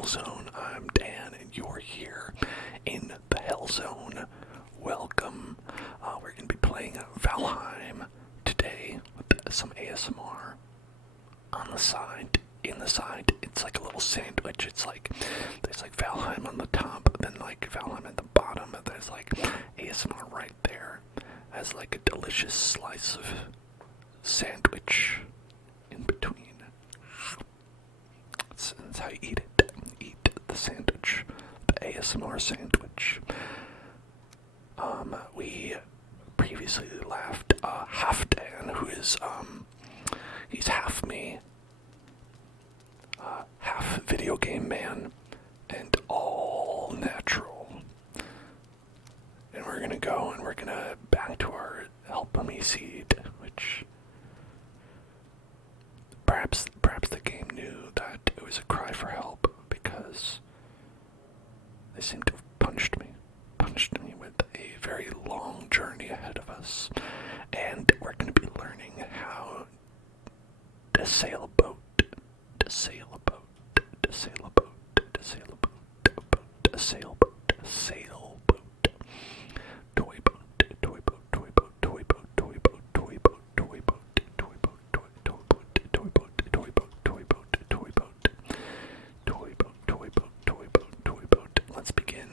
Hell Zone. I'm Dan, and you're here in the Hell Zone. Welcome. We're going to be playing Valheim today with some ASMR on the side. In the side, it's like a little sandwich. It's like there's like Valheim on the top, then like Valheim at the bottom, and there's like ASMR right there as like a delicious slice of sandwich in between. That's how you eat it. Eat the sandwich, the ASMR sandwich. We previously left Halfdan, who is he's half me, half video game man, and all natural. And we're gonna go and we're gonna back to our help me seed, which perhaps the game knew that it was a cry for help because they seem to have punched me with a very long journey ahead of us, and we're going to be learning how to sail a boat, to sail a boat, to sail a boat, to sail a boat, to sail a boat, sail boat, toy boat, toy boat, toy boat, toy boat, toy boat, toy boat, toy boat, toy boat, toy boat, toy boat, toy boat, toy boat, toy boat, toy boat, toy boat, toy boat, toy boat. Let's begin.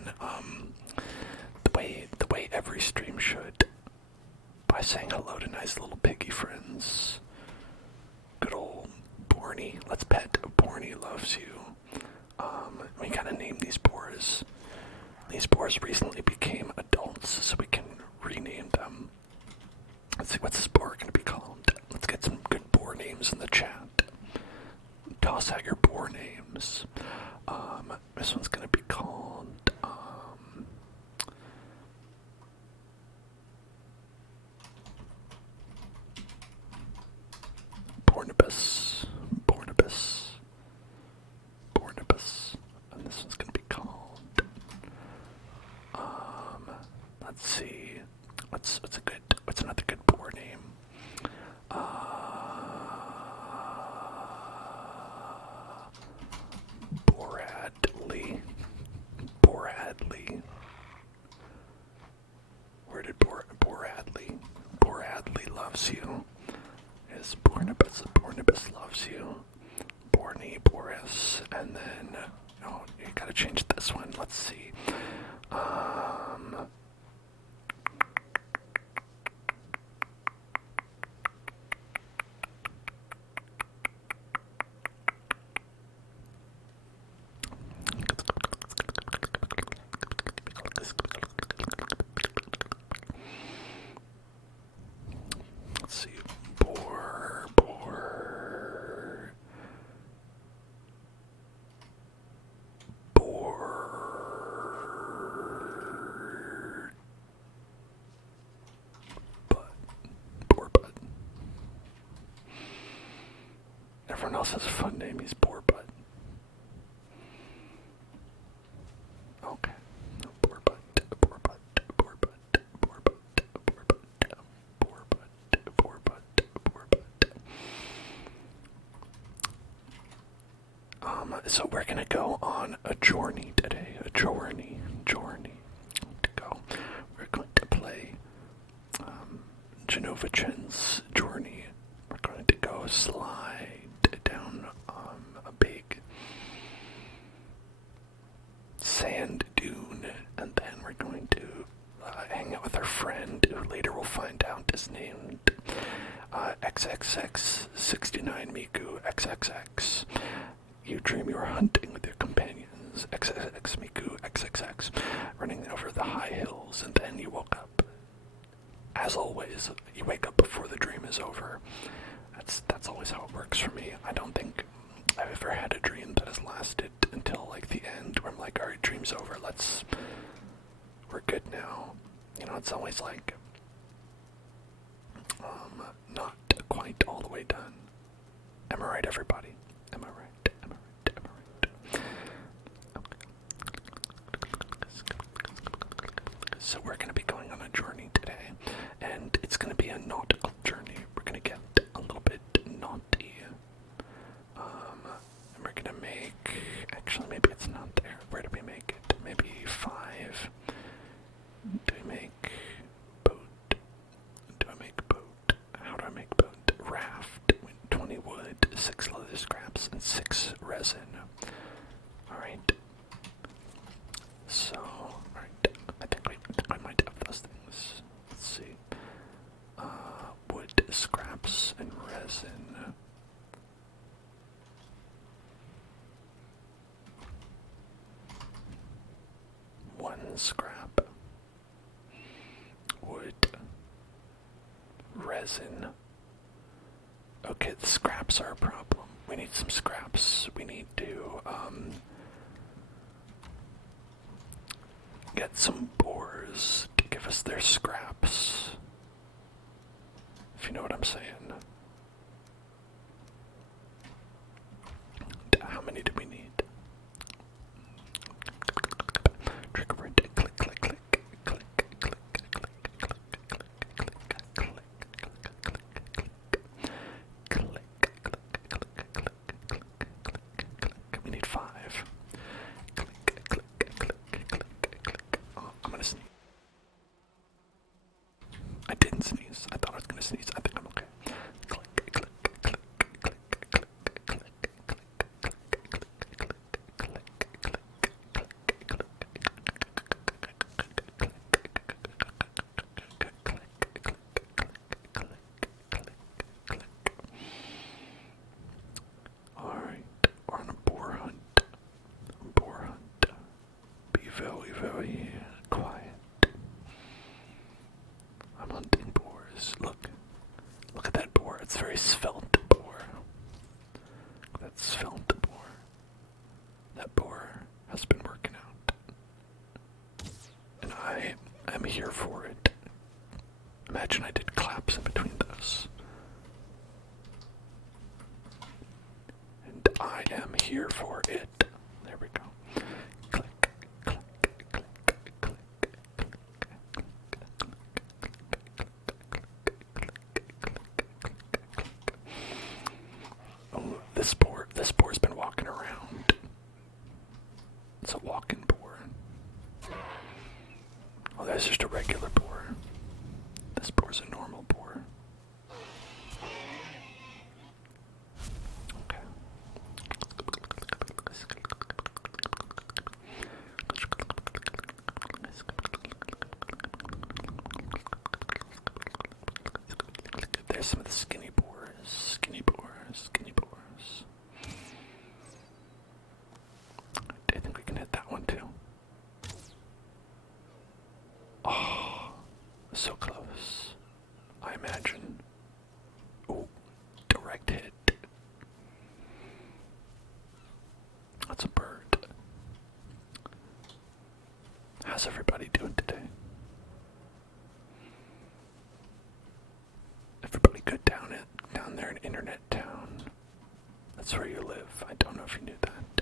The way every stream should, by saying hello to nice little piggy friends. Good old Borny. Let's pet Borny loves you. We gotta name these boars. These boars recently became adults, so we can rename them. Let's see, what's this boar gonna be called? Let's get some good boar names in the chat. Toss out your boar names. This one's gonna be called Bornibus, and this one's gonna be called let's see, what's another good boar name? Boradley. Where did Boradley loves you. Is Bornibus loves you. Borny, Boris, and then, oh, you gotta change this one. Let's see. Let's see. Everyone else has a fun name. He's Boarbutt. Okay. Boarbutt. So we're gonna go on a journey today. A journey. To go. We're going to play Genovichen's Journey. We're going to go slide down a big sand dune, and then we're going to hang out with our friend, who later we'll find out is named XXX69 Miku XXX. You dream you are hunting with your companions, XXX Miku XXX, running over the high hills, and then you woke up. As always, you wake up before the dream is over. That's always how it works for me. I don't think I've ever had a dream that has lasted until like the end, where I'm like, alright, dream's over, we're good now. You know, it's always like, not quite all the way done. Am I right, everybody? Am I right? So we're going to be going on a journey today, and it's going to be a nautical journey. We're going to get a little bit naughty. And we're going to make, actually maybe it's 6 leather scraps, and 6 resin. Alright. So, alright. I think I might have those things. Let's see. Wood, scraps, and resin. One scrap. Wood. Resin. Okay, the scraps are a problem. We need some scraps. We need to, get some boars to give us their scraps. If you know what I'm saying. How many do we need? Trigger word, click, click, click, click, click, click, click, click, click, click. We need 5. Click, click, click, click, click. Oh, I'm gonna sneeze. I didn't sneeze. I thought I was gonna sneeze. I think I'm okay. Click, click, click, click, click, click, click, Alright, we're on a boar hunt. Boar hunt. Be very, very quiet. I'm hunting boars. Look. Look at that boar. It's a very svelte boar. That svelte boar. That boar has been working out. And I am here for it. Imagine I did claps in between those. And I am here for it. There we go. Click, click, click, click, click. Oh, this boar's been walking around. It's a walking boar. Oh, that's just a regular boar. This boar's a normal boar. Okay. There's some of the skinny boars. Skinny boars. Skinny boars. I think we can hit that one too. Oh, so close. I imagine. Oh, direct hit. That's a bird. How's everybody doing today? Everybody good down there in Internet Town? That's where you live. I don't know if you knew that.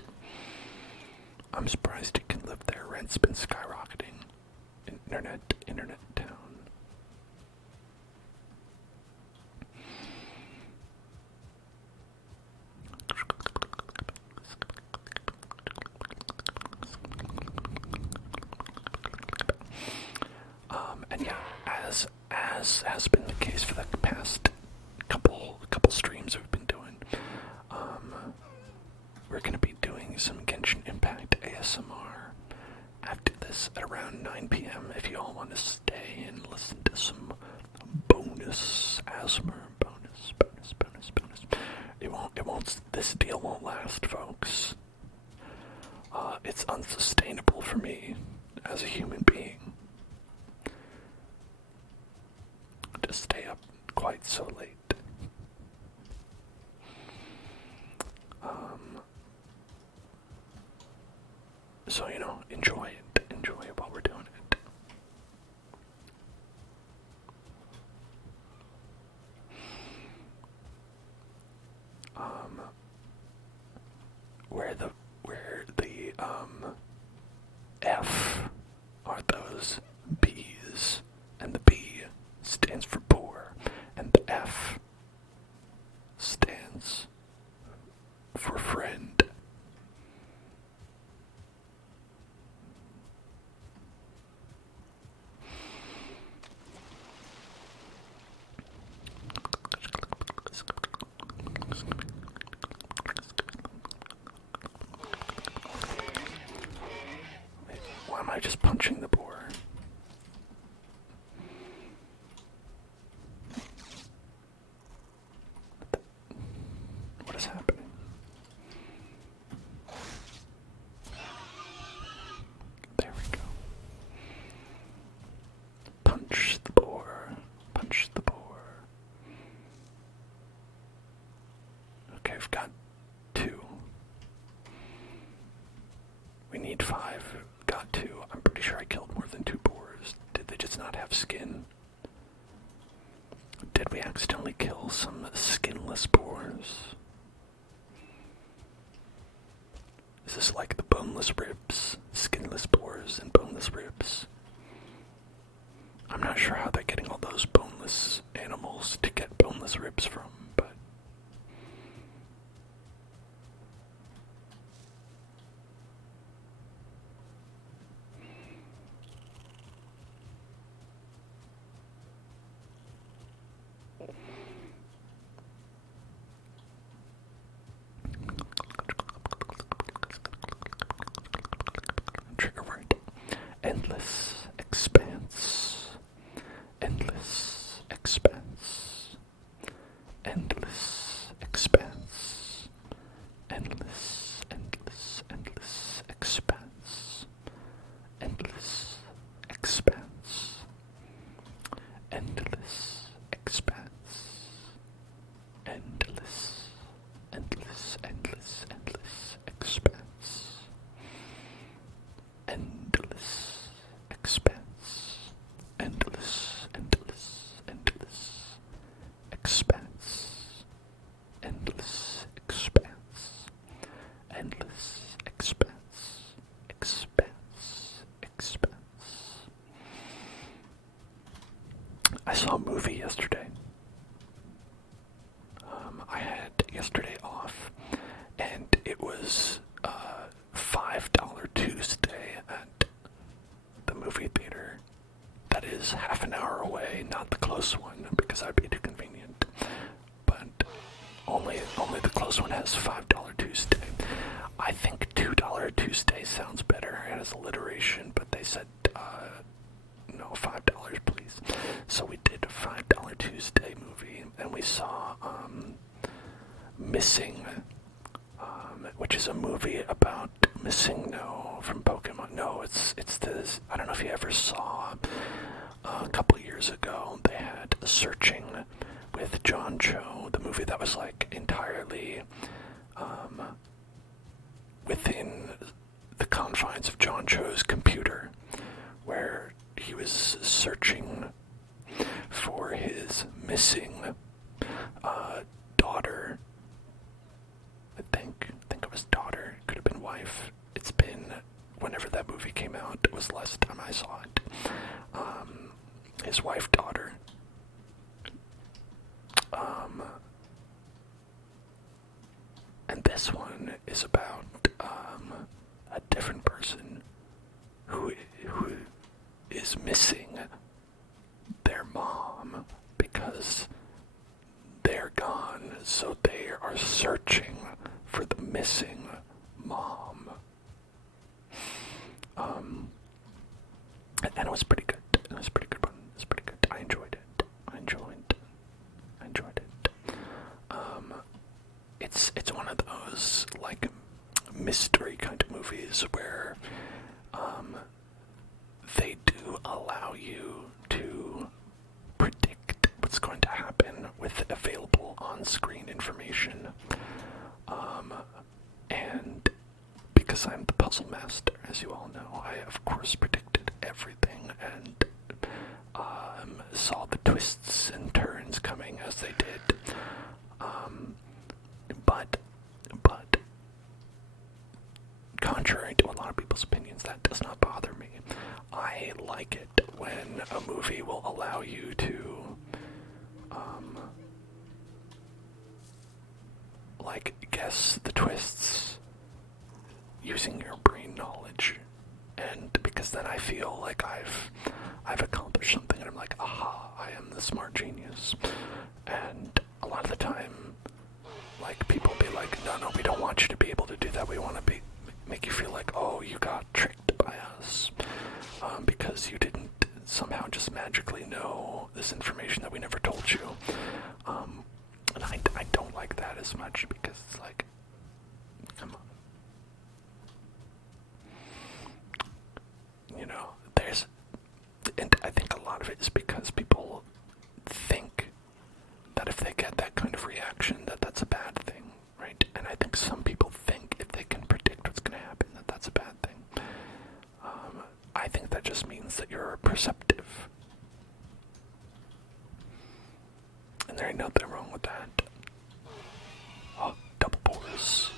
I'm surprised you can live there. Rent's been skyrocketing. Internet Town. And yeah, as has been the case for the past couple streams we've been doing, we're gonna be doing some Genshin Impact ASMR after this at around 9 p.m. If you all want to stay and listen to some bonus ASMR, bonus. This deal won't last, folks. It's unsustainable for me as a human being to stay up quite so late. So, enjoy it. Enjoy it while we're doing it. Where the F are those B's, and the B stands for boar, and the F stands for friend. What is happening? There we go. Punch the boar. Punch the boar. Okay, I've got 2. We need 5. Got 2. I'm pretty sure I killed more than 2 boars. Did they just not have skin? Did we accidentally kill some skinless boars? Is this like the boneless ribs? Skinless boars and boneless ribs? I'm not sure how they're getting all those boneless animals to get boneless ribs from, but... Trigger word. Endless expanse. Endless expanse. Endless expanse. Endless, endless, endless expanse. Endless expanse. Endless expanse. Endless, endless, endless, endless expanse. Endless expanse. Endless, endless, endless expanse. Endless expanse. Endless expanse. Expanse. Expanse. I saw a movie yesterday. I had yesterday off, and it was $5 Tuesday at the movie theater. That is half an hour away, not the close one, because that'd be too convenient. But only the close one has $5 Tuesday. I think $2 Tuesday sounds better. It has alliteration, but they said no, $5 please. So we did a $5 Tuesday movie, and we saw Missing, which is a movie about Missing No from Pokemon. No, it's this. I don't know if you ever saw. A couple years ago, they had Searching with John Cho, the movie that was like entirely within the confines of John Cho's computer, where he was searching for his missing daughter. I think it was daughter. Could have been wife. It's been whenever that movie came out. It was the last time I saw it. His wife, daughter. And this one is about a different person who is missing their mom because they're gone, so they are searching for the missing mom. And it was pretty good. It was a pretty good one. It was pretty good. I enjoyed it. I enjoyed it. It's one of those like mystery kind of movies where they do allow you to predict what's going to happen with available on-screen information. And because I'm the puzzle master, as you all know, I of course predicted everything and saw the twists and turns coming as they did. But contrary to a lot of people's opinions, that does not bother me. I like it when a movie will allow you to like guess the twists using your brain knowledge, and because then I feel like I've accomplished something, and I'm like, aha, I am the smart genius. And a lot of the time, like, people be like, no, we don't want you to be able to do that. We want to make you feel like, oh, you got tricked by us, because you didn't somehow just magically know this information that we never told you. And I don't like that as much because it's like, come on. You know, and I think a lot of it is because people think that if they get that kind of reaction, that that's a bad thing, right? And I think some people think if they can predict what's going to happen, that that's a bad thing. I think that just means that you're perceptive. And there ain't nothing wrong with that. Oh, double pores.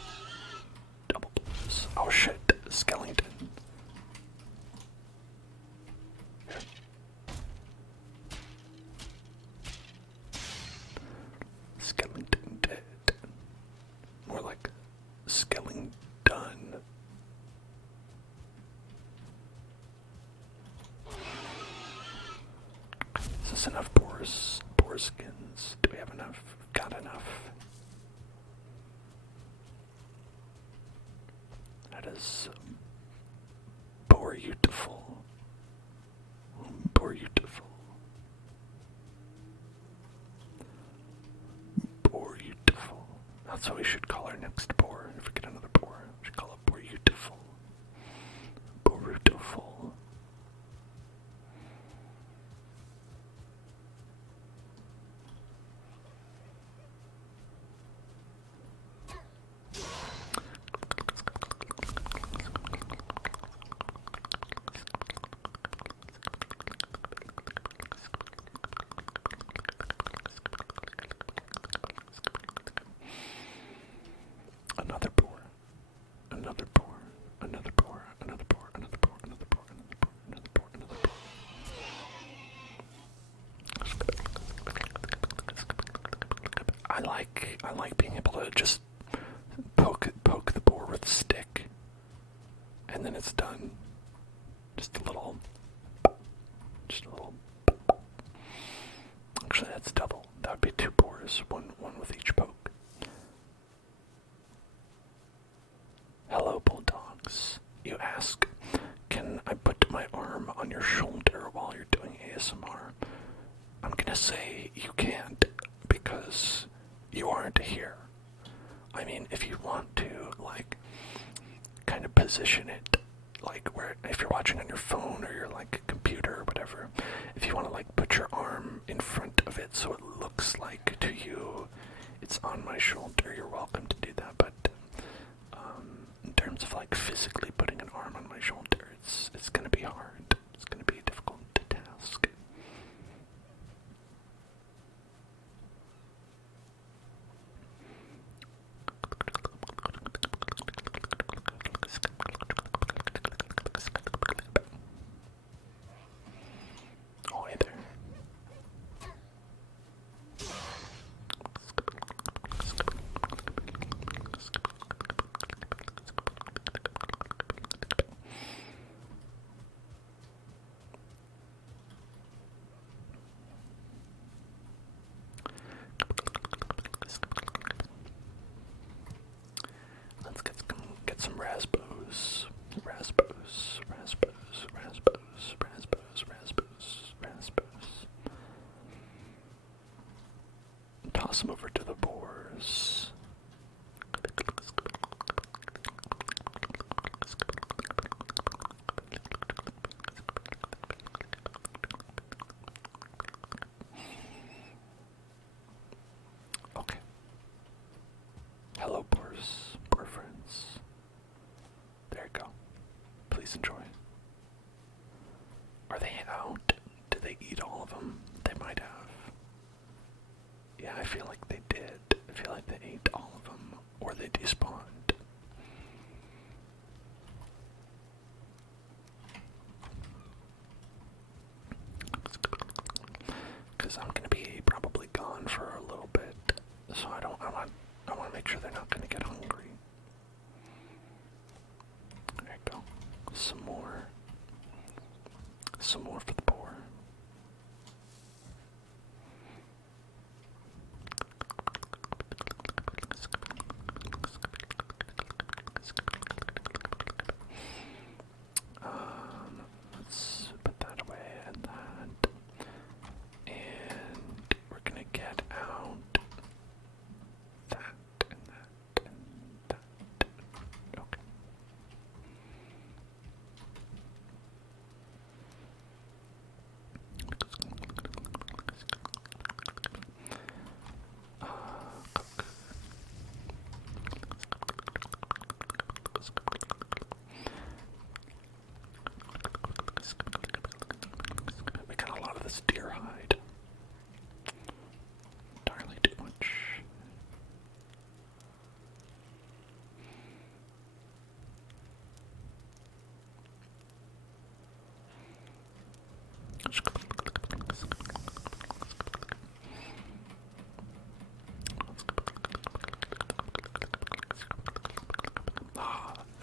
Double pores. Oh shit, skeleton. Skeleton dead. More like skeleton done. Is this enough boar skins? Do we have enough? Got enough. That is beautiful. Beautiful. Beautiful. That's what we should call our next boar. If we get another boar, we should call it beautiful. Beautiful. Another boar. Another boar. Another boar. Another boar. Another boar. Another boar. Another boar. Another boar. Another boar. I like being able to just poke the boar with a stick, and then it's done. Just a little. Actually, that's double. That would be 2 boars, one with each poke. Hello, bulldogs. You ask, can I put my arm on your shoulder while you're doing ASMR? I'm gonna say you can't, because you aren't here. I mean, if you want to, like, kind of position it, like, where, if you're watching on your phone or your, like, computer or whatever, if you want to, like, put your arm in front of it so it looks like to you it's on my shoulder, you're welcome to do that, but in terms of like physically putting an arm on my shoulder, it's gonna be hard. It's gonna be a difficult task. Oh, hey there. Let's get some raspos. Toss them over to the boars. Okay. Hello, boar friends. There you go. Please enjoy. Are they out? Did they eat all of them? They might have. Yeah, I feel like they did. I feel like they ate all of them, or they despawned. Because I'm gonna be probably gone for a little bit, so I want to make sure they're not gonna get hungry. There you go. Some more for the boar. Let's put that away and that. And we're gonna get out that.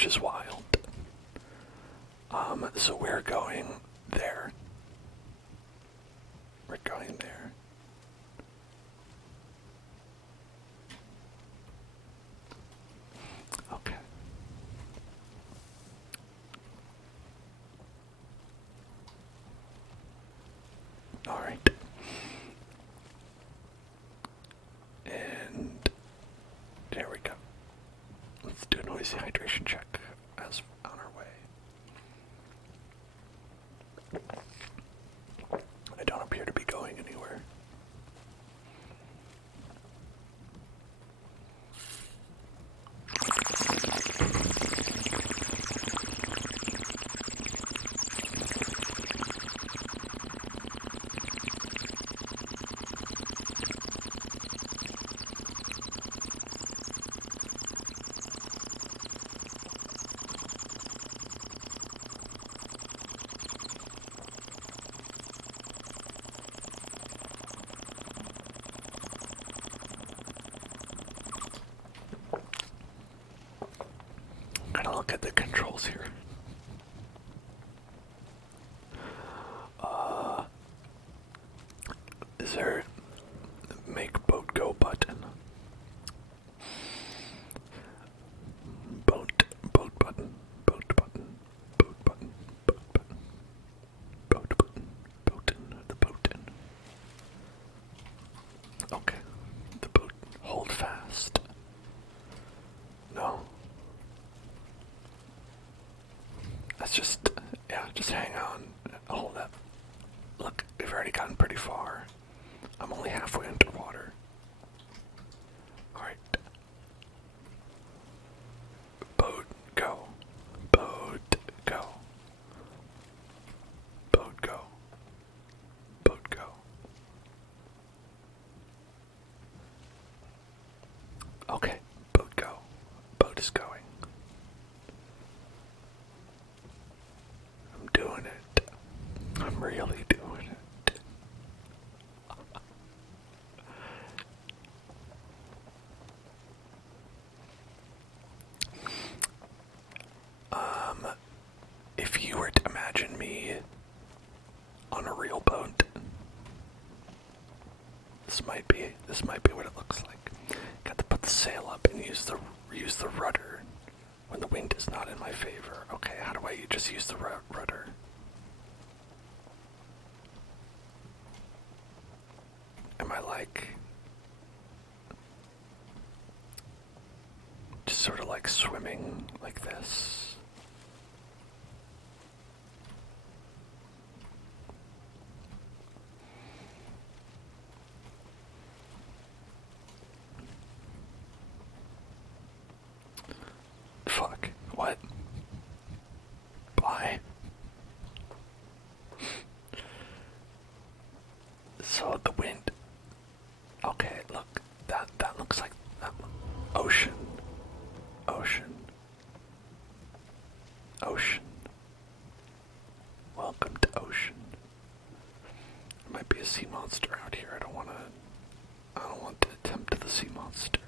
which is wild. So we're going there. We're going there. Okay. All right. And there we go. Let's do a noisy hydration check as on our way. I don't appear to be going anywhere. I'm gonna look at the controls here. Is there a make boat go button? Boat button, boat button, boat button, boat button, boat button, the boat in. Okay, the boat, hold fast. No. That's just, yeah, just hang on, hold that. Look, we've already gotten pretty far. I'm only halfway underwater. Alright. Boat, go. Boat, go. Boat, go. Boat, go. Okay, boat, go. Boat is going. I'm doing it. I'm really doing it. If you were to imagine me on a real boat, this might be what it looks like. Got to put the sail up and use the rudder when the wind is not in my favor. Okay, how do I just use the rudder? Am I like just sort of like swimming like this? Fuck. What? Why? So the wind. Okay, look. That looks like ocean. Ocean. Ocean. Welcome to ocean. There might be a sea monster out here. I don't want to tempt the sea monster.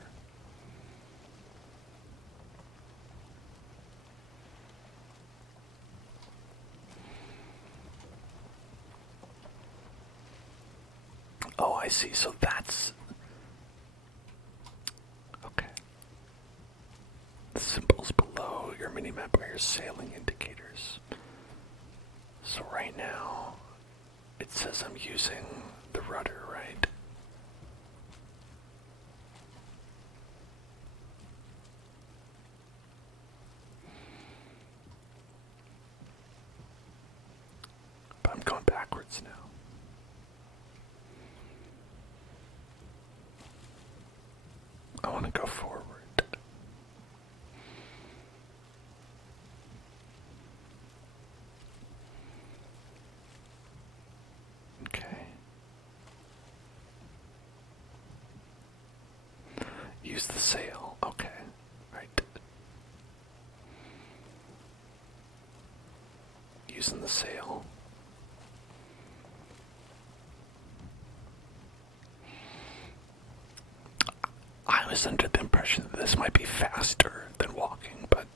Oh, I see. So that's... Okay. The symbols below your minimap are your sailing indicators. So right now, it says I'm using the rudder, right? But I'm going backwards now. I want to go forward. Okay. Use the sail. Okay. Right. Using the sail. I was under the impression that this might be faster than walking, but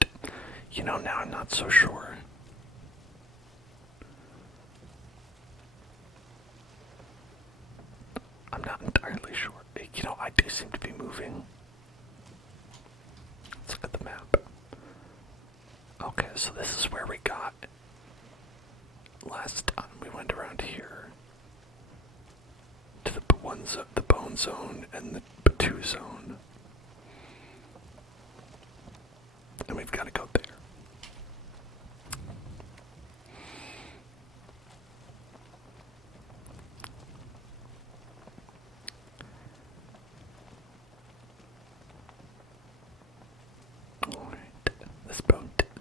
Now I'm not so sure. I'm not entirely sure. I do seem to be moving. Let's look at the map. Okay, so this is where we got last time. We went around here to the bone zone and the two zone. And we've got to go there.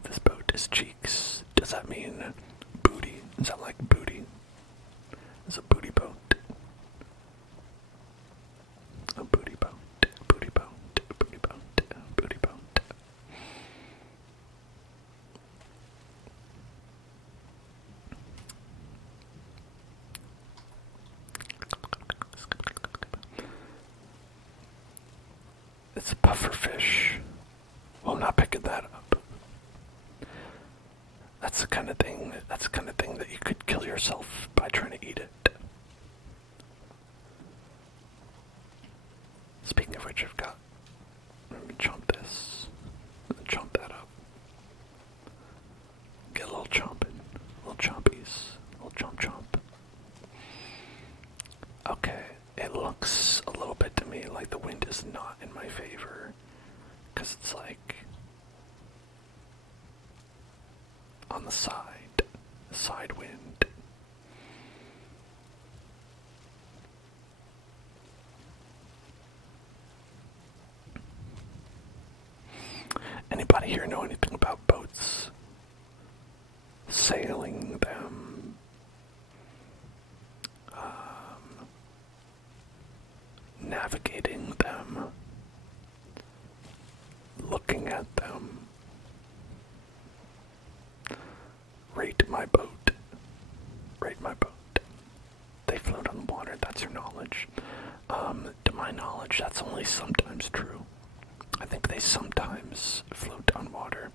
This boat is cheeks. Does that mean booty? Is that like booty? It's a booty boat. A booty boat. Booty boat. Booty boat. Booty boat. It's a pufferfish. Well, I'm not picking that up. That's the kind of thing that you could kill yourself by trying to eat it. Speaking of which, I've got. Let me chomp this. Chomp that up. Get a little chomping. Little chompies. Little chomp chomp. Okay, it looks a little bit to me like the wind is not in my favor. Because it's like on the side wind. Anybody here know anything about boats? Sailing them? Navigating them? Looking at them? Rate my boat. Rate my boat. They float on the water, that's your knowledge. To my knowledge, that's only sometimes true. I think they sometimes float on water,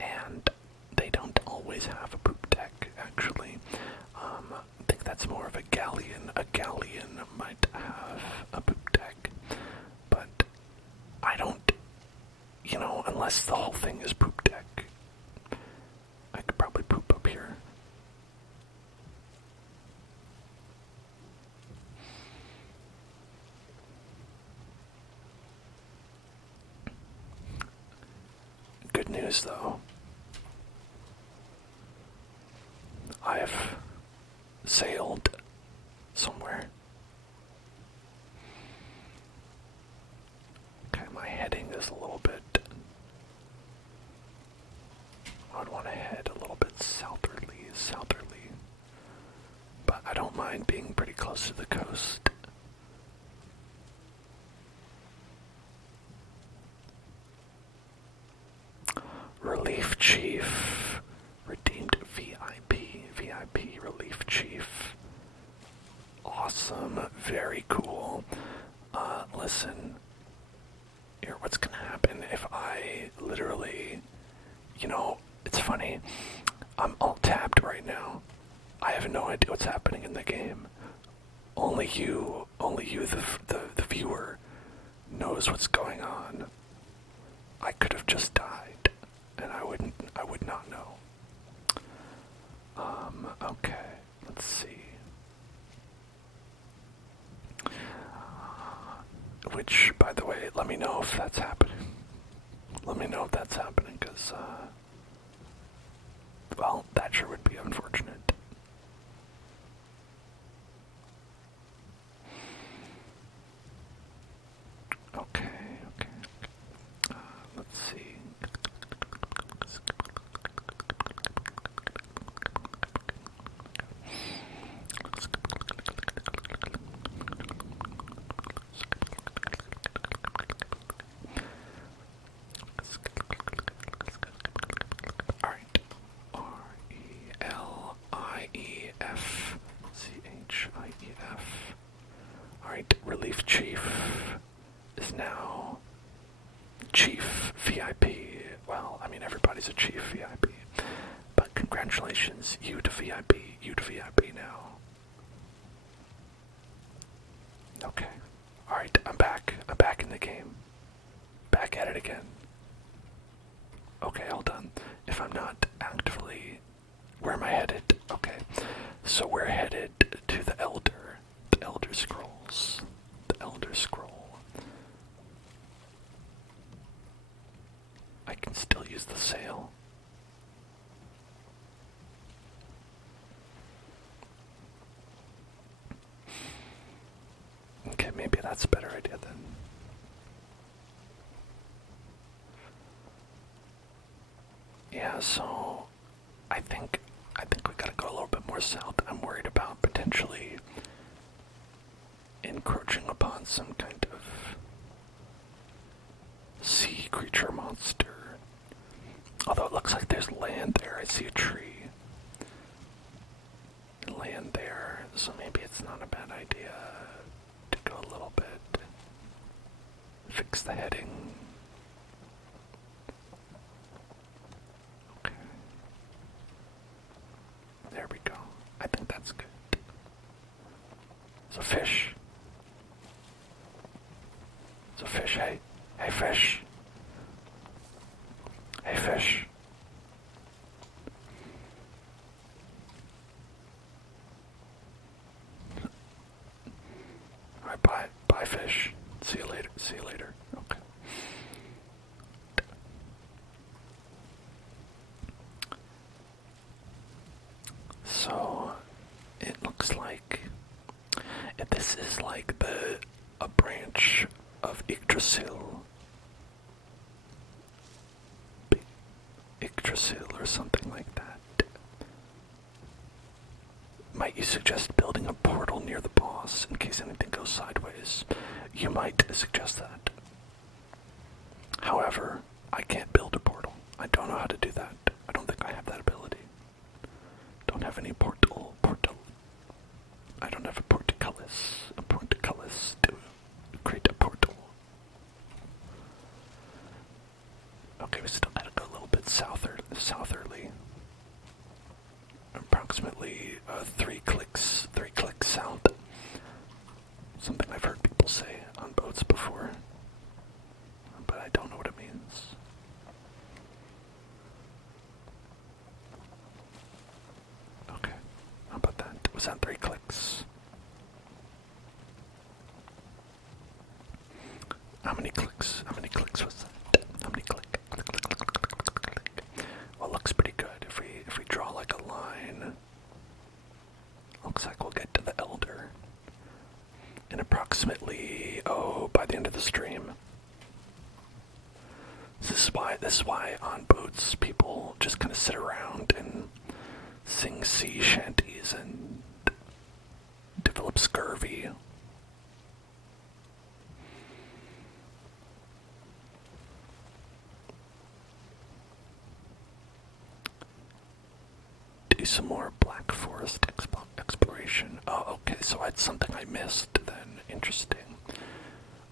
and they don't always have a poop deck, actually. I think that's more of a galleon. A galleon might have a poop deck, but I don't, unless the whole thing is poop deck, I could probably poop up here. Good news, though. I've sailed somewhere. Okay, my heading is a little bit. I'd want to head a little bit southerly, but I don't mind being pretty close to the coast. Relief Chief. Redeemed VIP Relief Chief. Awesome. Very cool. Listen. Here, what's gonna happen if I literally... it's funny. I'm alt-tabbed right now. I have no idea what's happening in the game. Only you, the viewer, knows what's going on. I could have just died, and I would not know. Okay, let's see. Which, by the way, let me know if that's happening. Let me know if that's happening, because, well, that sure would be unfortunate. Okay. Let's see. Alright. RELIEFCHIEF. Alright, Relief Chief is now Chief VIP. Well, I mean, everybody's always achieve VIP. But congratulations, you to VIP, you to VIP now. Okay. Alright, I'm back. I'm back in the game. Back at it again. Okay, all done. If I'm not actively... Where am I headed? Okay. So we're headed to the Elder. The Elder Scrolls. The Elder Scroll. I can still use the sail. Okay, maybe that's a better idea then. Yeah, so I think we gotta go a little bit more south. I'm worried about potentially encroaching upon some kind of sea creature monster. Although it looks like there's land there. I see a tree. Land there, so maybe it's not a bad idea to go a little bit. Fix the heading. Okay. There we go. I think that's good. It's a fish. It's a fish, hey. Hey, fish. Hey, fish. Alright, bye. Bye, fish. See you later. See you later. Okay. So, it looks like if this is like a branch of Yggdrasil. Yggdrasil or something like that. Might you suggest building a portal near the boss in case anything goes sideways? You might suggest that. However, I can't build a portal. I don't know how to do that. I don't think I have that ability. Don't have any portal. I don't have a portcullis to create a portal. Okay, we still gotta go a little bit southerly. Approximately 3 clicks south. Something I've heard people say on boats before, but I don't know what it means. Okay, how about that? Was that 3 clicks? How many clicks? How many clicks was that? How many click? Well, it looks pretty good. If we draw like a line, looks like we'll get to the Elder in approximately, by the end of the stream. This is why on boats people just kind of sit around and sing sea shanties and develop scurvy. Do some more Black Forest exploration. Oh, okay, so it's something I missed then. Interesting.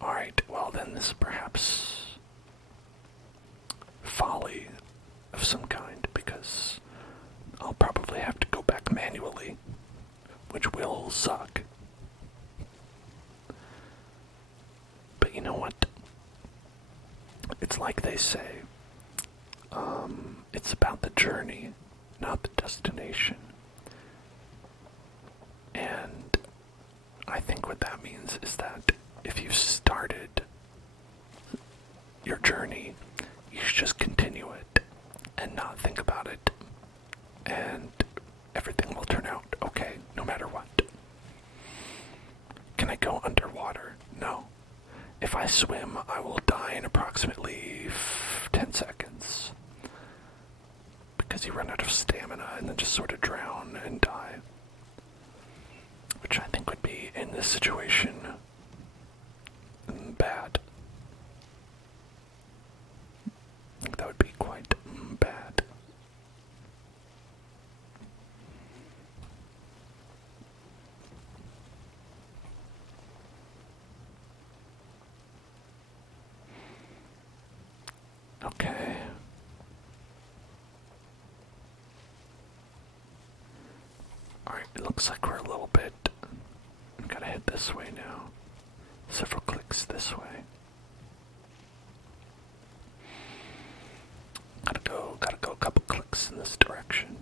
Alright, well then this is perhaps folly of some kind, because I'll probably have to go back manually, which will suck. But you know what? It's like they say, it's about the journey, not the destination. And I think what that means is that if you started your journey, you should just continue it and not think about it. And everything will turn out okay, no matter what. Can I go underwater? No. If I swim, I will die in approximately 10 seconds. Because you run out of stamina and then just sort of drown and die. Which I think would be, in this situation, bad. I think that would be quite bad. Okay. Alright, it looks like we're a little bit. Gotta head this way now. Several clicks this way. Gotta go a couple clicks in this direction.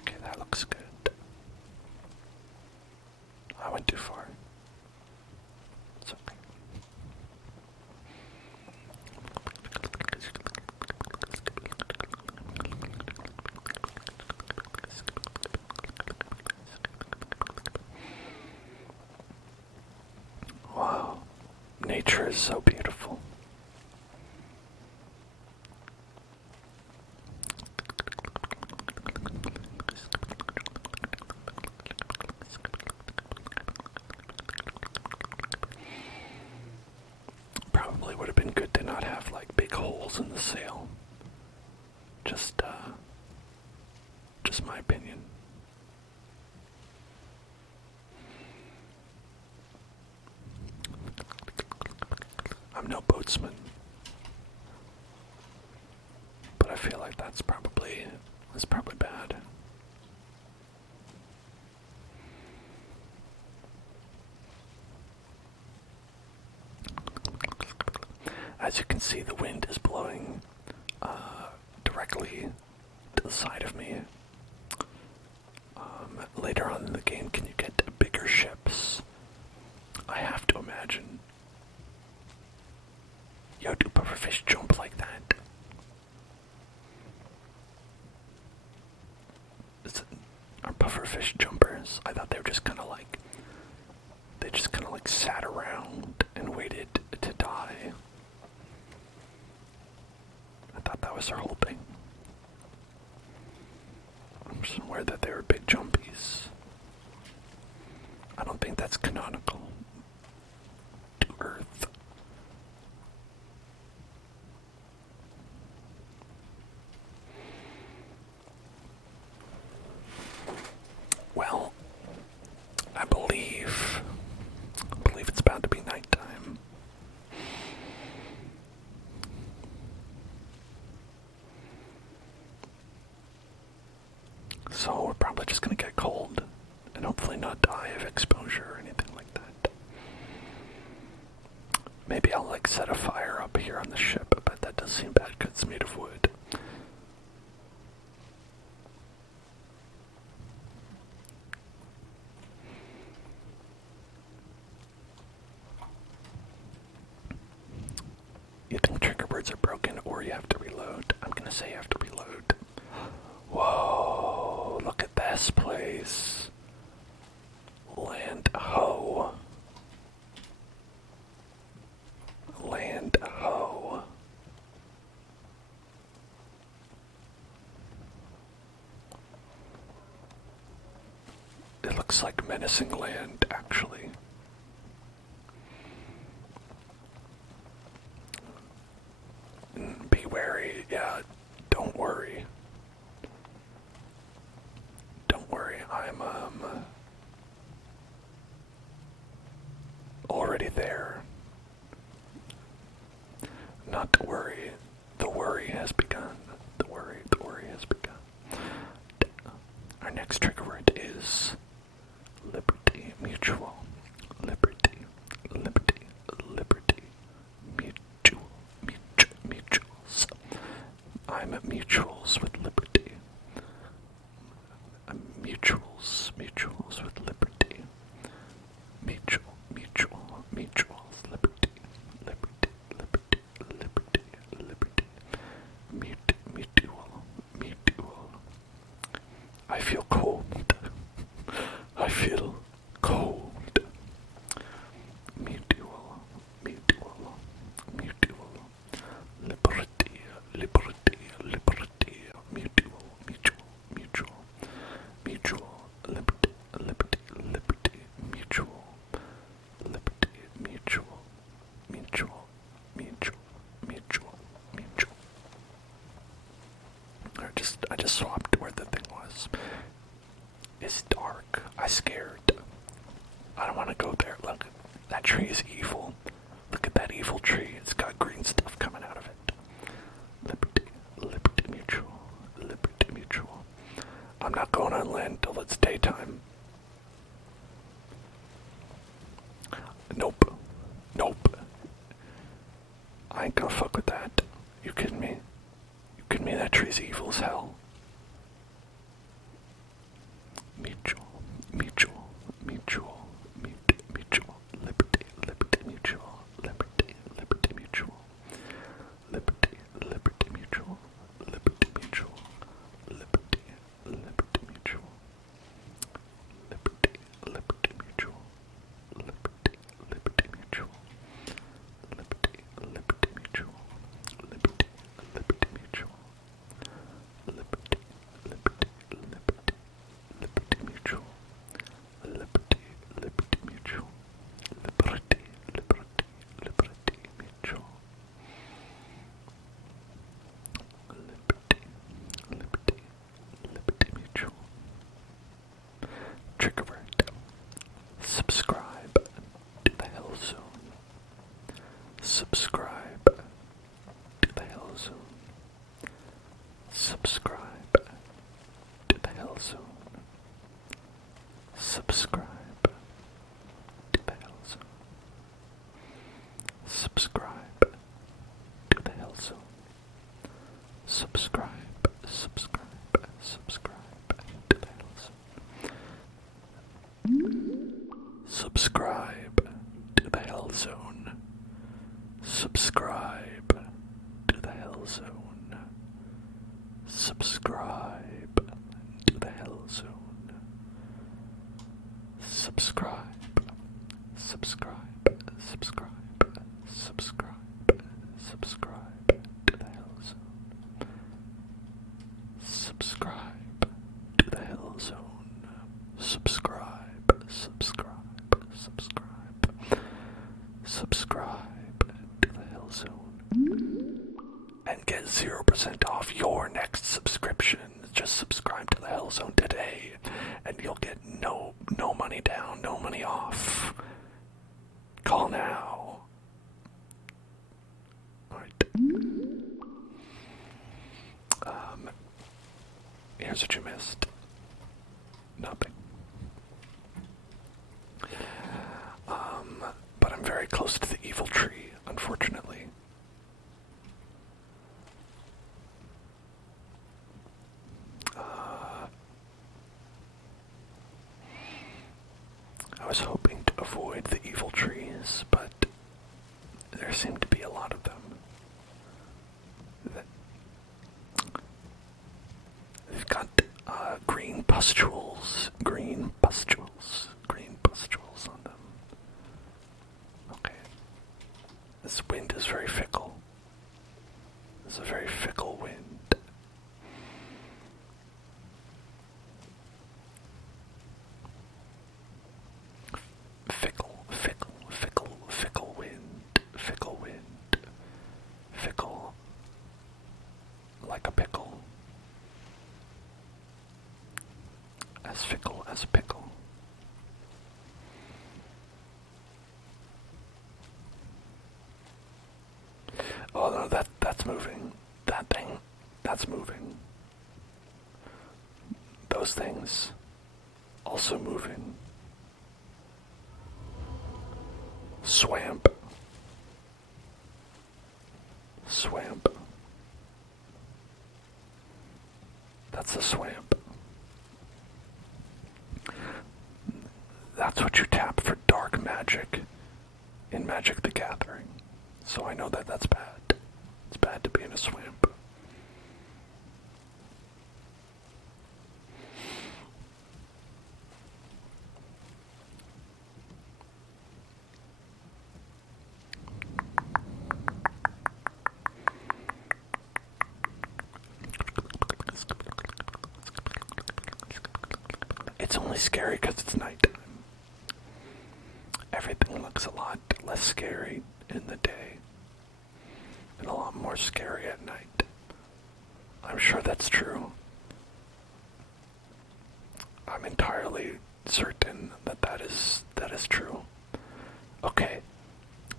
Okay, that looks good. I went too far. It's okay. Wow, nature is so beautiful. Probably would have been good to not have like big holes in the sail. Just my opinion. I'm no boatsman, but I feel like that's probably bad. As you can see, the wind is blowing directly to the side of me. Later on in the game, can you get bigger ships? I have to imagine. Yo, do pufferfish jump like that? Are pufferfish jumpers? I thought they were just kind of like, sat around and waited to die. I thought that was their whole thing. I'm just aware that they were big jumpies. I don't think that's canonical to Earth. Well, I believe it's about to be nighttime. So we're probably just gonna get cold and hopefully not die of exposure or anything like that. Maybe I'll like set a fire up here on the ship, but that does seem bad because it's made of wood. You think trigger words are broken or you have to reload? I'm gonna say you have to reload. Whoa, look at this place. Land ho. Land ho. It looks like menacing land, actually. Be wary, yeah, don't worry. Don't worry, I'm already there. Not to worry, the worry has begun. The worry has begun. Our next trigger word is liberty mutual. Liberty, liberty, liberty, mutuals. I'm at mutuals with liberty. Mutuals with liberty. Mutuals, liberty. Mutual. I feel cold. I feel cold. Mutual. Liberty. Mutual. Liberty. Mutual. I just swapped where the thing was. It's dark. I scared. I don't want to go there. Look, that tree is evil. Look at that evil tree. It's got green stuff coming out of it. Liberty mutual. I'm not going on land till it's daytime. Nope. Nope. I ain't gonna fuck with that. You kidding me? You kidding me? That tree's evil as hell. Mutual. Mutual. Mutual. Mutual. Liberty. Liberty mutual. Liberty. Liberty mutual. Liberty. Liberty mutual. Liberty mutual. Liberty. Liberty mutual. Liberty. Liberty mutual. Liberty. Liberty mutual. Liberty. Liberty mutual. Liberty. Liberty mutual. Liberty. Liberty. Liberty. Liberty mutual. Liberty. Liberty mutual. Liberty. Liberty. Liberty mutual. Liberty. Liberty. Liberty mutual. Trigger word. Subscribe to the Hell Zone. Subscribe to the Hell Zone. Subscribe to the Hell Zone. Subscribe to the Hell Zone. Subscribe to the Hell Zone. Subscribe, subscribe, subscribe to the Hell Zone. Subscribe to the Hell Zone. Subscribe to the Hell Zone. Subscribe to the Hell Zone. Subscribe, subscribe, subscribe, subscribe, subscribe to the Hell Zone. Subscribe to the Hell Zone. Subscribe, subscribe, subscribe. Subscribe to the Hell Zone. And get 0% off your next subscription. Just subscribe to the Hell Zone today, and you'll get no money down, no money off. Call now. Alright. Here's what you missed. Nothing. But I'm very close to the evil tree, unfortunately. I was hoping to avoid the evil trees, but there seem to be a lot of them. They've got green pustules on them. Okay. This wind is very fickle. It's a very fickle wind. Fickle wind. Fickle like a pickle. As fickle as a pickle. Oh no, that's moving. That thing, that's moving. Those things, also moving. Swamp. That's the swamp. That's what you tap for dark magic in Magic the Gathering. So I know that that's bad. It's bad to be in a swamp. It's only scary because it's nighttime. Everything looks a lot less scary in the day and a lot more scary at night. I'm sure that's true. I'm entirely certain that is true. Okay,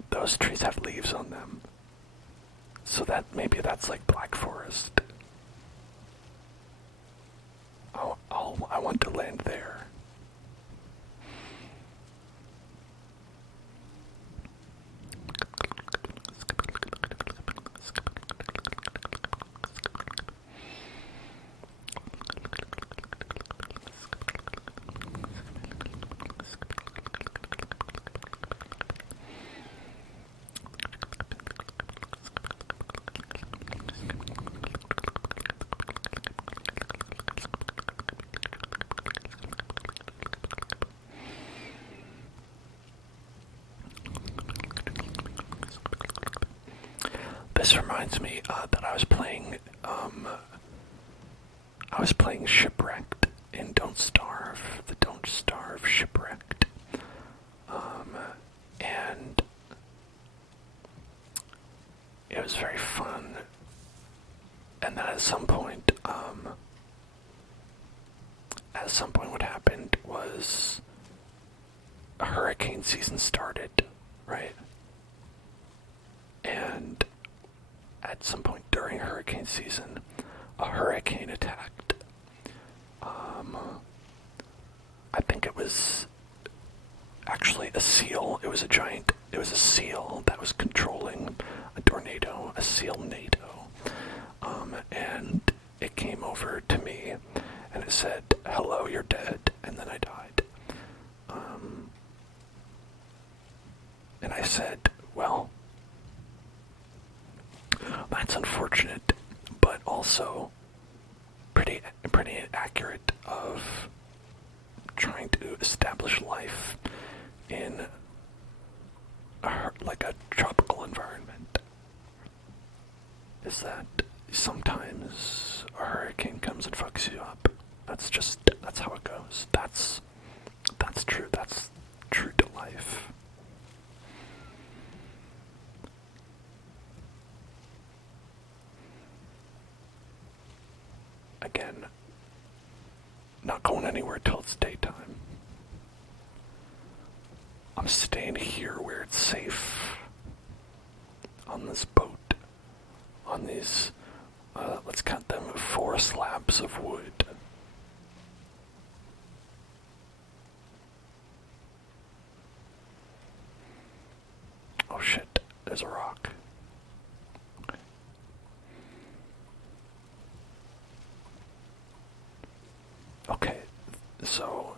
those trees have leaves on them, so maybe that's like Black Forest. I'll I want to land there. This reminds me that I was playing Shipwrecked in Don't Starve, the Don't Starve Shipwrecked, and it was very fun. And then at some point, what happened was a hurricane season started, right? And at some point during hurricane season, a hurricane attacked. I think it was actually a seal. It was a seal that was controlling a tornado, a seal NATO. And it came over to me and it said, "Hello, you're dead," and then I died. And I said, well, that's unfortunate, but also pretty accurate of trying to establish life in like a tropical environment. Is that sometimes a hurricane comes and fucks you up. That's how it goes. That's true. That's true to life. Again, not going anywhere till it's daytime. I'm staying here where it's safe. On this boat. On these, let's count them, 4 slabs of wood. Oh shit, there's a rock. Okay, so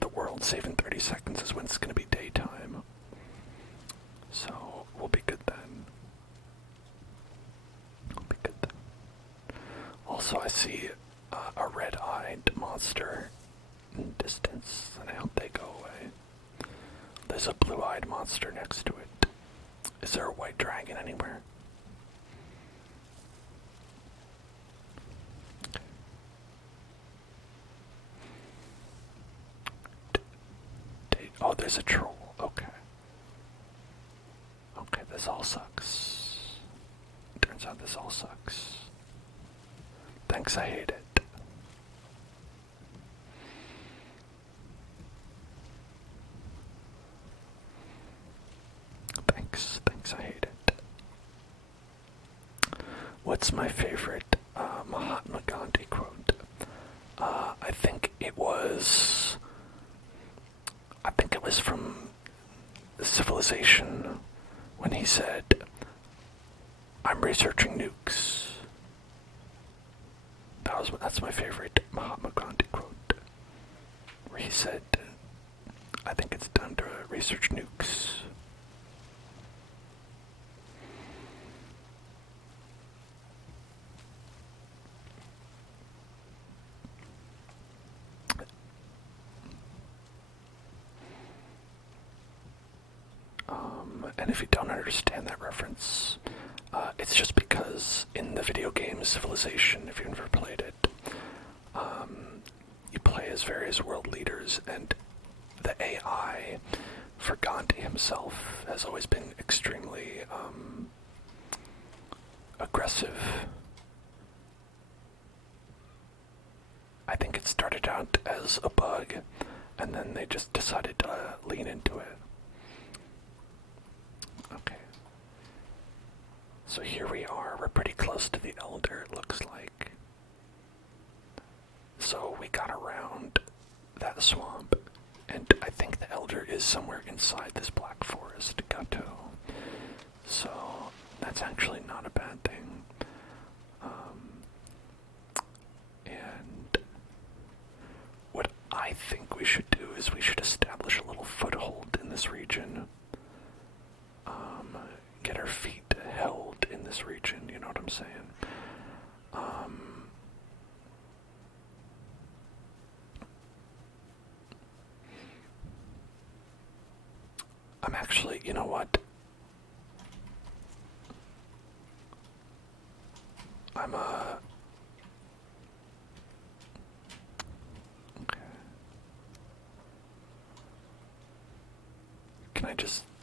the world saving 30 seconds is when it's going to be daytime. So we'll be good then. Also, I see a red-eyed monster in the distance, and I hope they go away. There's a blue-eyed monster next to it. Is there a white dragon anywhere? Oh, there's a troll. Okay. Okay, this all sucks. Turns out this all sucks. Thanks, I hate it. Thanks, I hate it. What's my favorite Mahatma Gandhi quote? I think it was from Civilization when he said, "I'm researching nukes." That's my favorite Mahatma Gandhi quote, where he said, "I think it's time to research nukes." And if you don't understand that reference, it's just because in the video game Civilization, if you've never played it, you play as various world leaders, and the AI for Gandhi himself has always been extremely aggressive. I think it started out as a bug, and then they just decided to lean into it. Okay. So here we are. We're pretty close to the Elder, it looks like. So we got around that swamp, and I think the elder is somewhere inside this black forest gateau. So that's actually not a bad thing. And what I think we should do is we should establish a little foothold in this region. Get our feet held in this region, you know what I'm saying? I'm actually, you know what? Okay.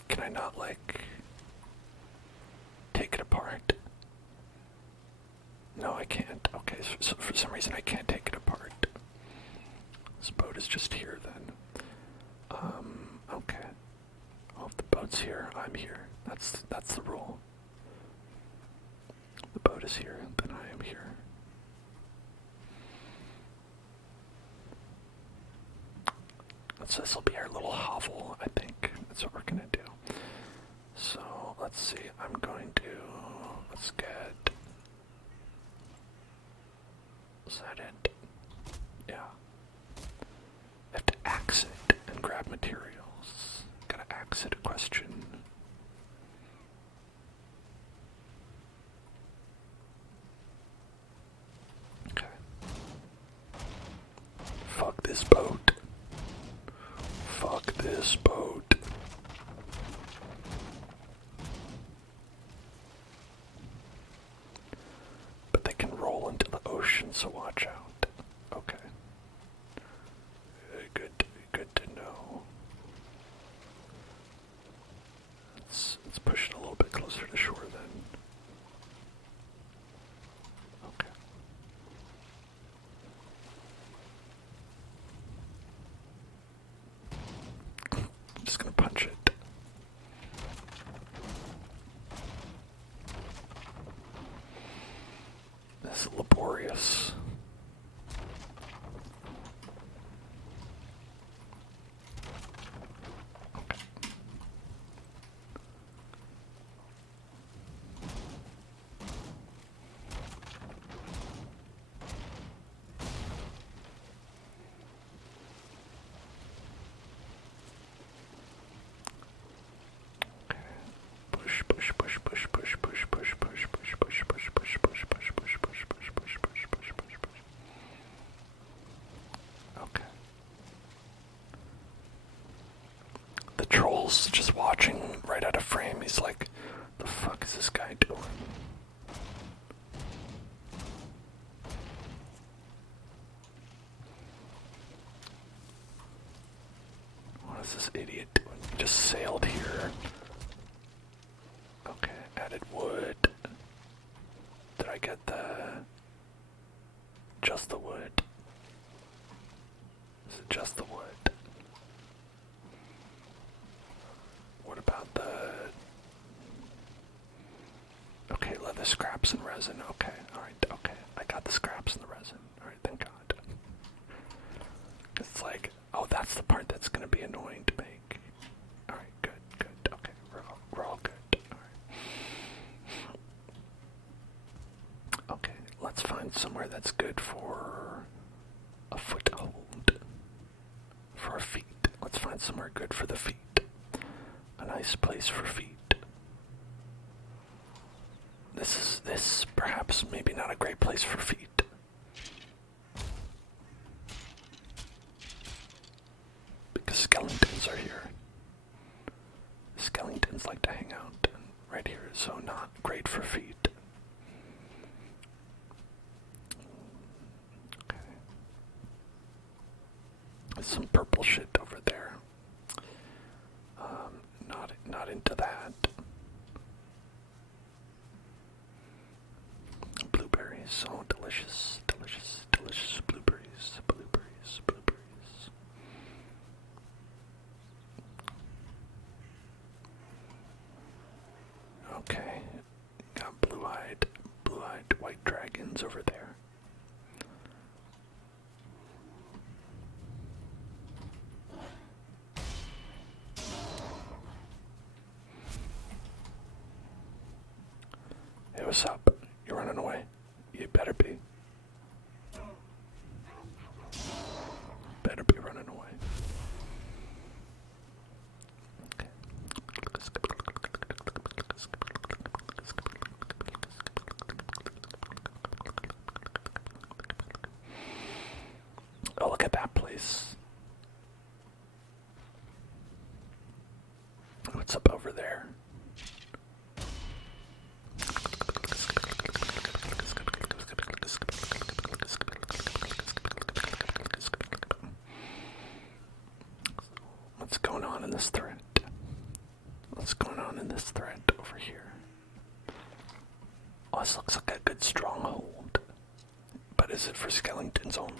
Can I not, like, take it apart? No, I can't. Okay, so for some reason I can't take it apart. This boat is just here then. Okay. Well, if the boat's here, I'm here. That's the rule. The boat is here, then I am here. So this will be our little hovel, I think. That's what we're gonna do. So let's see. Let's get. Is that it? Yeah. I have to axe it and grab materials. Gotta axe it a question. Okay. Fuck this boat. Fuck this boat. But they can roll into the ocean, so watch out. Okay. Good to know. Let's push it a little bit closer to shore then. Okay. I'm just gonna punch it. This is laborious. Okay. The troll's just watching right out of frame. He's like, the fuck is this guy doing? What is this idiot doing? He just sailed here. Okay, added wood. Did I get just the wood? Is it just the wood? What about okay, leather scraps and resin. Okay, alright, okay. I got the scraps and the resin. Alright, thank God. It's like, oh, that's the part that's gonna be annoying to make. Alright, good. Okay, we're all good. Alright. Okay, let's find somewhere that's good for a foothold. For our feet. Let's find somewhere good for the feet. A nice place for feet. This perhaps maybe not a great place for feet. Because skeletons are here. Skeletons like to hang out right here, so not great for feet. Okay. There's some purple shit over there. Not into that. Blueberries, oh delicious blueberries. Okay, got blue-eyed white dragons over there. what's up? You running away? You better be. Better be running away. Okay. Oh, look at that place. What's up over there? What's going on in this thread? What's going on in this thread over here? Oh, this looks like a good stronghold. But is it for skeletons only?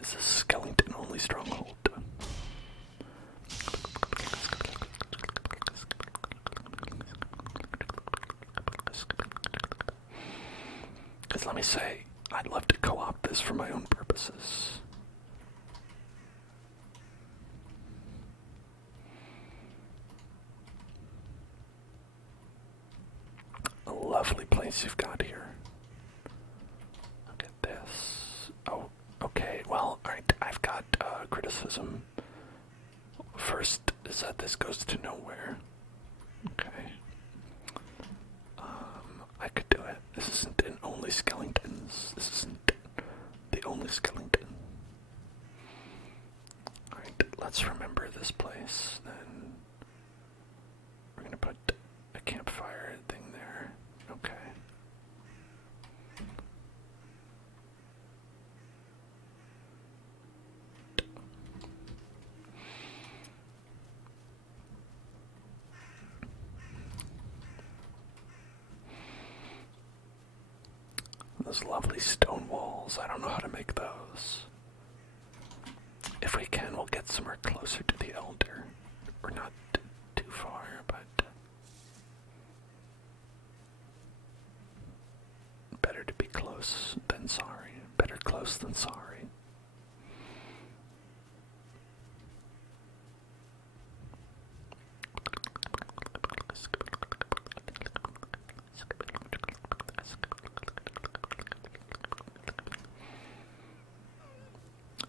Is this a skeleton only stronghold? Because let me say, I'd love to co-opt this for my own purposes. A lovely place you've got here. Look at this. Oh, okay, well, alright, I've got criticism. First is that this goes to nowhere. Okay. I could do it. This isn't an only skeletons. This isn't the only skeleton. Alright, let's remember this place. Then we're gonna put a campfire thing there. Okay. Those lovely stone walls, I don't know how to make those. If we can, we'll get somewhere closer to the Elder. We're not too far, but better to be close than sorry. Better close than sorry.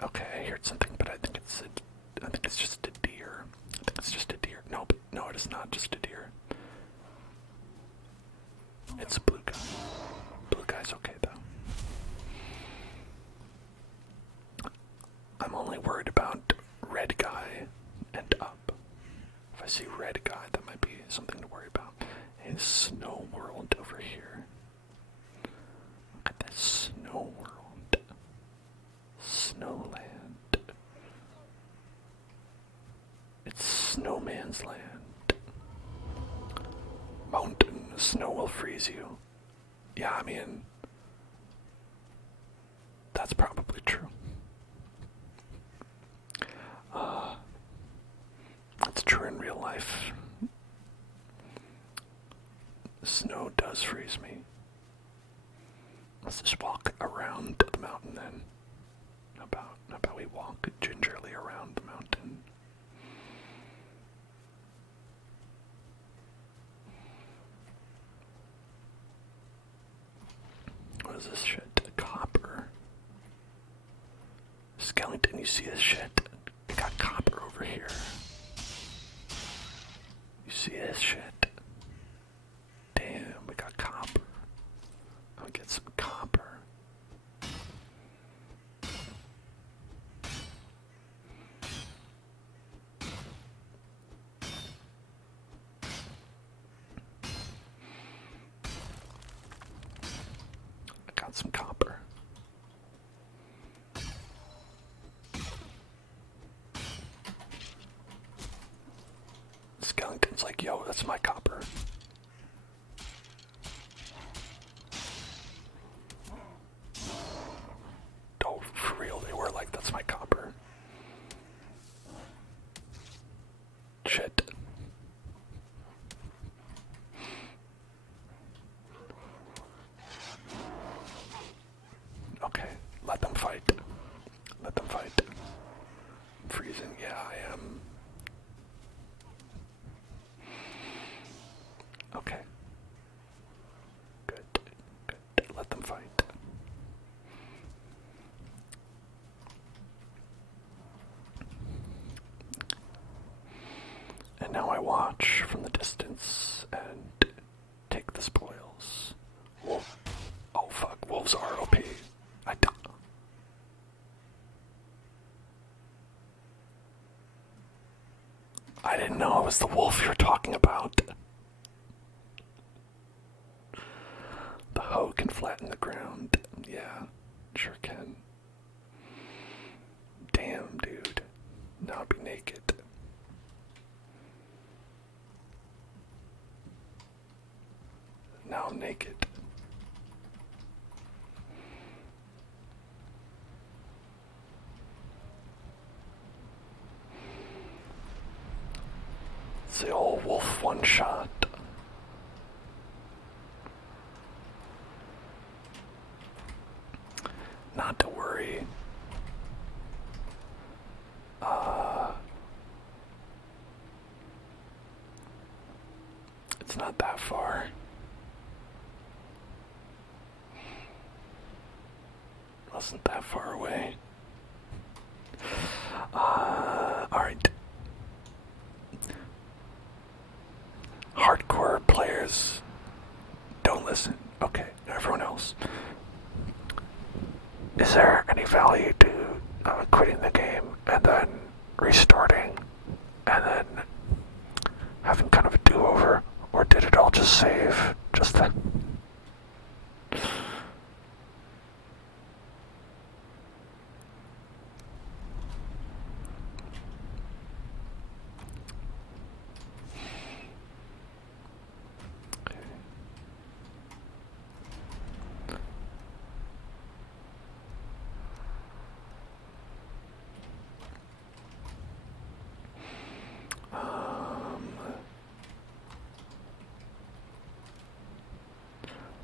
Okay, I heard something, but I think it's just a deer. I think it's just a deer. No, it is not just a deer. It's a blue guy. Blue guy's okay though. I'm only worried about red guy and up. If I see red guy, that might be something to worry about. And snow world over here. Look at this snow world. Snowland. It's snowman's land. Mountain, snow will freeze you. Yeah, I mean, that's probably true. It's true in real life. Snow does freeze me. Let's just walk around the mountain then. How about we walk gingerly around the mountain? What is this shit? Copper. Skeleton, you see this shit? We got copper over here. You see this shit? Damn, we got copper. I'll get some copper. Some copper. Skeleton's like, yo, that's my copper. Oh, for real, they were like, that's my copper. Shit. Okay, let them fight. Let them fight. I'm freezing, yeah, I am. Okay. I watch from the distance and take the spoils. Wolf. Oh fuck, wolves are OP. I didn't know it was the wolf you were talking about. The hoe can flatten the ground. Yeah, sure can. Damn, dude. Now I'd be naked. Now I'm naked. It's the old wolf one shot. Not to worry. It's not that far. Wasn't that far away. Alright. Hardcore players, don't listen. Okay, everyone else. Is there any value to quitting the game and then restarting and then having kind of a do-over? Or did it all just save just then?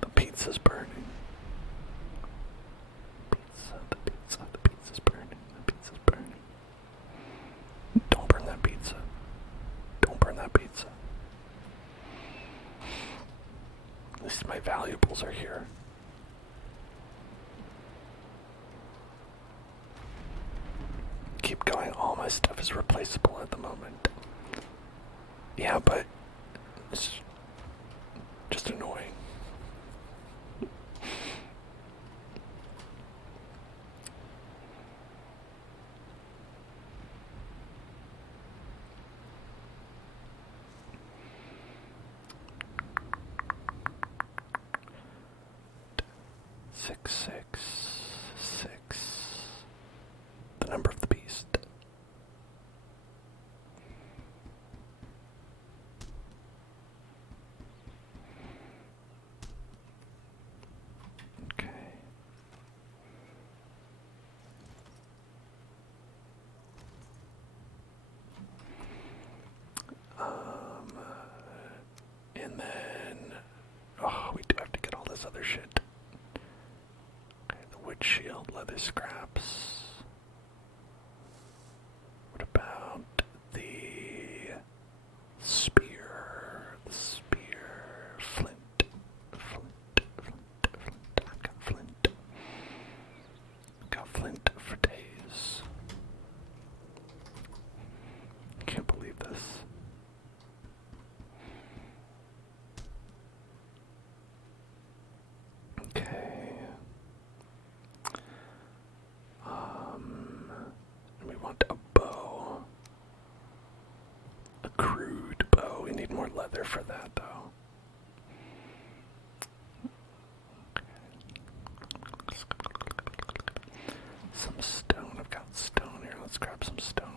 The pizza's burning. The pizza's burning. The pizza's burning. Don't burn that pizza. Don't burn that pizza. At least my valuables are here. Keep going, all my stuff is replaceable at the moment. Yeah, but it's just annoying. Six, six, six. The number of the beast. Okay. And then, oh, we do have to get all this other shit. Okay, the wood shield, leather scraps. What about the spear? The spear, flint, I've got flint. I've got flint for days. Can't believe this. Okay. And we want a bow. A crude bow. We need more leather for that, though. Some stone. I've got stone here. Let's grab some stone.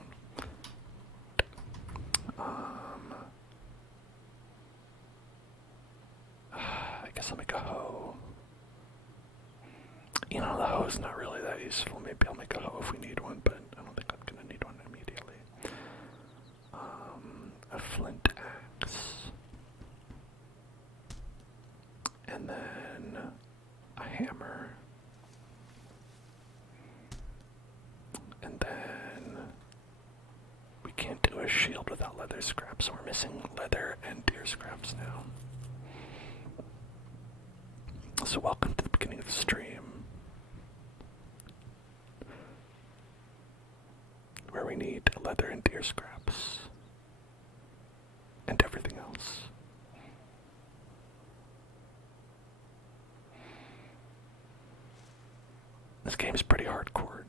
I guess I'll make a hoe. You know, the hoe's not really that useful. Maybe I'll make a hoe if we need one, but I don't think I'm gonna need one immediately. A flint axe. And then a hammer. And then we can't do a shield without leather scraps, so we're missing leather and deer scraps now. So welcome to the beginning of the stream, where we need leather and deer scraps. hardcore.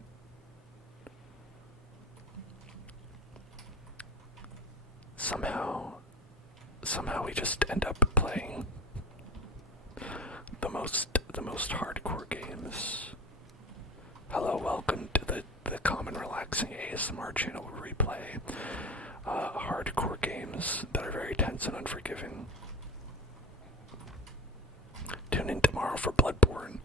Somehow we just end up playing the most hardcore games. Hello, welcome to the common relaxing ASMR channel where we play hardcore games that are very tense and unforgiving. Tune in tomorrow for Bloodborne.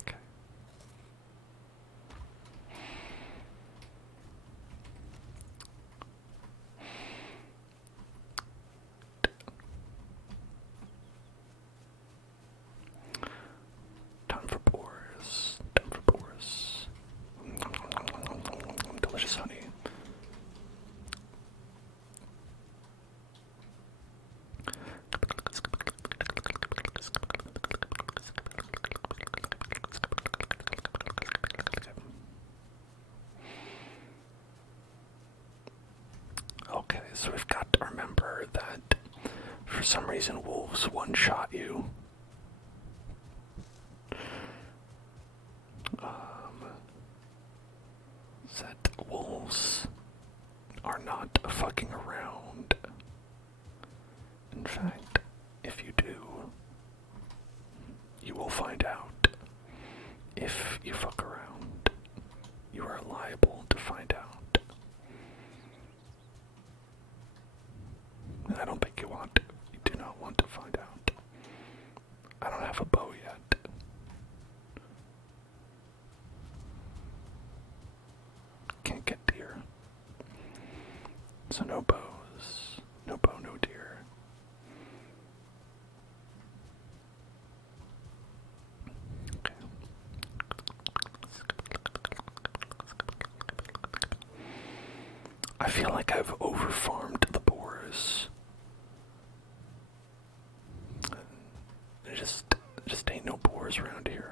Okay. Time for boars. Time for boars. Delicious honey. Okay, so we've got to remember that for some reason wolves one-shot you. That wolves are not fucking around. In fact, if you do, you will find out. If you fuck around, you are liable to find out. And I don't think you want to. You do not want to find out. I don't have a bow yet. Can't get deer. So no bows. No bow, no deer. Okay. I feel like I've overfarmed the boars. There just ain't no boars around here.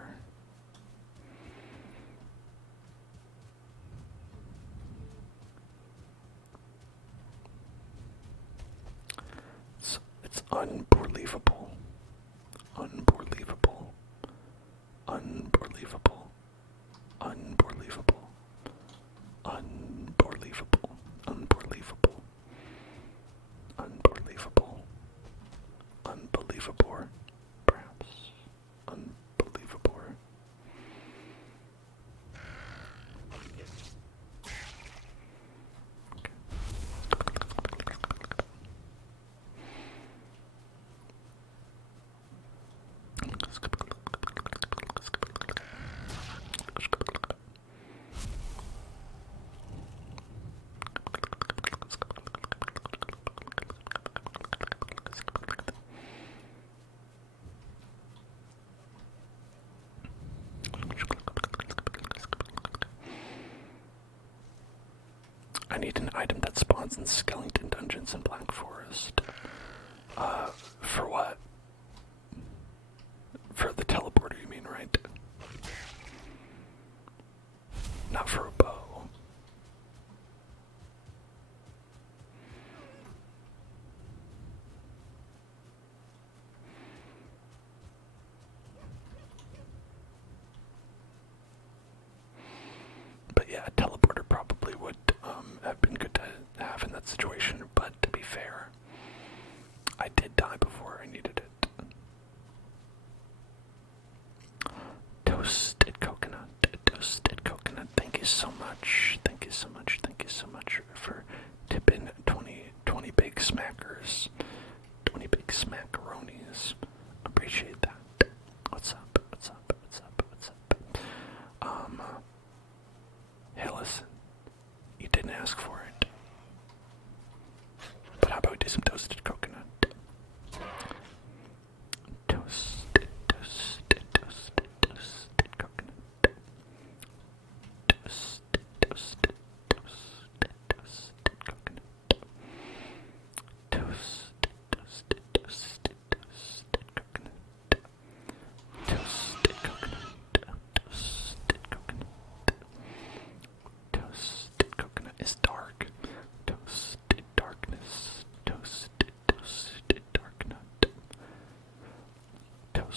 It's unbelievable. Unbelievable. Unbelievable. Unbelievable. Unbelievable. Unbelievable. Unbelievable. Unbelievable. Perhaps. Unbelievable. I need an item that spawns in skeleton dungeons in Black Forest. For what? For the teleporter, you mean, right? Not for a bow. But yeah, a teleporter probably would have been good to have in that situation, but to be fair, I did die before I needed it. Toasted coconut, thank you so much, thank you so much, thank you so much for tipping 20 big smackers, 20 big smackaronis, appreciate that. What's up, what's up, what's up, what's up? Hey listen, you didn't ask for it, but how about we do some toasted coconut? Toasted coconut. Toasted coconut. Toasted coconut.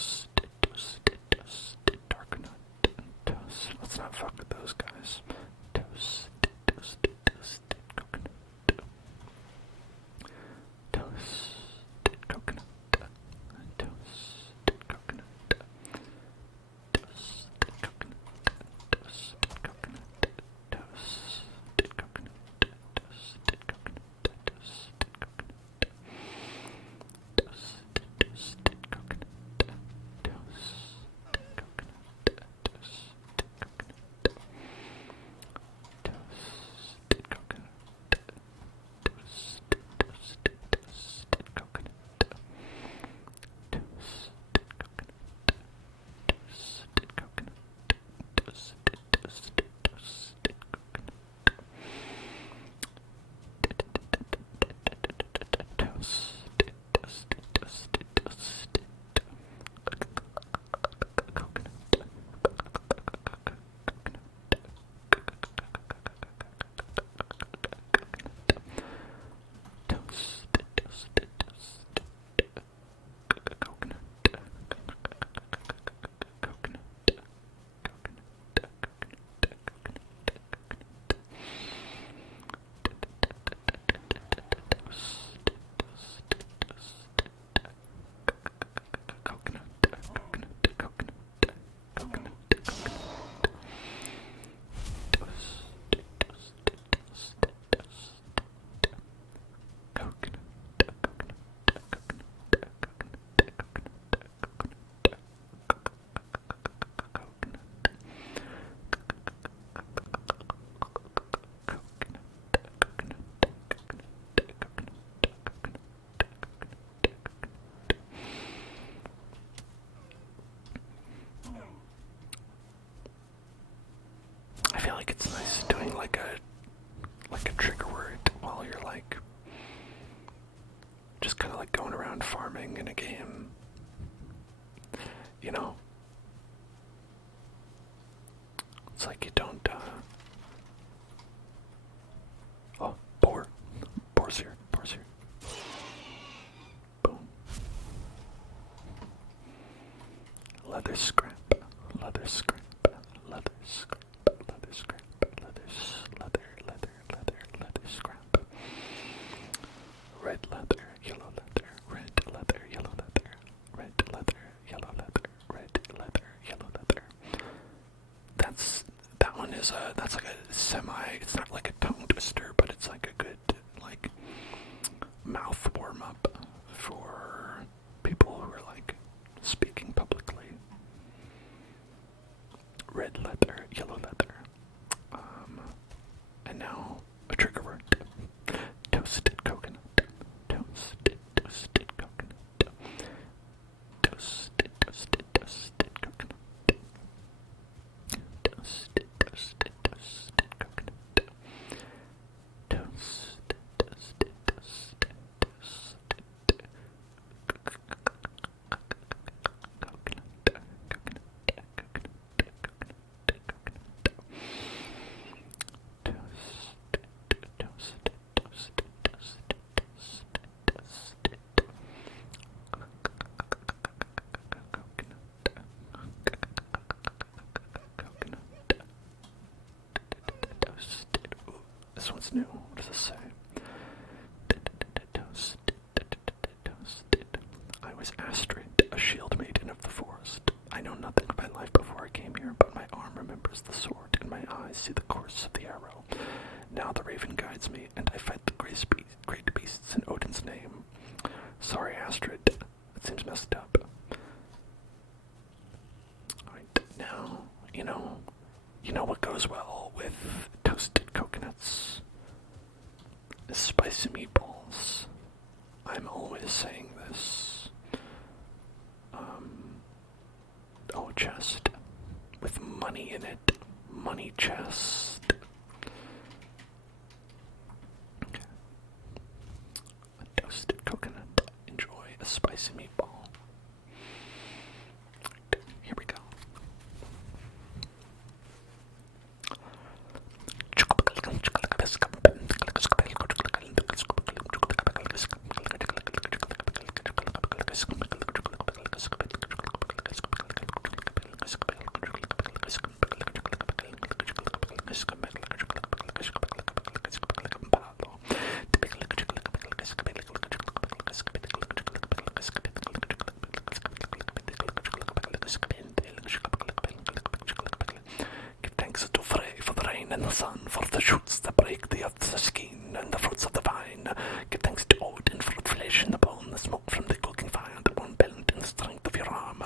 toasted coconut, toast. Let's not fuck with those guys. Toasted coconut, toasted coconut, toasted coconut, toasted coconut, toasted coconut, toasted coconut, toasted coconut, toasted coconut. Toasted coconut, toasted coconut, toasted coconut, toasted coconut, toasted coconut, toasted coconut, toasted I feel like it's nice doing like a trigger word while you're like just kind of like going around farming in a game. You know? It's like you don't oh, boar. Boar's here. Boar's here. Boom. Leather scrap. Leather scrap. Leather scrap. Leather scrap, leather scrap. Red leather, yellow leather, red leather, yellow leather, red leather, yellow leather, red leather, yellow leather. That one is that's like a it's not like a tongue twister, but it's like a good, like, mouth warm up for people who are like speaking publicly. Red leather, yellow leather. And now a trigger word. Toasted coconut. Toasted coconut. Toasted coconut. Toasted coconut. This one's new. What does this say? I was Astrid, a shield maiden of the forest. I know nothing of my life before I came here, but my arm remembers the sword, and my eyes see the course of the arrow. Now the raven guides me, and I fight the great beasts in Odin's name. Sorry, Astrid. That seems messed up. Alright, now, you know what goes well with toasted coconuts? Spicy meatballs. I'm always saying this. Oh, chest. With money in it. Money chest. Okay. A toasted coconut. Enjoy a spicy meatball. Here we go. the sun, for the shoots that break the earth's skin, and the fruits of the vine. Give thanks to Odin for the flesh and the bone, the smoke from the cooking fire, the one bent in the strength of your arm.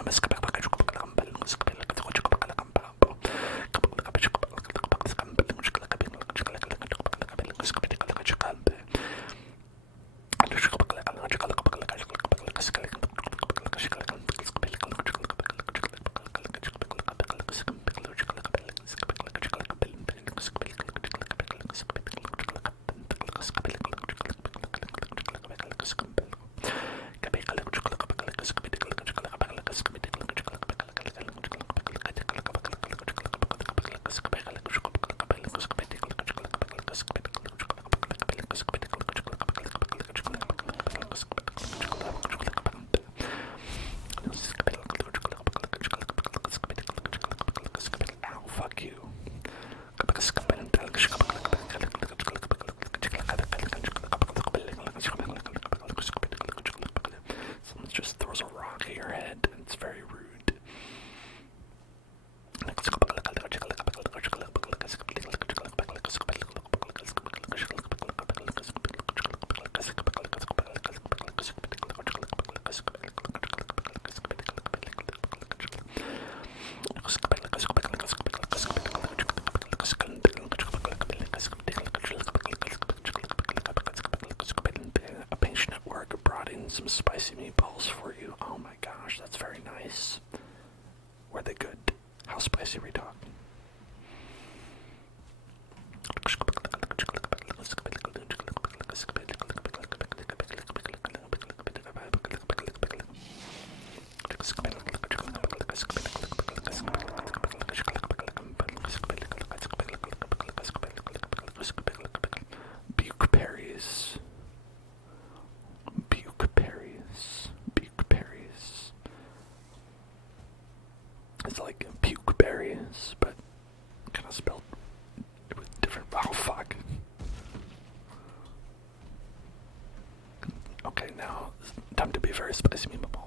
Someone just throws a rock at your head, and it's very rude. A page network brought in some spicy meatballs for you. Oh my gosh, that's very nice. Were they good? How spicy are we talking? Bukeberries. Bukeberries. It's like puke berries, but kind of spelled with different. Oh fuck. Okay, now time to be very spicy meatball.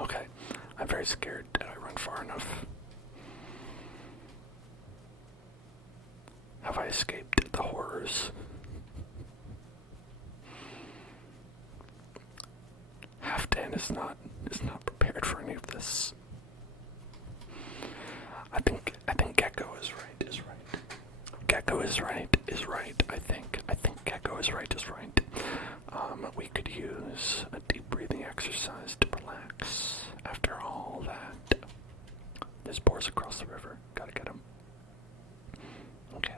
Okay, I'm very scared. Did I run far enough? Have I escaped the horrors? Halfdan is not prepared for any of this. I think Gecko is right. Gecko is right. I think Gecko is right. We could use a deep breathing exercise to relax after all that. There's boars across the river. Gotta get them. Okay.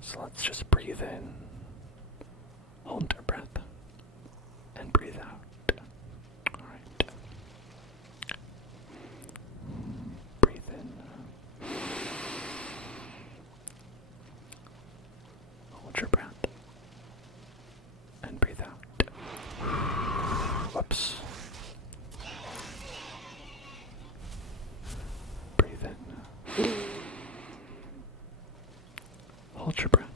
So let's just breathe in, hold our breath, and breathe out. Alright. Breathe in. Hold your breath. And breathe out. Whoops. Breathe in. Hold your breath.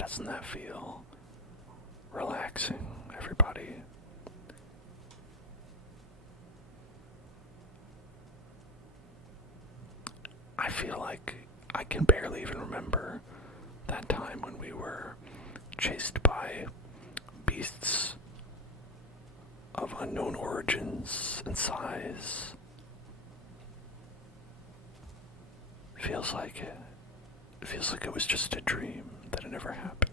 doesn't that feel relaxing, everybody? I feel like I can barely even remember that time when we were chased by beasts of unknown origins and size. Feels like it was just a dream that it never happened.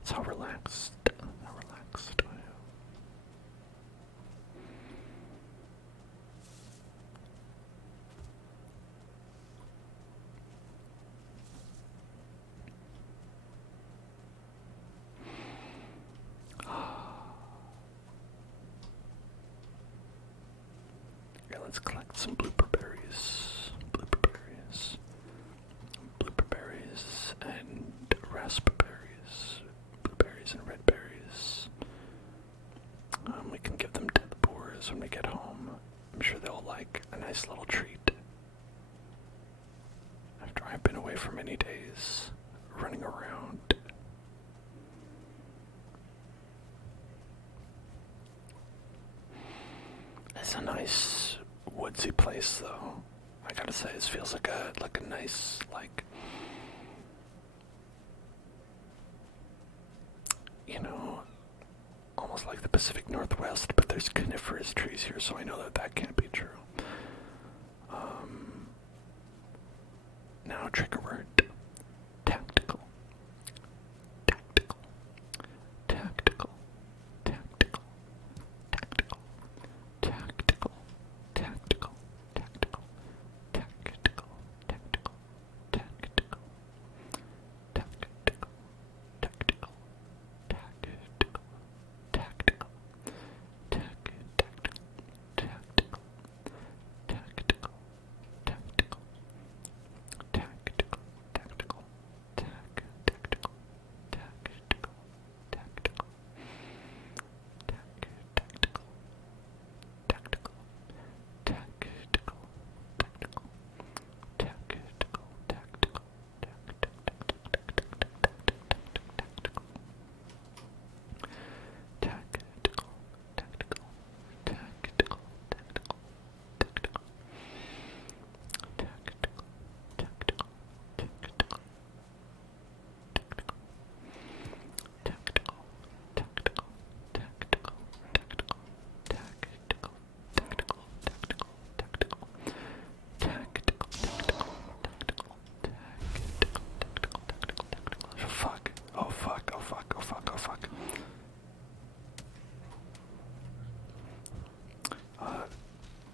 It's how relaxed I am. Yeah, let's collect some blooper berries. Blooper berries and raspberries. Blueberries and red berries. We can give them to the boars when we get home. I'm sure they'll like a nice little treat. After I've been away for many days, running around. It's a nice woodsy place, though. I gotta say, this feels like a nice, almost like the Pacific Northwest, but there's coniferous trees here, so I know that can't be true. Now, trigger word. Tactical. Tactical. Tactical. Tactical. Tactical. Tactical. Tactical. Tactical. Tactical. Tactical. Tactical. Tactical. Tactical. Tactical. Tactical.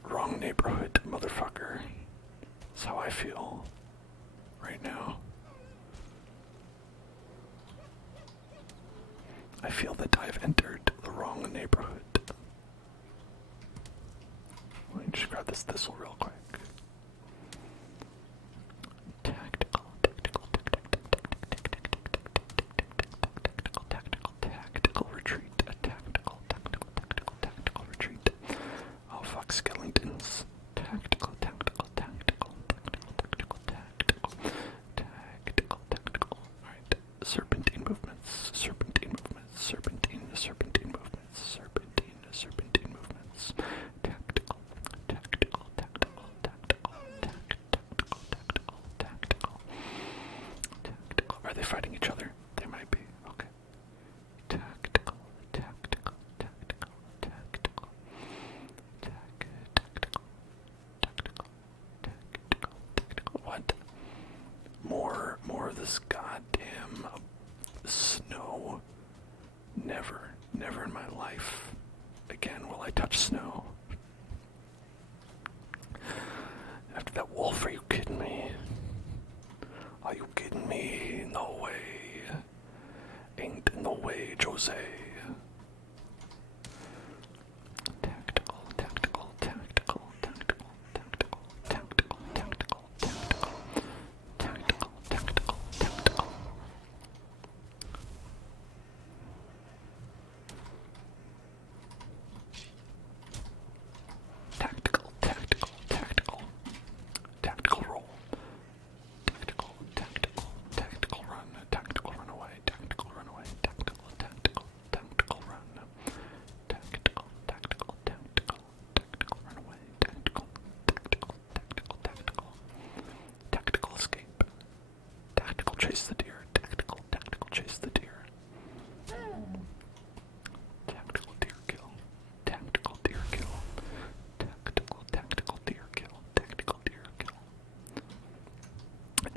Wrong neighborhood, motherfucker. That's how I feel right now. I feel that I've entered the wrong neighborhood. Let me just grab this thistle real quick. Tactical retreat. A tactical retreat. Oh fuck, skeletons. Tactical. Alright, serpentine movements. Serpentine movements. Tactical. Are they fighting each other? They might be. Okay. Tactical. What? More of this goddamn snow. Never in my life again will I touch snow. After that wolf, are you kidding me? Are you kidding me? No way. Ain't no way, Jose. Tactical.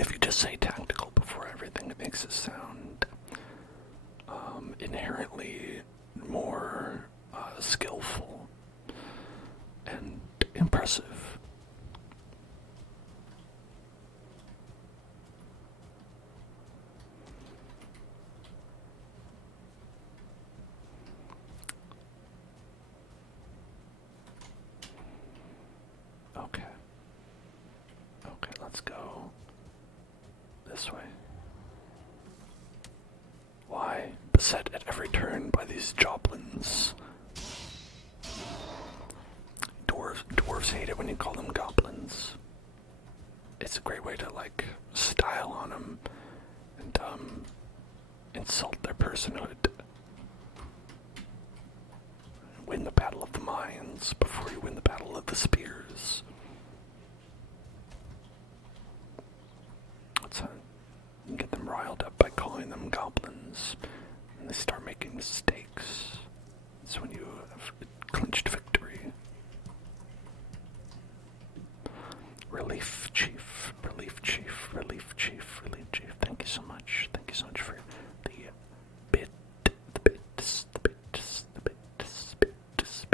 if you just say tactical before everything, it makes it sound inherently more skillful and impressive. Okay. Okay, let's go this way. Why? Beset at every turn by these goblins. Dwarves hate it when you call them goblins. It's a great way to, like, style on them and, insult their personhood. Win the battle of the minds before you win the battle of the spears. You can get them riled up by calling them goblins, and they start making mistakes. That's when you have clinched victory. Relief chief, relief chief, relief chief, relief chief. Thank you so much. Thank you so much for the bit, the bits, the bits, the bits, bits,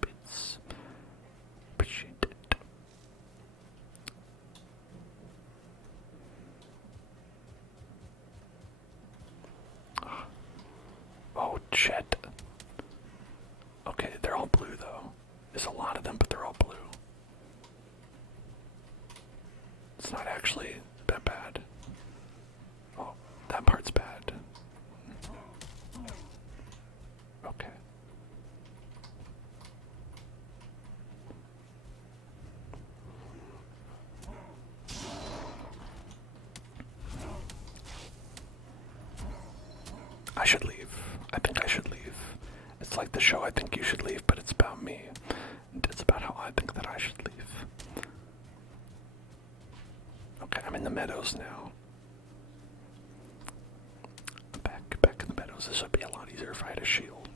bits. Appreciate it. Oh, shit. Okay, they're all blue, though. There's a lot of them, but they're all blue. It's not actually that bad. Oh, that part's bad. Okay. I should leave. I think I should leave. It's like the show I Think You Should Leave, but it's about me. And it's about how I think that I should leave. Okay, I'm in the meadows now. I'm back in the meadows. This would be a lot easier if I had a shield.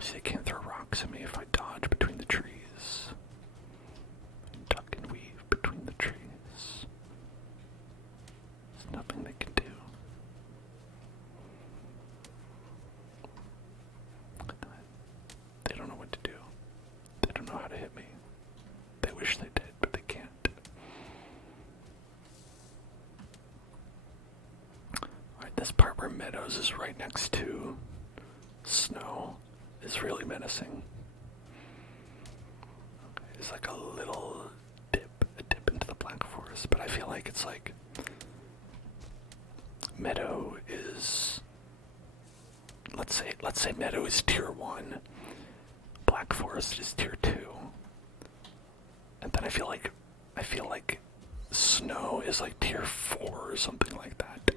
See, they can't throw rocks at me if I dodge between the trees. Duck and weave between the trees. There's nothing they can do. Look at that. They don't know what to do. They don't know how to hit me. They wish they did, but they can't. Alright, this part where meadows is right next to snow is really menacing. Okay, it's like a little dip into the Black Forest, but I feel like it's like meadow is, let's say meadow is tier 1, Black Forest is tier 2, and then I feel like snow is like tier 4 or something like that.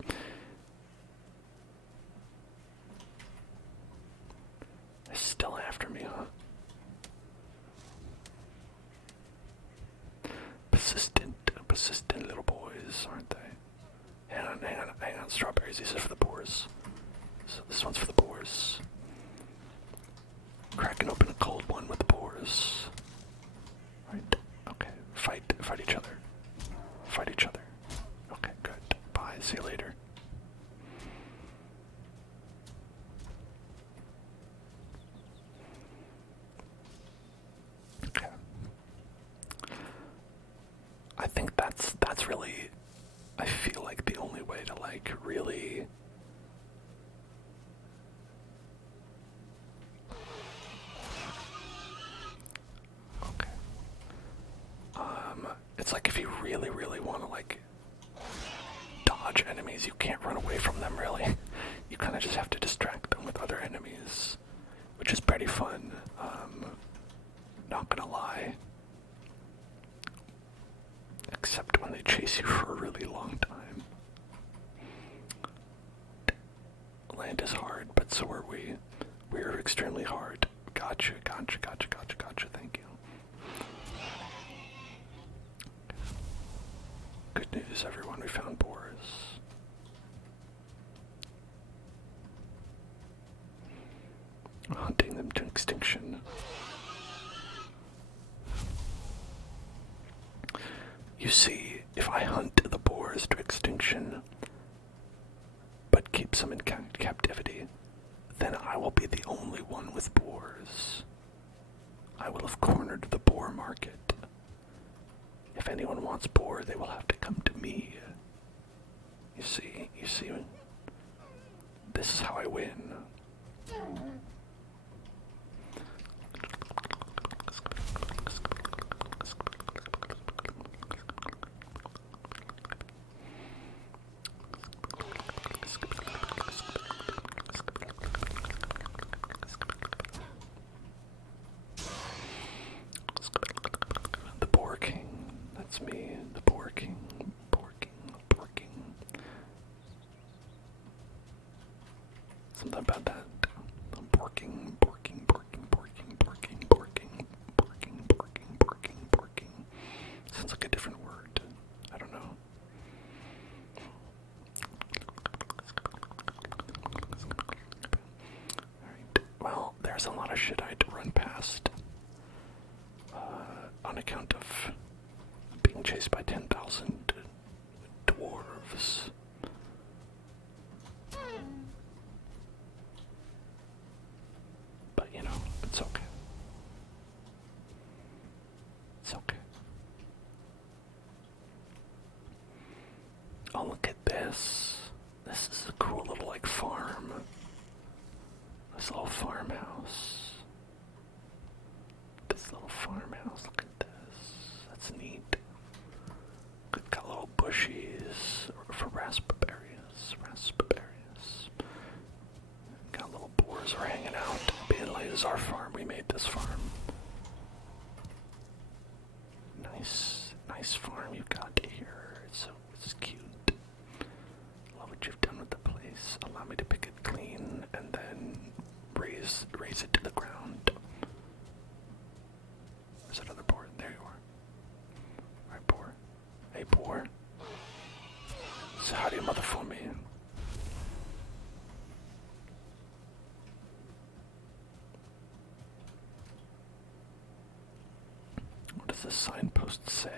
They're still after me, huh? Persistent little boys, aren't they? Hang on, strawberries, these are for the boars. So this one's for the boars. Cracking open a cold one with the boars. Right, okay, fight each other. Fight each other. Okay, good. Bye, see you later. Okay. I think that's really, I feel like the only way to, like, really okay. It's like if you really, really want to, like, dodge enemies, you can't run away from them, really. You kind of just have to distract them with other enemies, which is pretty fun. Not gonna lie. Except when they chase you for a really long time. Land is hard, but so are we. We're extremely hard. Gotcha, thank you. Good news, everyone, we found boars. extinction. You see, if I hunt the boars to extinction, but keep some in captivity, then I will be the only one with boars. I will have cornered the boar market. If anyone wants boar, they will have to come to me. You see, this is how I win. The Boar King, that's me, the Boar King, Boar King, Boar King. Something about that. Borking, borking, borking, borking, borking, borking, borking, borking, borking, borking. Sounds like a different word. I don't know. Alright, well, there's a lot of shit I had to run past. On account of being chased by 10,000 dwarves. But, you know, it's okay. It's okay. Oh, look at this. This is a cool little, like, farm. This little farmhouse. This little farmhouse, look at this. That's neat. We've got little bushies for raspberries. Raspberries. Got little boars are hanging out. Being like, this is our farm. We made this farm. Nice farm you've got here. It's cute. Love what you've done with the place. Allow me to pick it clean and then raise it to the ground. There's another boar. There you are. Alright, boar. Hey, boar. So how do you mother for me? What does this signpost say?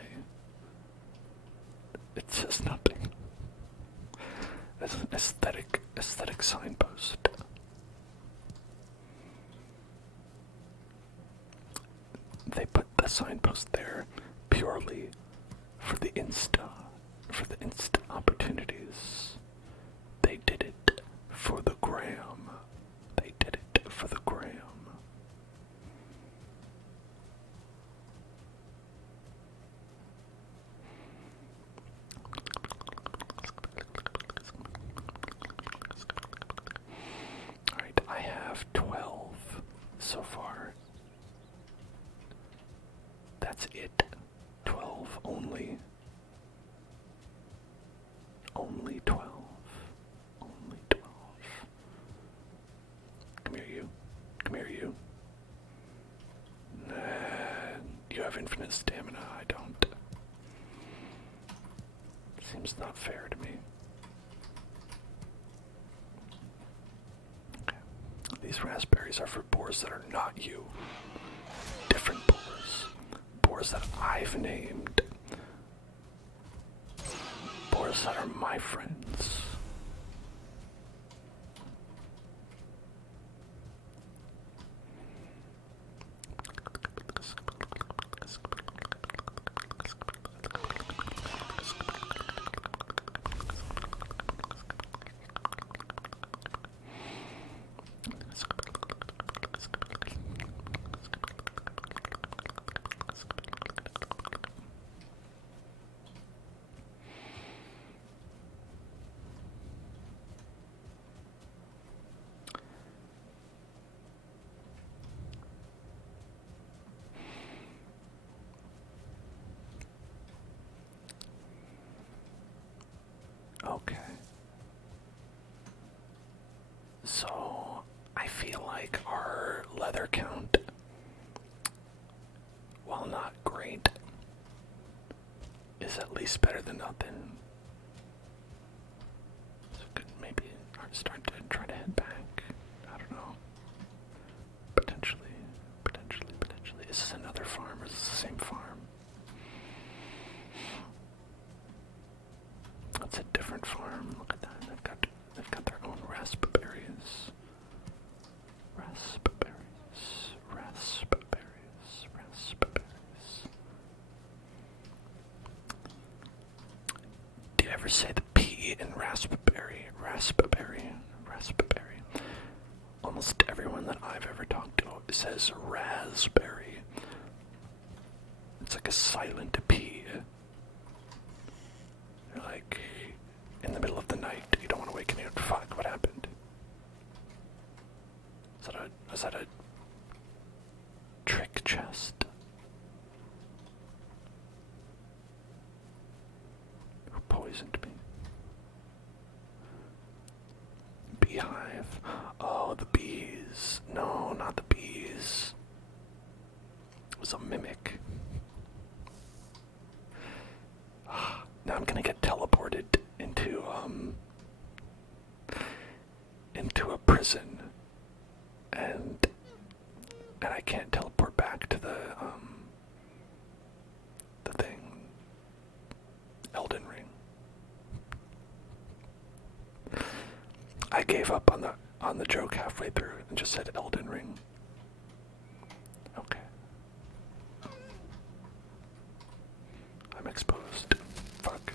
It says nothing. It's an aesthetic signpost. They put the signpost there purely for the Insta opportunities. They did it for the gram. They did it for the gram. Alright, I have 12 so far. That's it. 12 only. Only 12. Only 12. Come here, you. Come here, you. Nah, you have infinite stamina. I don't. Seems not fair to me. Okay. These raspberries are for boars that are not you. Different boars. Boars that I've named. Boars that are my friends. Okay. So, I feel like our leather count, while not great, is at least better than nothing. So could maybe start to try to head back. I don't know. Potentially. is this another farm or is this the same farm? That's a different farm. Look at that. They've got their own raspberries. Raspberries. Raspberries. Raspberries. Do you ever say the P in raspberry? Raspberry. Raspberry. Almost everyone that I've ever talked to says raspberry. It's like a silent P. You're like in the middle of the night. You don't want to wake anyone. Fuck, what happened? Was that a trick chest? Who poisoned me? Beehive. Oh, the bees. No, not the bees. It was a mimic. Now I'm gonna get teleported into a prison, and I can't teleport back to the thing. Elden Ring. I gave up on the joke halfway through and just said Elden Ring. Okay. I'm exposed. Fuck.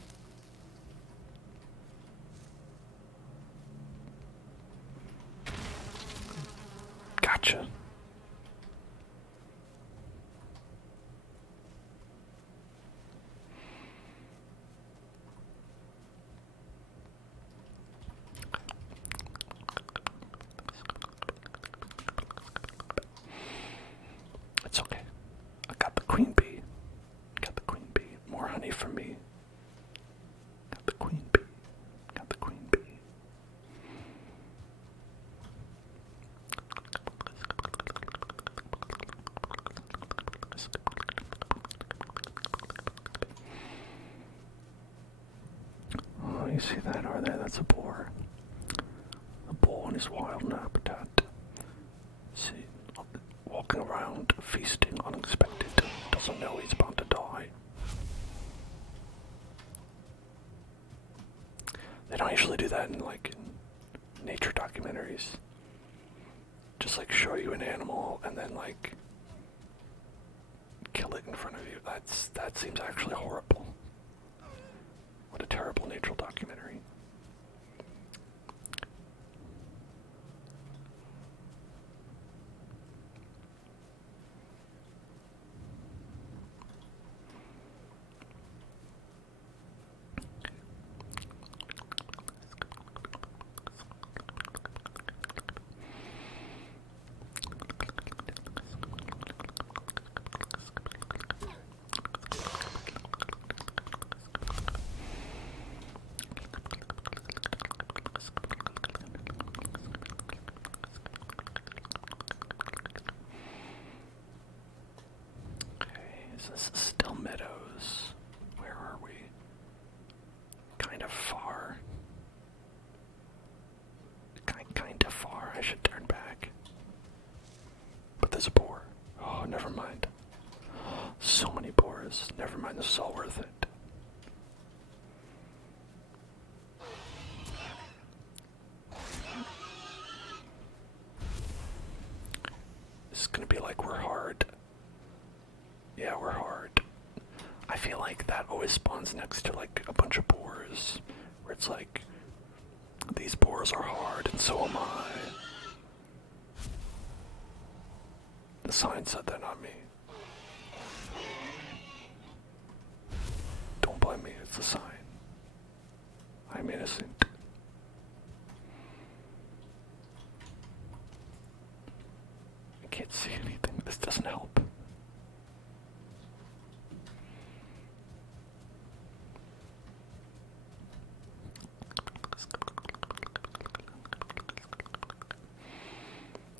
Gotcha. It's okay. I got the queen bee. Got the queen bee. More honey for me. Got the queen bee. Got the queen bee. Oh, you see that over there? That's a boar. A bull in his wild habitat. See, walking around, feasting unexpected. Doesn't know he's about to die. They don't usually do that in nature documentaries. Just show you an animal and then kill it in front of you. That seems actually horrible. What a terrible nature documentary. This is still meadows. Where are we? Kind of far. Kind of far. I should turn back. But there's a boar. Oh, never mind. So many boars. Never mind, this is all worth it. This is gonna be like we're hard. Yeah, we're hard. I feel like that always spawns next to a bunch of boars, where it's these boars are hard and so am I. The sign said that, not me. Don't blame me, it's the sign. I'm innocent. I can't see anything, this doesn't help.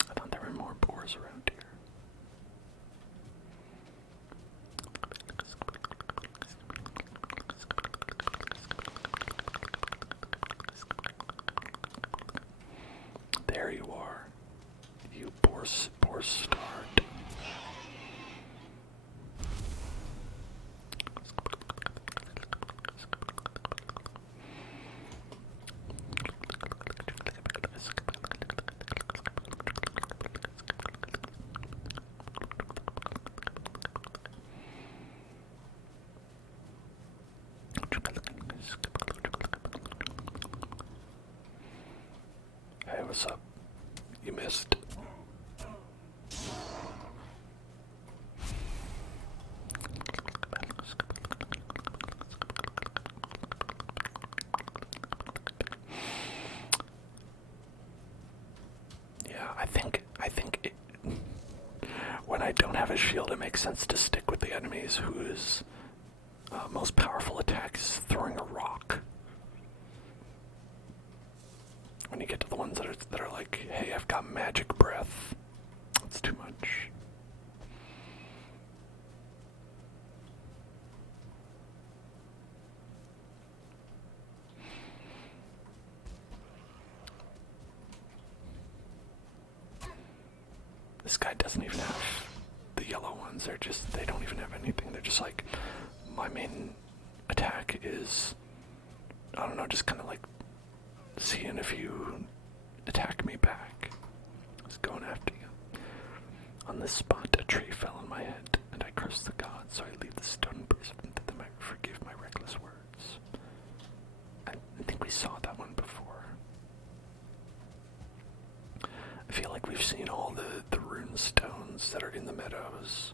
I thought there were more boars around here. There you are. You boar start. Hey, what's up? You missed. Yeah, I think when I don't have a shield, it makes sense to stick with the enemies whose most powerful attack is throwing a rock. When you get to the ones that are like, hey, I've got magic breath, it's too much. This guy doesn't even have the yellow ones. They don't even have anything. They're just like, my main attack is, I don't know, just kind of like seeing if you attack me back. Just going after you. On this spot, a tree fell on my head, and I cursed the gods, so I leave the stone person that they might forgive my reckless words. I think we saw that one before. I feel like we've seen all the rune stones that are in the meadows.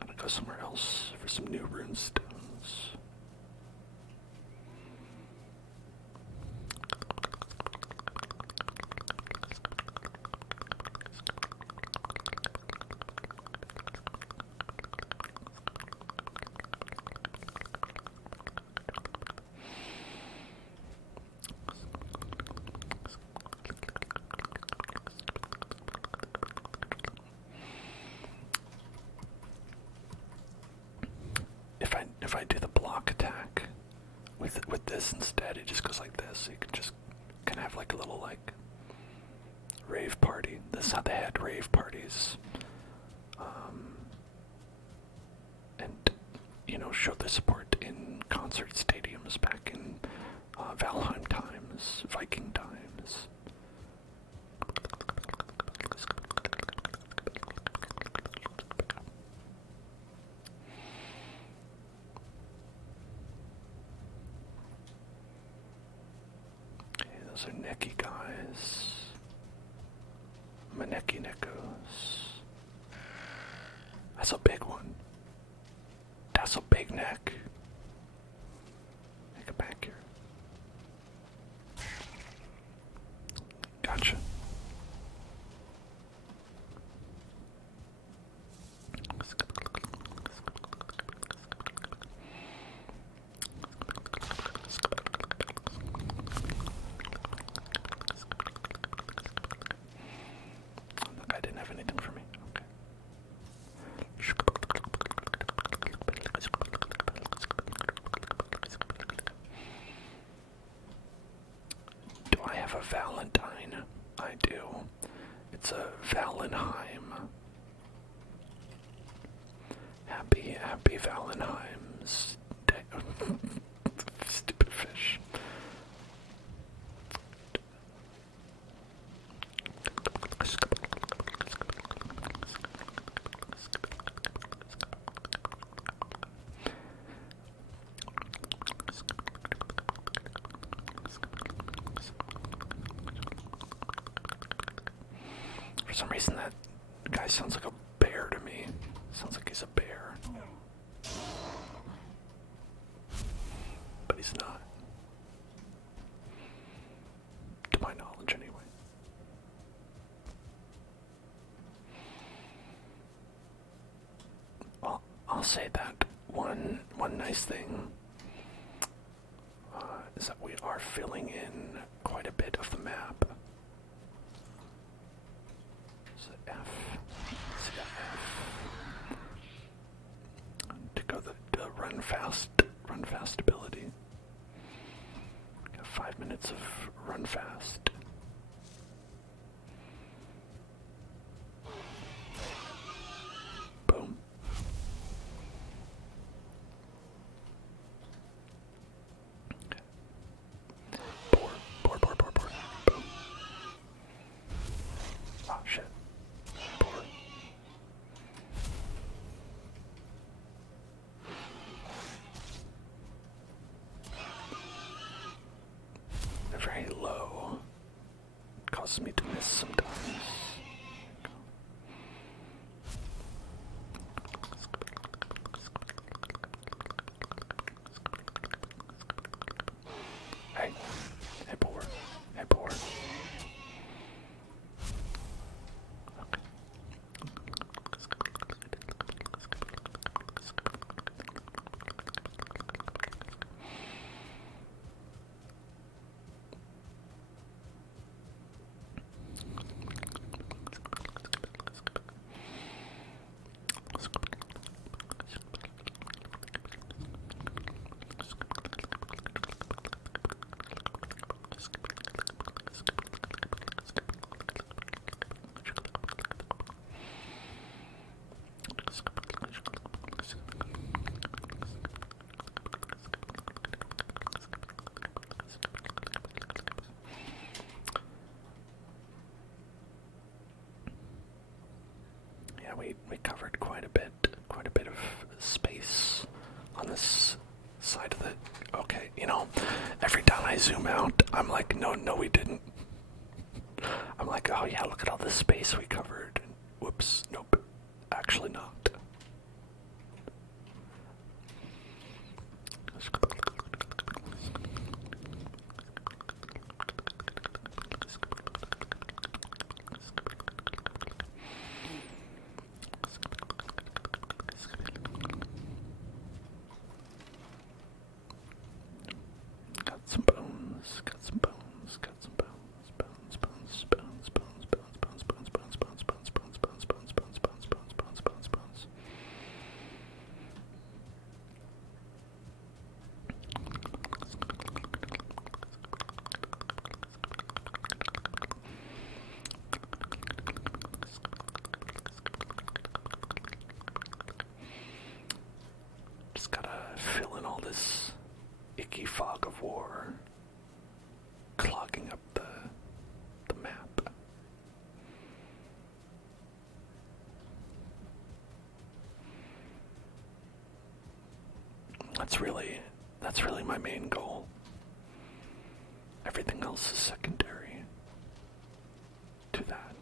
I'm gonna go somewhere else for some new rune stones. If I do the block attack with this instead, it just goes like this. You can just kind of have like a little like rave party. This is how they had rave parties, and show the support in concert stadiums back in Valheim times, Viking times. Those are necky guys. Maneki neckos. That's a big one. That's a big neck. Make it back here. Gotcha. Look, I didn't have anything for me. Okay. Do I have a Valentine? I do. It's a Valheim. Happy Valheim's Day. Stupid fish. For some reason, that guy sounds like a bear to me. Sounds like he's a bear. But he's not. To my knowledge, anyway. I'll say that one nice thing is that we are filling in quite a bit of the map. So F. See that F. To go the run fast ability. Got 5 minutes of run fast. Boom. Boar. Boom. Oh shit. Boar. I zoom out, I'm like, no, we didn't. I'm like, oh yeah, look at all this space we covered. And whoops, nope, actually not. Got some bones, got some bones, got some bones, bones, bones, bones, bones, bones, bones, bones, bones, bones, bones, bones, bones, bones, bones, bones, bones, bones, bones. Just gotta fill in all this icky fog of war, clogging up the map. That's really my main goal. Everything else is secondary to that.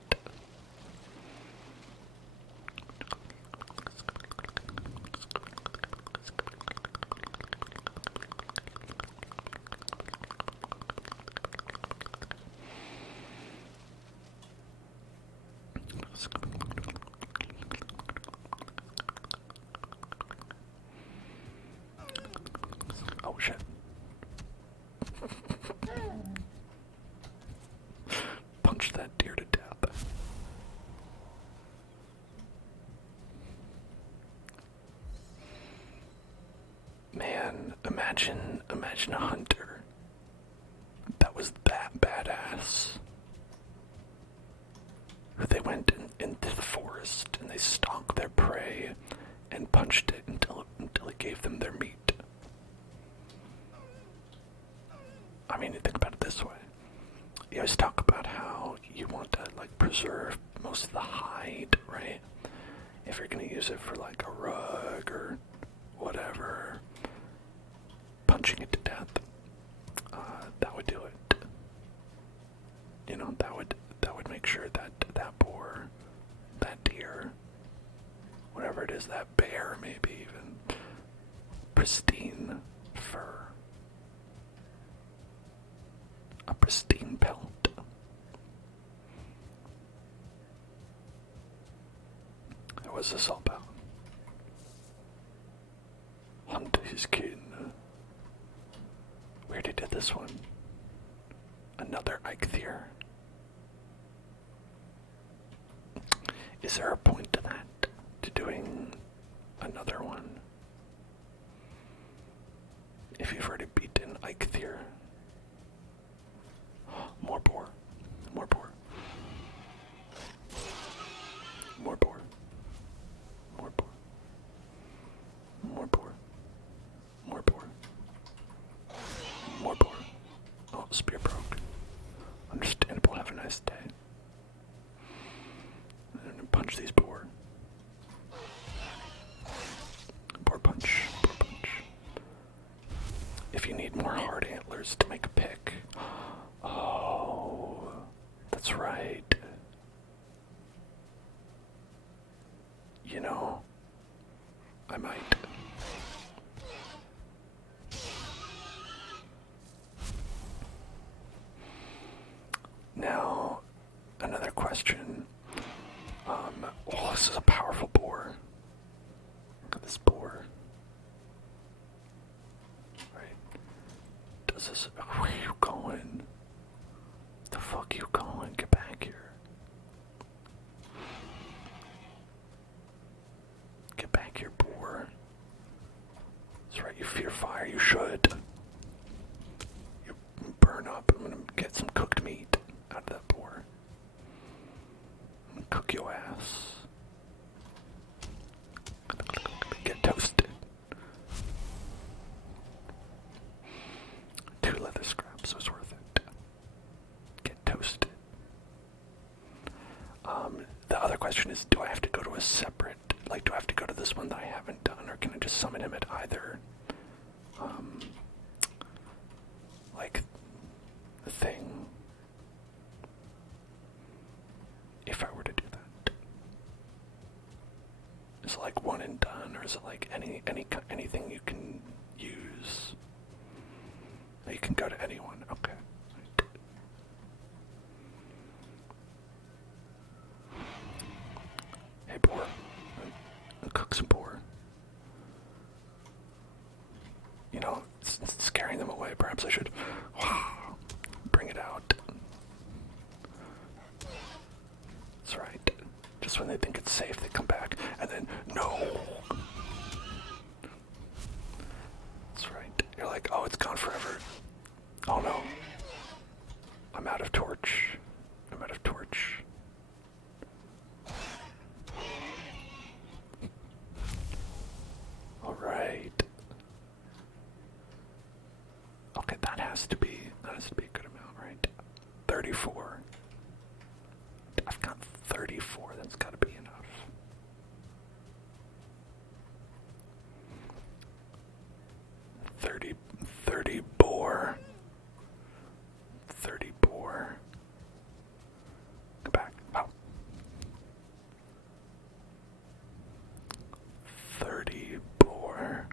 Oh shit. Punch that deer to death. Man, imagine a hunter that was that badass. They went into the forest and they stalked their prey and punched it until it gave them their meat. I mean, think about it this way. You always talk about how you want to preserve most of the hide, right? If you're gonna use it for a rug or whatever, punching it to death, that would do it. You know, that would make sure that boar, that deer, whatever it is, that bear maybe even, pristine fur. A pristine pelt. What was this all about? Hunt his kin. We already did this one. Another Eikthyr. Is there a point to that? To doing another one? If you've already beaten Eikthyr. More boar. More boar. More boar. More boar. More boar. More boar. More boar. Oh, spear broke. Understandable. Have a nice day. And punch these boar. Boar punch. Boar punch. If you need more hard antlers to make a pick. Oh, that's right. You know, I might. Now, another question. Oh, this is a powerful boar. Look at this boar. Right. Does this... Where are you going? The fuck you going? Get back here. Get back here, boar. That's right, you fear fire, you should. You burn up. I'm gonna get some cooked meat out of that boar. I'm gonna cook your ass. Get toasted. 2 leather scraps was worth it. Get toasted. The other question is, do I have to go to a separate, do I have to go to this one that I haven't done, or can I just summon him at either, Is it like one and done, or is it like anything you can use? You can go to anyone. Okay. Hey, boar. Cook some boar. You know, it's scaring them away. Perhaps I should bring it out. That's right. Just when they think it's safe, they come back, and then no. That's right. You're like, oh, it's gone forever. Oh no. I'm out of torch. I'm out of torch. Alright. Okay, that has to be a good amount, right? 34. I've got 34, that's gotta be enough. 30 boar. 30 boar. Go back. Oh. 30 boar.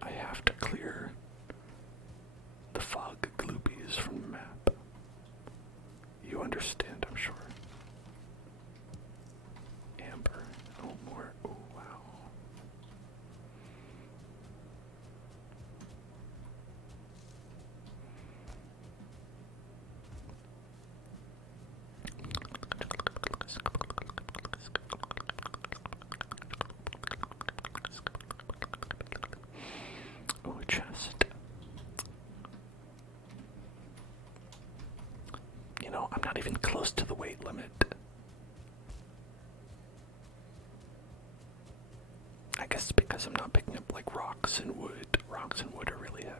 I have to clear the fog gloopies from the map. You understand, I'm sure. Amber. Oh, more. Oh, wow. Oh, a chest. You know, I'm not even close to the weight limit. I guess it's because I'm not picking up like rocks and wood. Rocks and wood are really heavy.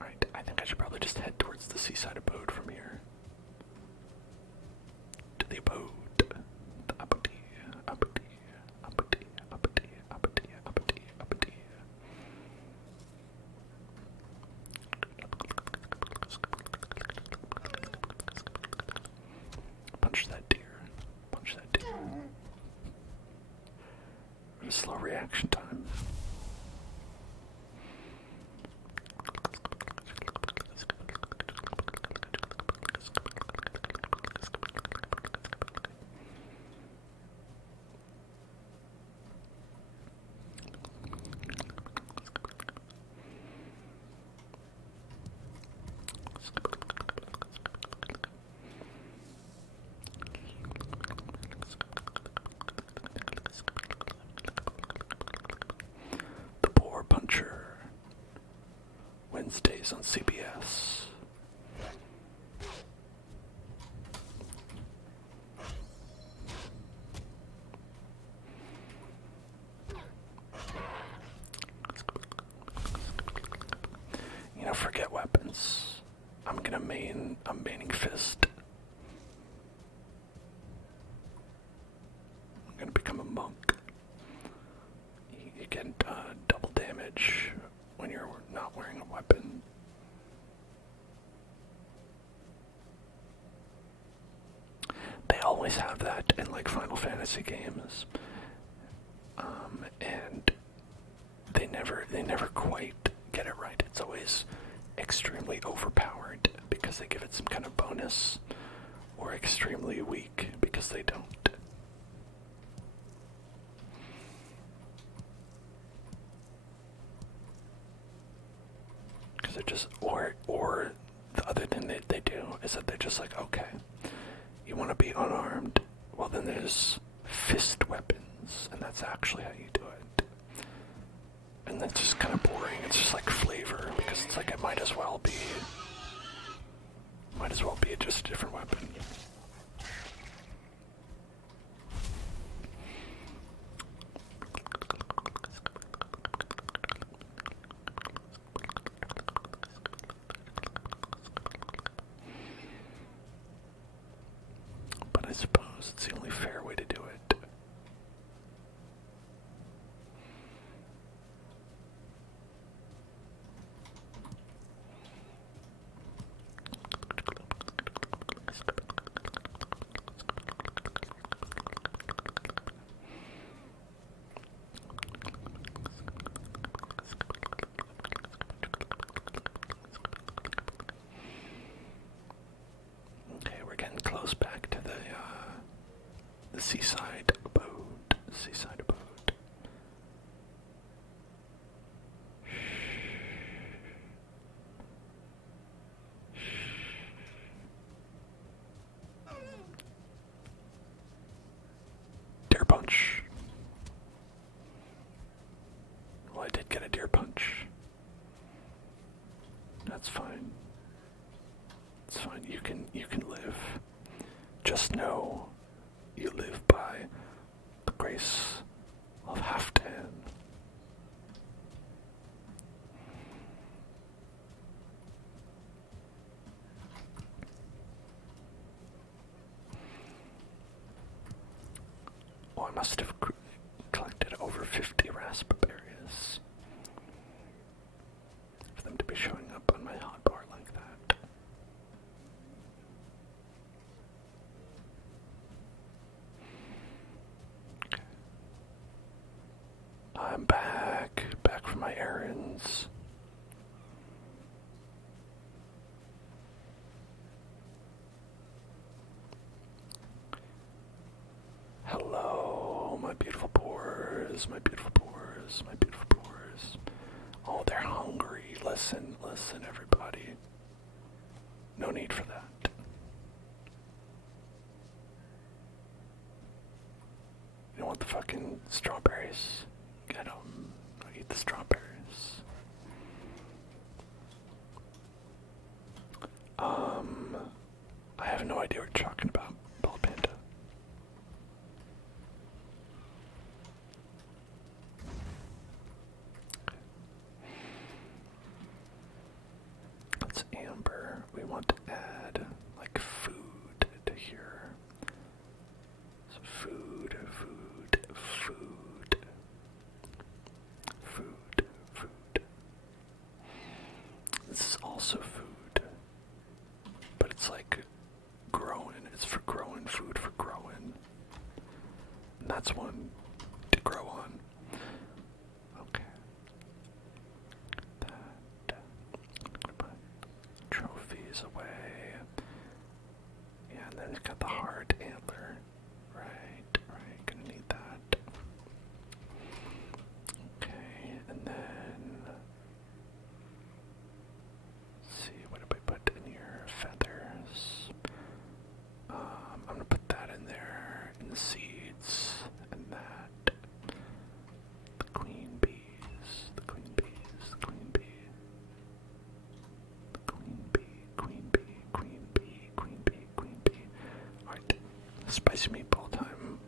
Alright, I think I should probably just head towards the seaside abode from here. To the abode. The abode. Abode. Abode. Abode. Abode. Abode. Abode. Punch that deer. Punch that deer. A slow reaction time. The Boar Puncher. Wednesdays on CBS. You know, forget weapons. I'm maining fist. I'm gonna become a monk. You get double damage when you're not wearing a weapon. They always have that in like Final Fantasy games. And they never quite get it right. It's always extremely overpowered because they give it some kind of bonus, or extremely weak because they don't. Because they're just, or the other thing that they do is that they're just like, okay, you want to be unarmed? Well, then there's fist weapons, and that's actually how you do it. And that's just kind of boring. It's just like flavor, because it's like it might as well be Might as well be just a different weapon. But I suppose it's the only fair way to do it. Okay, we're getting close back to the seaside abode. Seaside abode. Deer punch. Well, I did get a deer punch. That's fine. It's fine. You can live. Just know you live by the grace of Halfdan. Oh, I must have collected over 50 raspberries for them to be showing up on my hotbar like that. Okay. I'm back from my errands. Hello, my beautiful boars, my beautiful boars, my beautiful boars. Oh, they're hungry. Listen, everybody. No need for that. You want the fucking strawberries? Get them. Eat the strawberries. I have no idea what you're talking about, Bald Panda. That's amber. We want to add like food to here. So food. This is also food, but it's like growing. It's for growing, food for growing. And that's one to grow on. Okay. That. I'm gonna put trophies away. Yeah, and then it's got the hard antler. Right, gonna need that. Okay, and then let's see, what did we put in here? Feathers. I'm gonna put that in there, and the seeds, and that. The queen bees, the queen bees, the queen bee. The queen bee, queen bee, queen bee, queen bee, queen bee. Alright, spicy meatball time.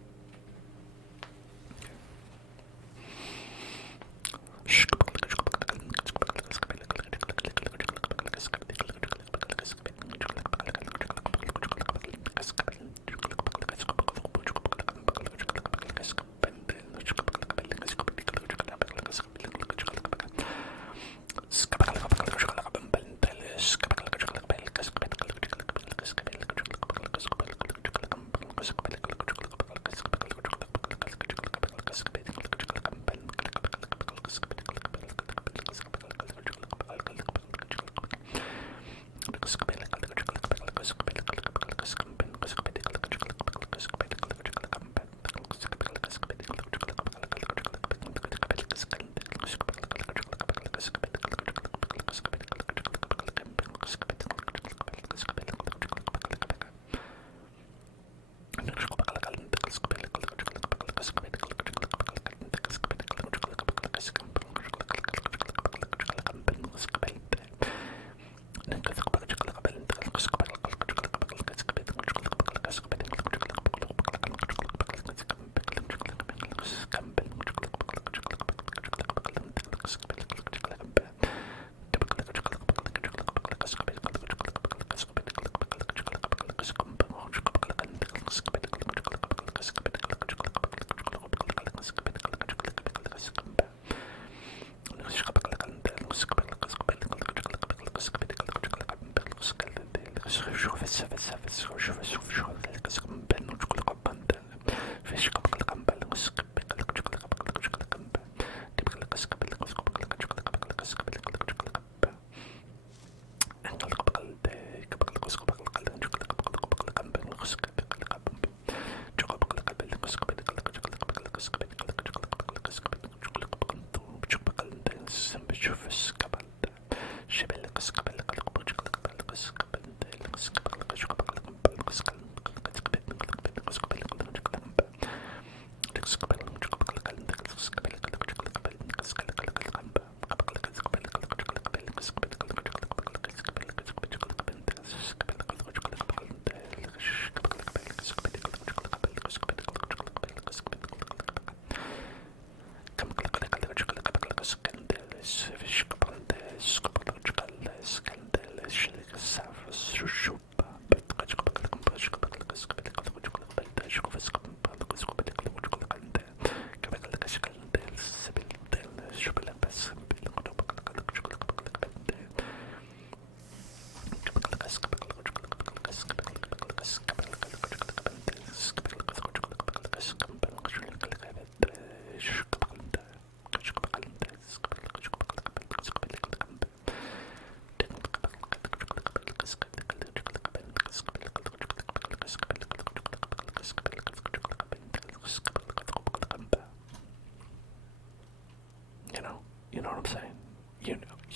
You know what I'm saying?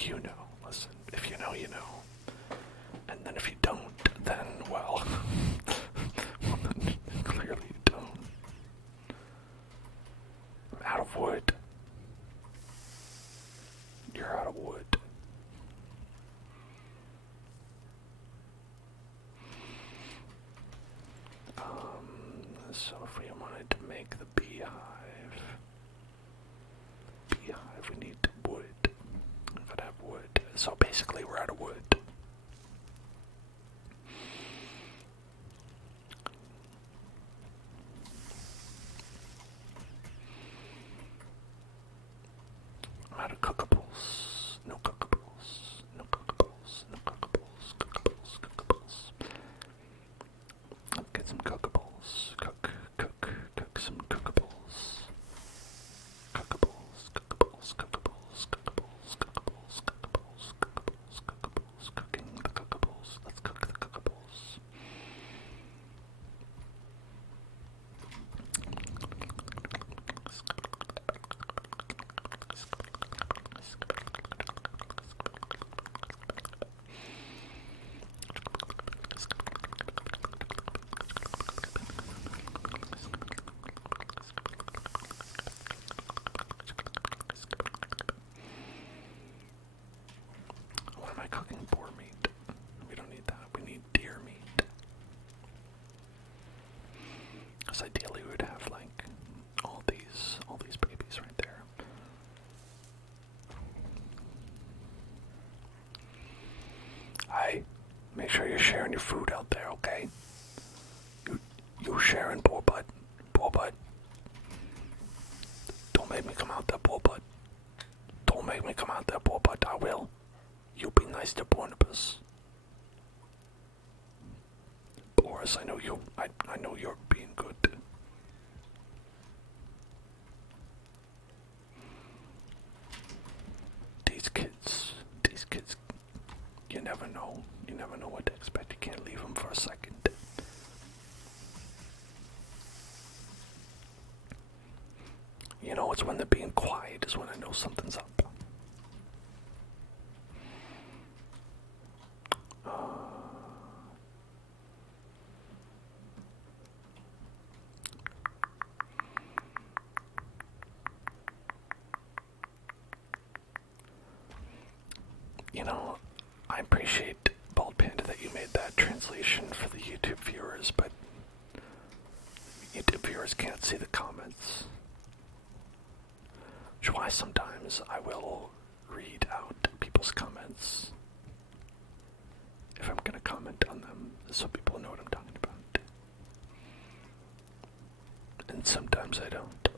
You know. Listen, if you know, you know. And then if you don't, then, well, then clearly you don't. I'm out of wood. You're out of wood. So if we wanted to make the beehive, we need wood. We gotta have wood. So basically we're out of wood. I'm out of cookables. No cookables. No cookables. No cookables. Cookables. Cookables. Let's get some cookables. Cook some cookables. Cookables. Cookables. Cookables. Cookables. Cookables. Cookables. Cookables. Cookables. Cooking the cookables. Let's cook the cookables. What am I cooking? Boar meat. We don't need that. We need deer meat. Because ideally we would have like all these babies right there. Hey, make sure you're sharing your food out there, okay? You sharing, poor bud. Poor bud. Don't make me come out there, poor bud. Don't make me come out there, poor bud. I will. You be nice to Barnabas. Boris, I know you're being good. These kids, you never know. You never know what to expect. You can't leave them for a second. You know, it's when they're being quiet is when I know something's up. You know, I appreciate, Bald Panda, that you made that translation for the YouTube viewers, but YouTube viewers can't see the comments. Which is why sometimes I will read out people's comments if I'm gonna comment on them, so people know what I'm talking about. And sometimes I don't.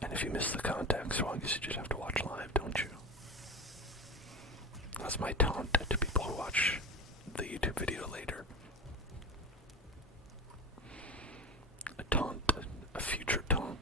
And if you miss the context, well, I guess you just have to watch live, don't you? That's my taunt to people who watch the YouTube video later. A taunt, a future taunt.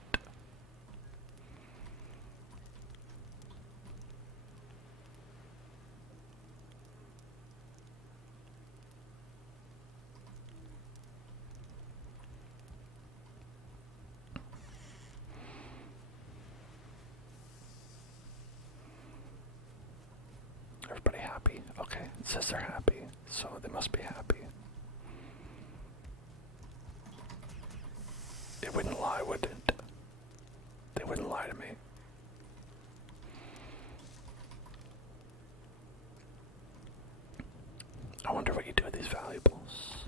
Everybody happy? Okay, it says they're happy, so they must be happy. They wouldn't lie, would it? They wouldn't lie to me. I wonder what you do with these valuables.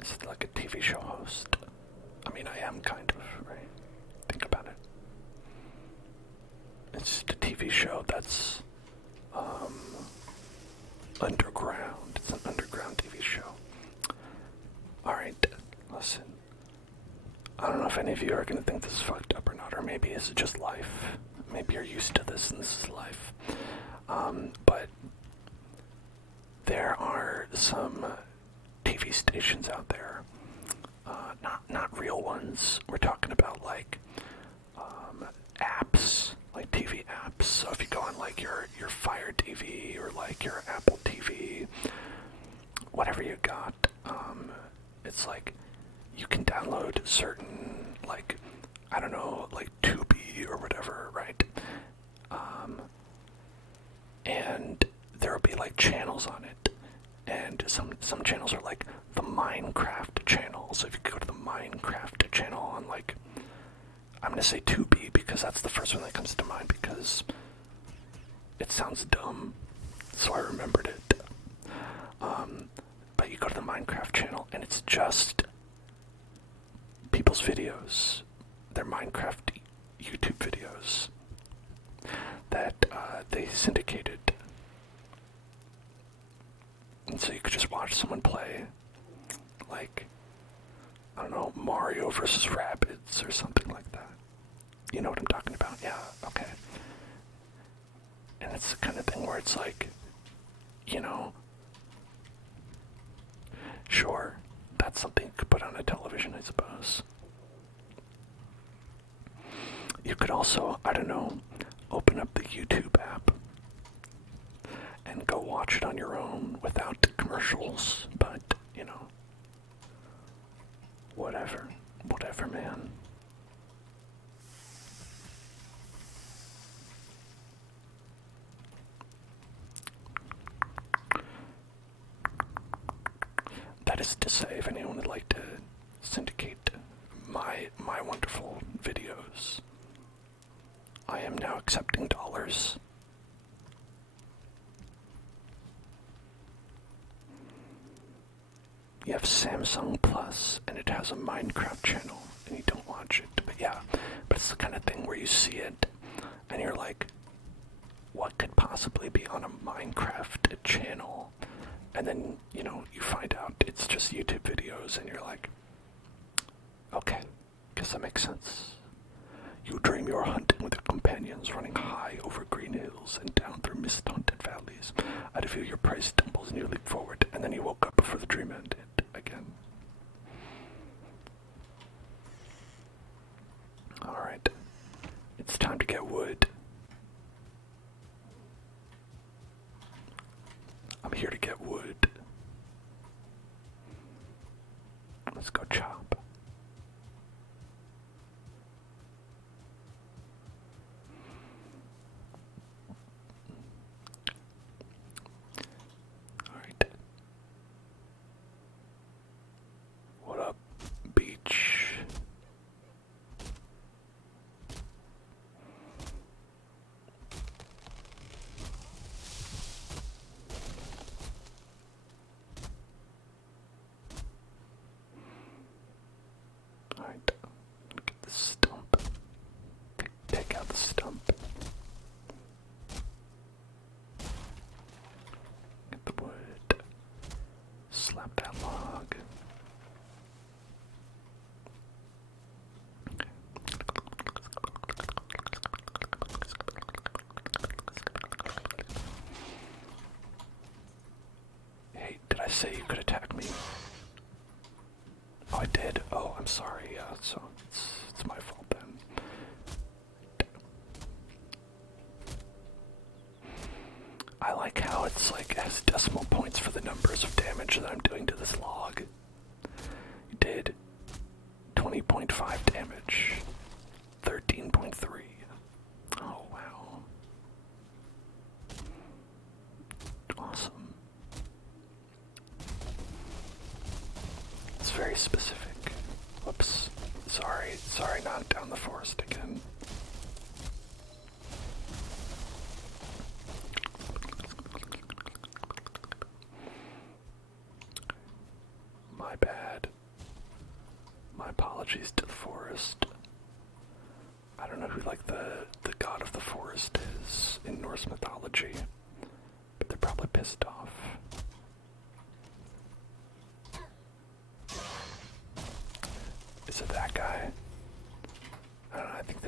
Is it like a TV show host? I mean, I am kind of, right? Think about it. It's just a TV show that's underground. It's an underground TV show. Alright, listen. I don't know if any of you are going to think this is fucked up or not, or maybe this is just life. Maybe you're used to this and this is life. But there are some TV stations out there, not real ones. We're talking about like apps, like TV apps. So if you go on like your Fire TV or like your Apple TV, whatever you got, it's like you can download certain, like, I don't know, like Tubi or whatever, right? And there'll be like channels on it, and some channels are like the Minecraft channel. So if you go to the Minecraft channel on, like, I'm gonna say Tubi because that's the first one that comes to mind because it sounds dumb, so I remembered it. But you go to the Minecraft channel and it's just people's videos, their Minecraft YouTube videos that they syndicated. And so you could just watch someone play, like, I don't know, Mario versus Rabbids or something like that. You know what I'm talking about? Yeah, okay. And it's the kind of thing where it's like, you know, sure, that's something you could put on a television, I suppose. You could also, I don't know, open up the YouTube app and go watch it on your own without commercials, but, you know, whatever, man. That is to say, if anyone would like to syndicate my wonderful videos, I am now accepting dollars. You have Samsung Plus, and it has a Minecraft channel, and you don't watch it. But yeah, but it's the kind of thing where you see it, and you're like, what could possibly be on a Minecraft channel? And then, you know, you find out it's just YouTube videos, and you're like, okay, guess that makes sense. You dream you're hunting with your companions, running high over green hills and down through mist-haunted valleys. Out of you, your prey stumbles and you leap forward, and then you woke up before the dream ended again. Alright, it's time to get wood. I'm here to get wood. Let's go chop. Alright. What up, beach? Alright, get the stump. Take out the stump. Get the wood. Slap that log. Hey, did I say you could attack me? Oh, I did? Oh, I'm sorry, yeah, so it's my fault then. I like how it's like, it has decimal points for the numbers of damage that I'm doing to this log. You did 20.5 damage, 13.3. Oh, wow. Awesome. It's very specific. Whoops. Sorry, knocked down the forest again. My bad. My apologies to the forest. I don't know who, like, the god of the forest is in Norse mythology, but they're probably pissed off.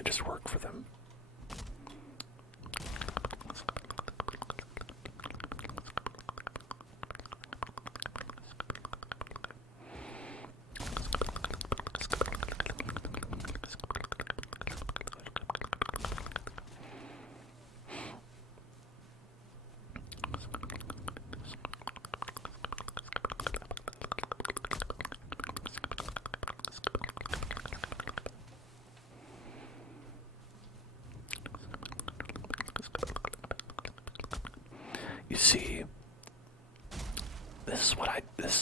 they just work for them. You see, this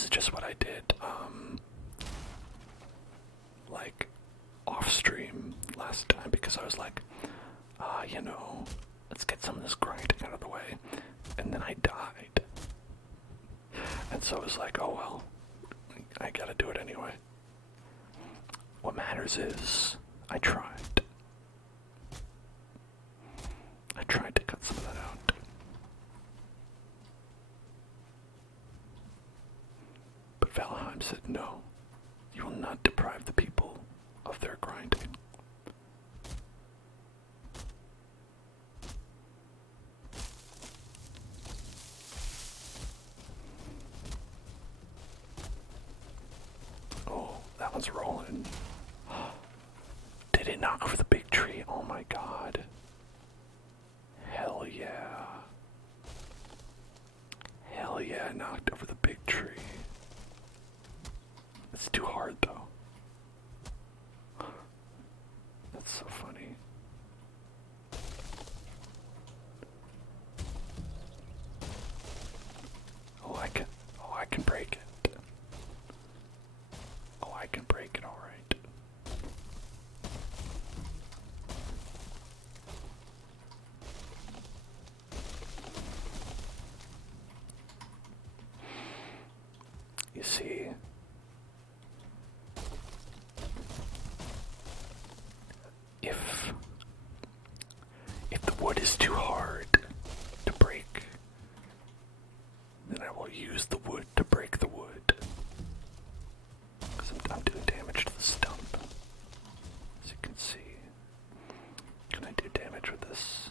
is just what I did, like, off stream last time, because I was like, let's get some of this grinding out of the way, and then I died. And so I was like, oh well, I gotta do it anyway. What matters is, I tried. I tried to cut some of that out. But Valheim said, no, you will not deprive the people of their grinding. Oh, that one's rolling. Did it knock over the big tree? Oh my god. Hell yeah. Hell yeah, it knocked over the big tree. It's too hard though. That's so funny. Oh, I can break it. Oh, I can break it, all right. You see, if the wood is too hard to break, then I will use the wood to break the wood. Because I'm doing damage to the stump. As you can see. Can I do damage with this?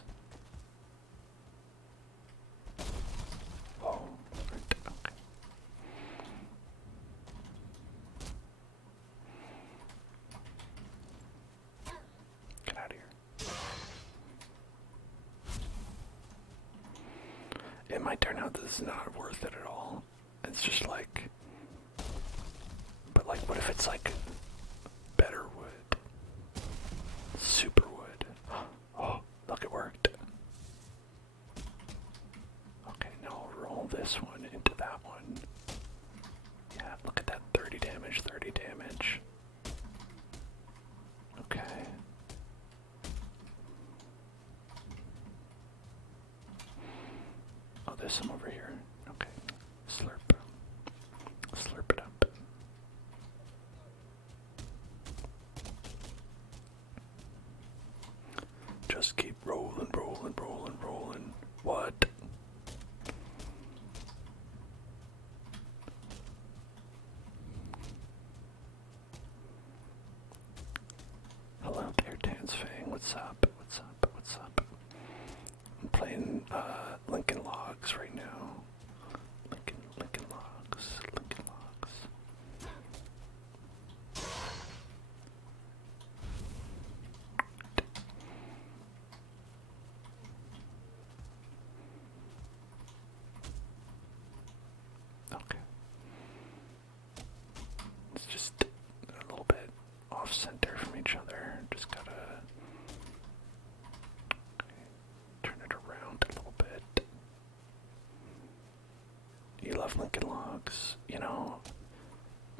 Oh, right, okay. Get out of here. It might turn out this is not worth it at all. It's just like, but like, what if it's like better wood? Super wood. Oh, look, it worked. Okay, now I'll roll this one into that one. Yeah, look at that, 30 damage, 30 damage. Okay. Oh, there's some over here. Okay. Slurp. Slurp it up. Just keep rolling, rolling, rolling, rolling. What? Hello there, Dan's Fang. What's up? What's up? What's up? I'm playing Lincoln Logs right now. Lincoln Logs. Lincoln Logs. Okay. It's just a little bit off center from each other. Just gotta turn it around a little bit. You love Lincoln Logs, you know,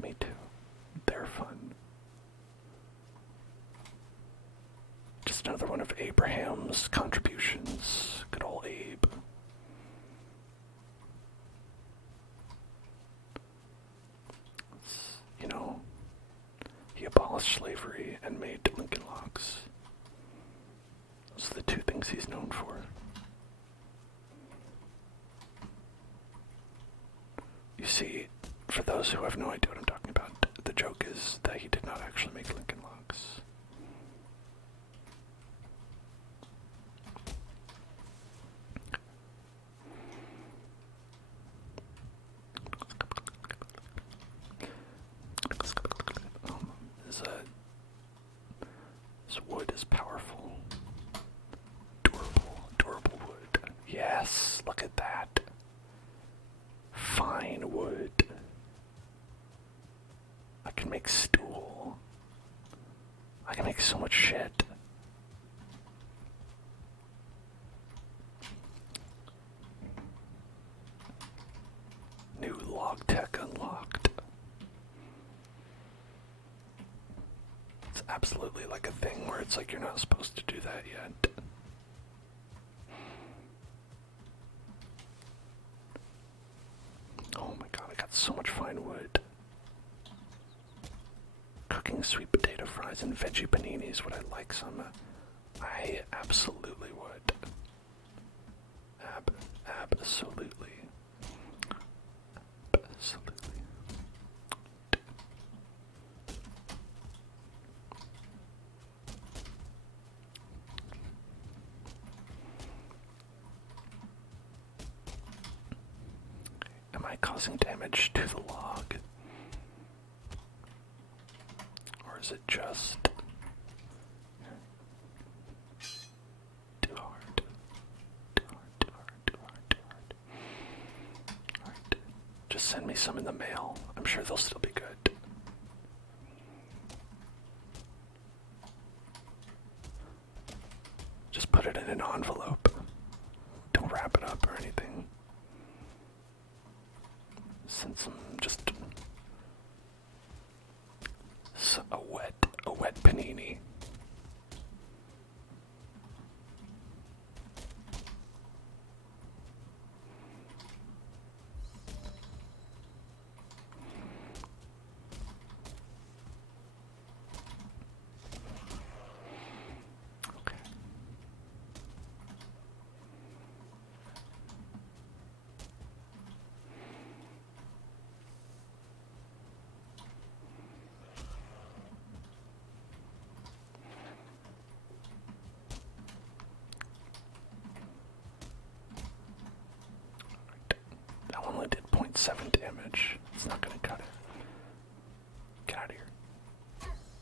me too. They're fun. Just another one of Abraham's contributions. Good old Abe. You know, he abolished slavery and made Lincoln Logs. Those are the two things he's known for. You see, for those who have no idea what I'm talking about, the joke is that he did not actually make Lincoln Logs. Yes, look at that. Fine wood. I can make stool. I can make so much shit. New log tech unlocked. It's absolutely like a thing where it's like you're not supposed to do that yet. Oh my god, I got so much fine wood. Cooking sweet potato fries and veggie paninis would I like some? I absolutely would. Absolutely. Absolutely. Am I causing damage to the log? Or is it just too hard? Too hard, too hard, too hard, too hard. Alright. Just send me some in the mail. I'm sure they'll still be good. Just put it in an envelope. Don't wrap it up or anything. Send some just a wet panini. Okay. That one only did 0.7 damage. It's not gonna cut it. Get out of here.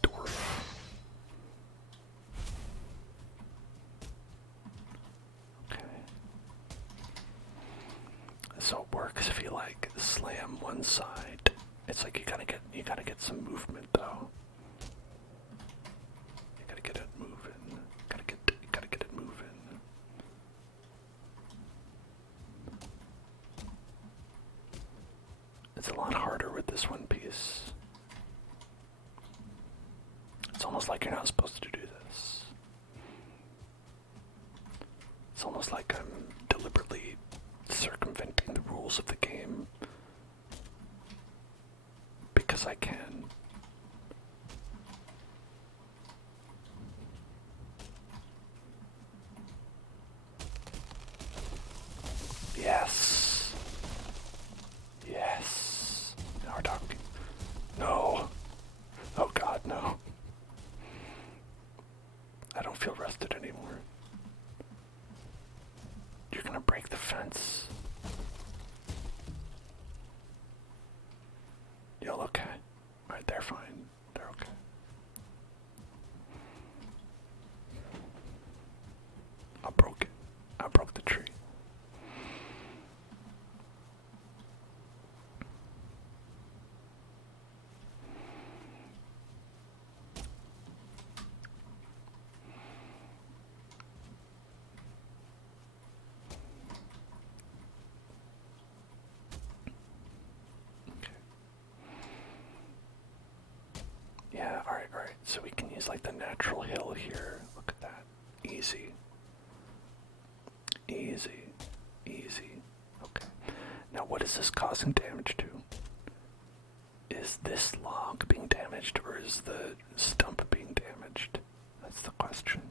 Dwarf. Okay. So it works if you like slam one side. It's like you gotta get some movement though. You gotta get it moving. You gotta get it moving. It's a lot harder with this one piece. It's almost like you're not supposed to do this. It's almost like I'm deliberately circumventing the rules of the game because I can. Yes. Yes. Now we're talking. No. Oh god, no. I don't feel rested anymore. You're gonna break the fence. Y'all okay? Alright, they're fine. They're okay. I broke it. I broke the tree. Yeah, alright. So we can use like the natural hill here. Look at that. Easy. Easy. Easy. Okay. Now what is this causing damage to? Is this log being damaged or is the stump being damaged? That's the question.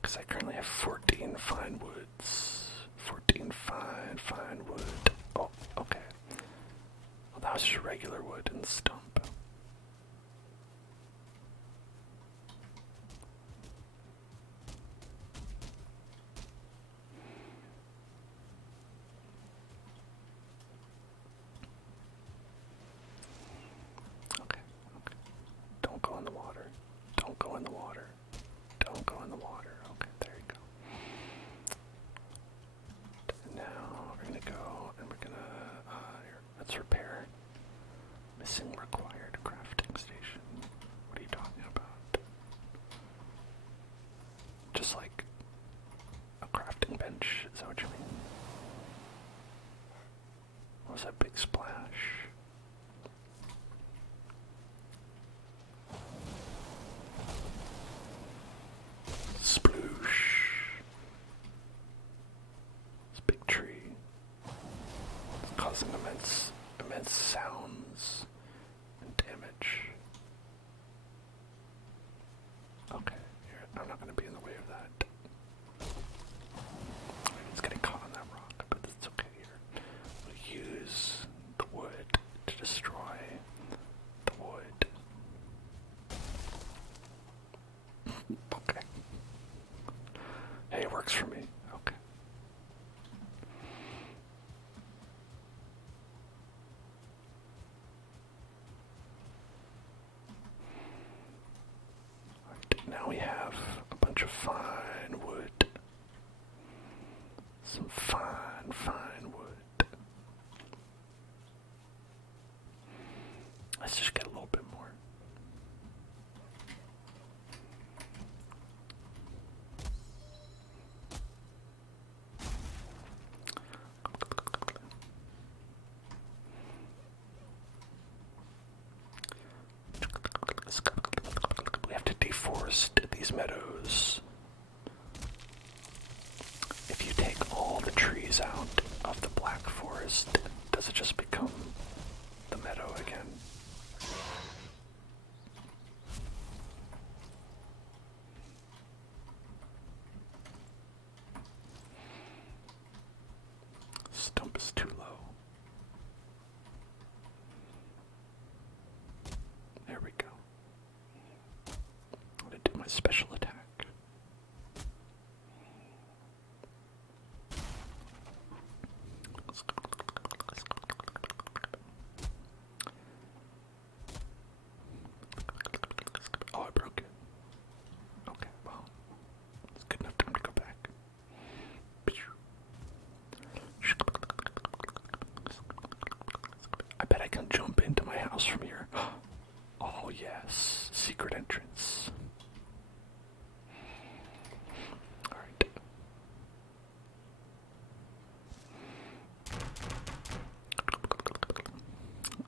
Because I currently have 14 fine woods. 14 fine wood. Oh, okay. Well, that was just regular wood and stump. go in the water. Don't go in the water. Okay, there you go. Now we're gonna go and we're gonna, here, let's repair. Missing required crafting station. What are you talking about? Just like a crafting bench, is that what you mean? What was that big splash? Sploosh. This big tree. It's causing immense sounds and damage. Okay, here, I'm not going to be in the way of that. It's getting caught on that rock, but it's okay here. We'll use the wood to destroy the wood. Okay. Hey, it works for me. Okay. Alright, now we have a bunch of fine wood. Some fine wood. Let's just get a little bit more. We have to deforest these meadows. If you take all the trees out of the black forest, does it just become the meadow again? Stump is too low. There we go. I'm gonna do my special attack. Oh, I broke it. Okay, well, it's good enough time to go back. I bet I can jump into my house from here. Oh yes, secret entrance. Alright.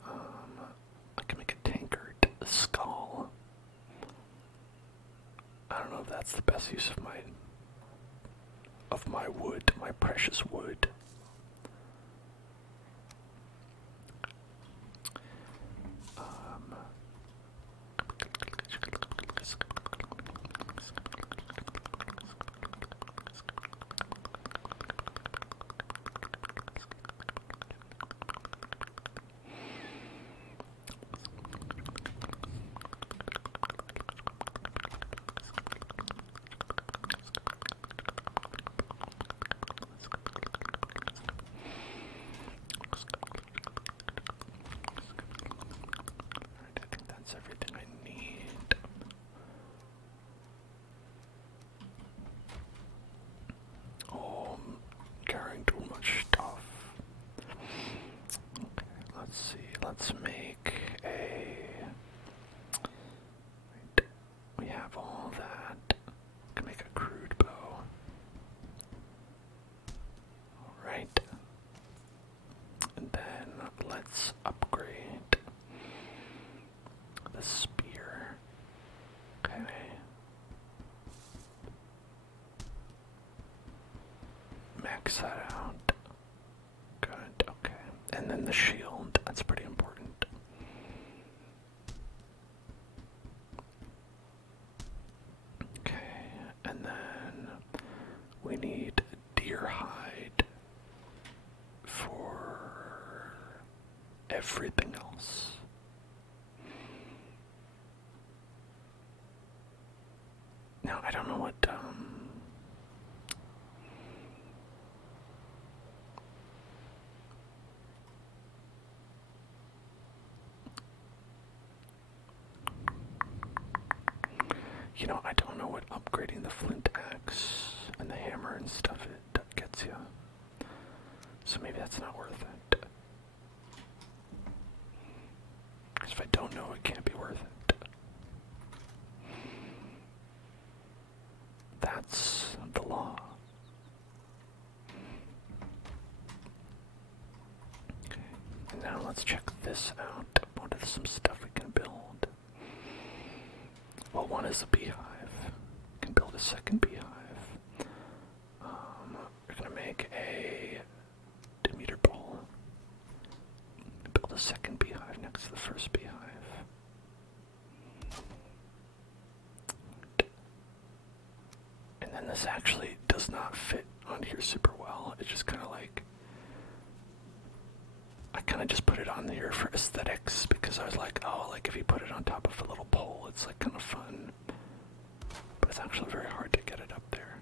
I can make a tankard, a skull. I don't know if that's the best use of my wood, my precious wood. I think that's everything I need. Oh, I'm carrying too much stuff. Okay, let's see. Let's make a... Wait, we have all that. We can make a crude bow. Alright. And then let's upgrade the spear. Okay. Max that out. Good, okay. And then the shield, that's pretty important. Okay, and then we need deer hide for everything else. Now, I don't know what, You know, I don't know what upgrading the flint axe and the hammer and stuff it gets you. So maybe that's not worth it. Because if I don't know, it can't be worth it. That's the law. Okay, and now let's check this out. What is some stuff we can build? Well, one is a beehive. We can build a second beehive. We're gonna make a Demeter bowl. Build a second beehive next to the first beehive. And then this actually does not fit on here super well. It's just kind of like, I kind of just put it on here for aesthetics because I was like, oh, like if you put it on top of a little pole, it's like kind of fun. But it's actually very hard to get it up there.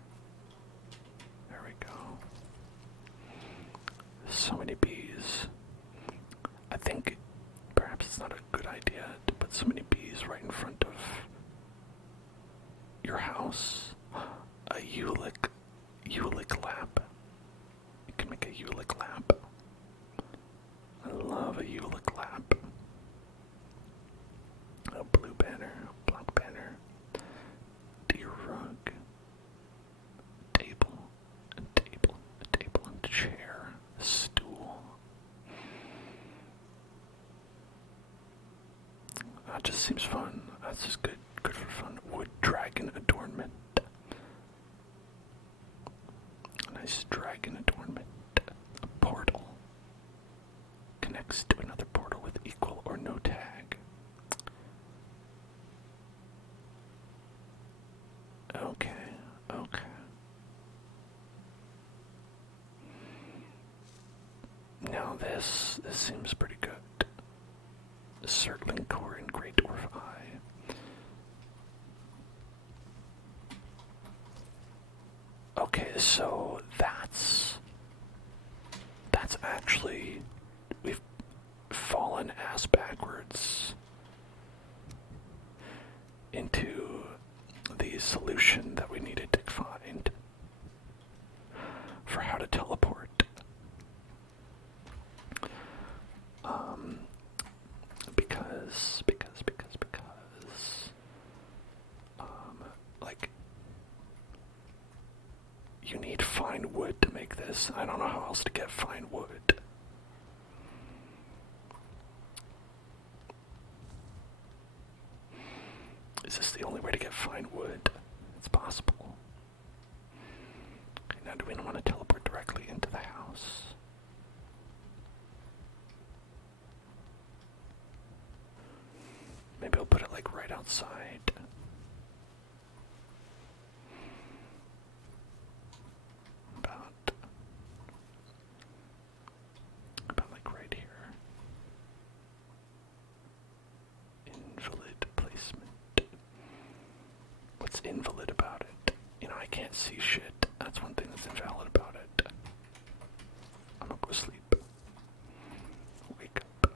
There we go. So many bees. I think perhaps it's not a good idea to put so many bees right in front of your house. A Ulick lamp. You can make a Ulick lamp. I love a Ulick lamp. A blue banner, a black banner, deer rug, table, a chair, a stool. That just seems fun. That's just good for fun. Wood dragon adornment. A nice dragon adornment. A portal. Connects to another portal with equal or no tag. Okay. Now this seems pretty good. Circling core and Great Dwarf Eye. Okay, so that's actually, we've fallen ass backwards into the solution that we needed to find for how to teleport. Like, you need fine wood to make this. I don't know how else to get fine wood. Is this the only way to get fine wood? It's possible. Okay, now do we want to teleport directly into the house? Maybe I'll put it like right outside. About like right here. Invalid placement. What's invalid about it? You know, I can't see shit. That's one thing that's invalid about it. I'm gonna go sleep. Wake up.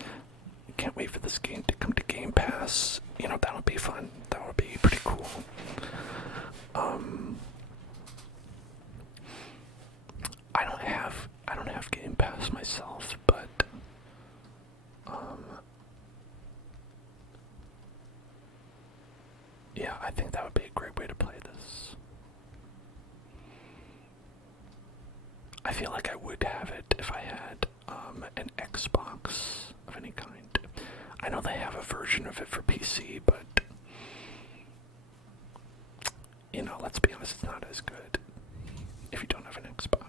I can't wait for this game to come to Game Pass. You know, that would be fun. That would be pretty cool. I don't have Game Pass myself, but yeah, I think that would be a great way to play this. I feel like I would have it if I had an Xbox of any kind. I know they have a version of it for PC, but you know, let's be honest, it's not as good if you don't have an Xbox.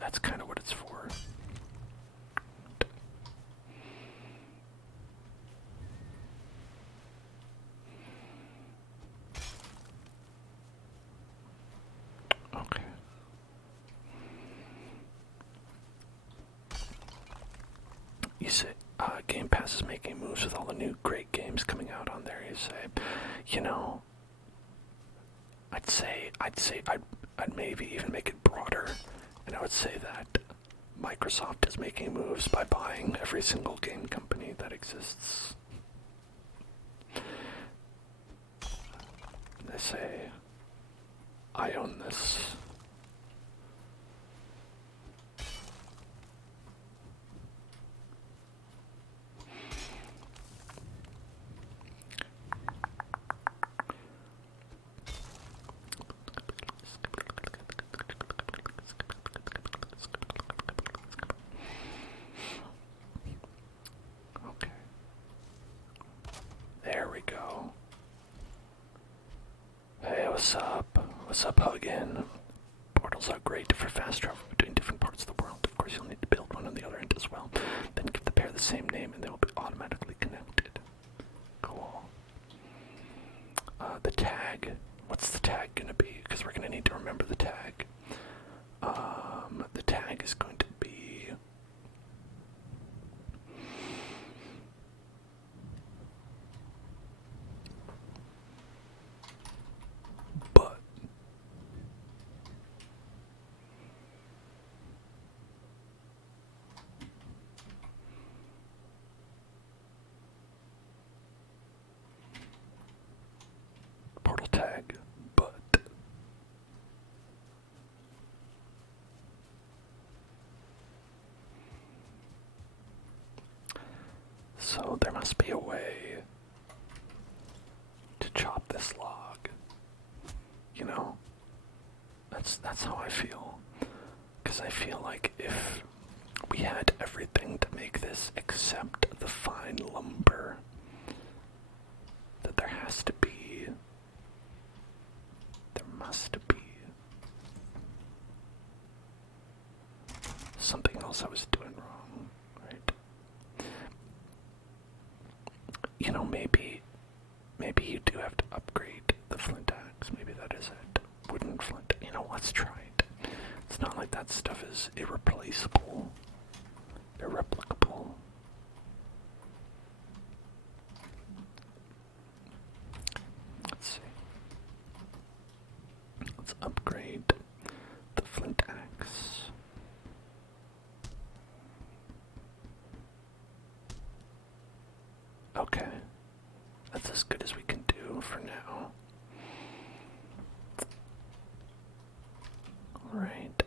That's kind of what it's for. Okay. You say Game Pass is making moves with all the new great games coming out on there. You say, you know, I'd maybe even make it broader, and I would say that Microsoft is making moves by buying every single game company that exists. What's up, Huggin? Portals are great for fast travel between different parts of the world. Of course, you'll need to build one on the other end as well. Then give the pair the same name and they will be automatically connected. Cool. The tag. What's the tag gonna be? Because we're gonna need to remember the tag. The tag is going to be... But. Portal tag, but. So there must be a way to chop this log. You know? That's how I feel. Because I feel like if we had everything to make this except the fine lumber, that there must be something else I was doing wrong, right? You know, maybe you do have to upgrade the flint axe. Maybe that is it. Wooden flint. You know, let's try it. It's not like that stuff is irreplaceable, irreplicable. Let's see. Let's upgrade the flint axe. Okay. That's as good as we can do for now. Alright.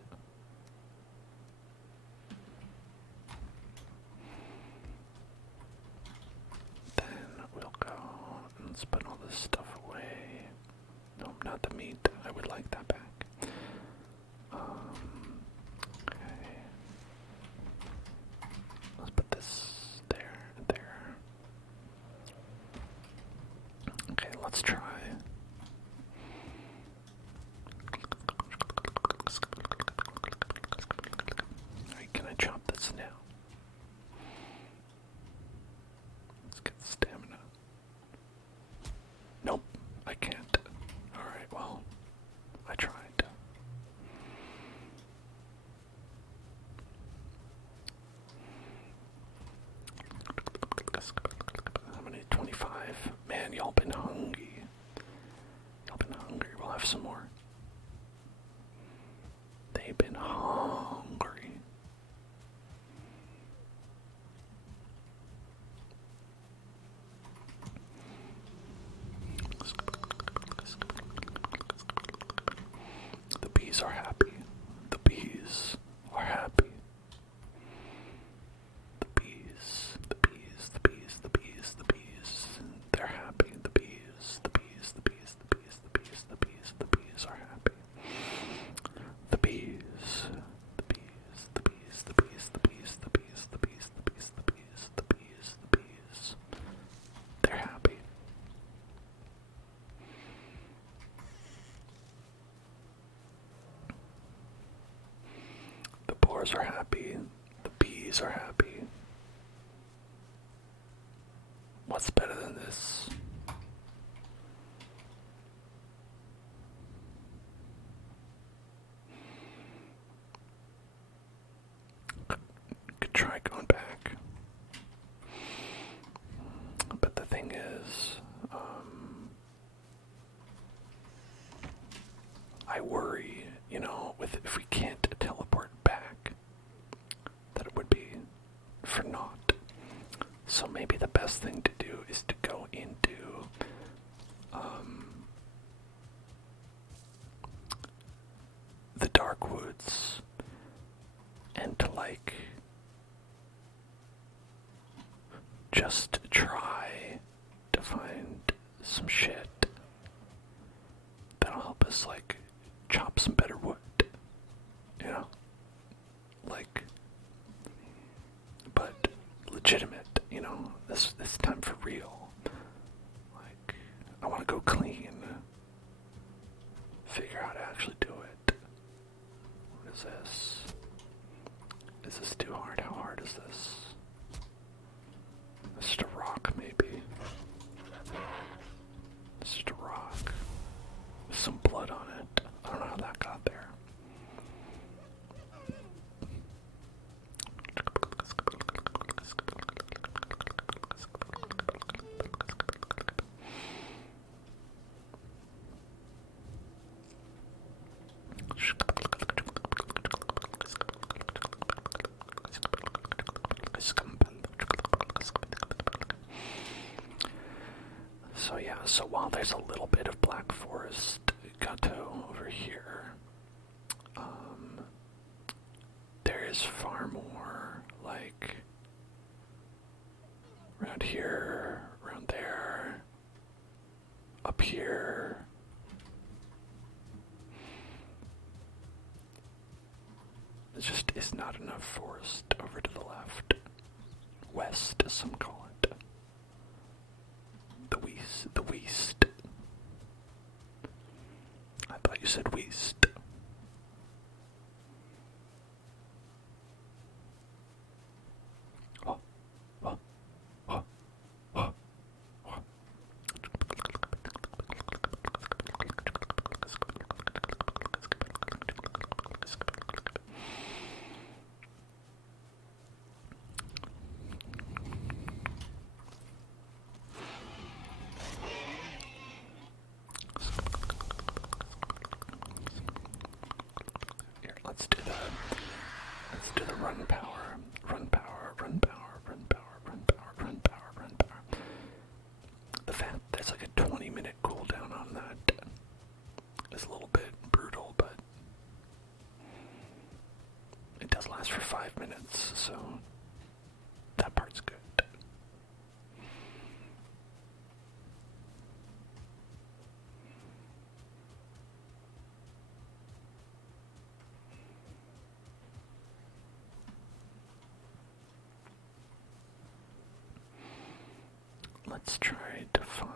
Then we'll go and let's put all this stuff away. No, not the meat. I would like that back. Okay. Let's put this there and there. Okay, let's try. Alright, can I chop this now? Let's get the stamina. Nope, I can't. Alright, well, I tried. How many? 25. Man, y'all been hungry. Y'all been hungry. We'll have some more. They've been hungry. The bees are happy. The bees are happy. The bees, the bees, the bees, the bees, the bees. They're happy. The bees, the bees, the bees, the bees, the bees, the bees, the bees are happy. The bees, the bees, the bees, the bees, the bees, the bees, the bees, the bees, the bees, the bees, the bees. They're happy. The boars are happy. The bees are happy. What's better than this? Could try going back. But the thing is, I worry, you know, if we can't teleport back, that it would be for naught. So maybe the best thing to do is to go into the dark woods and to just try to find some shit that'll help us chop some better wood, you know, but legitimate, you know, this time for real. I want to go clean, figure out is this? Is this too hard? How hard is this? It's just a rock, maybe. It's just a rock. With some blood on it. I don't know how that got there. So yeah, so while there's a little bit of Black Forest Gateau over here, there is far more, like, around here, around there, up here. There just is not enough forest over to the left. West, as some call it. The west. I thought you said west. Oh, oh, oh, oh, oh. Here, let's do the run power. Run power, run power, run power, run power, run power, run power. The fact there's like a 20-minute cooldown on that is a little bit brutal, but it does last for 5 minutes, so that part's good. Let's try to find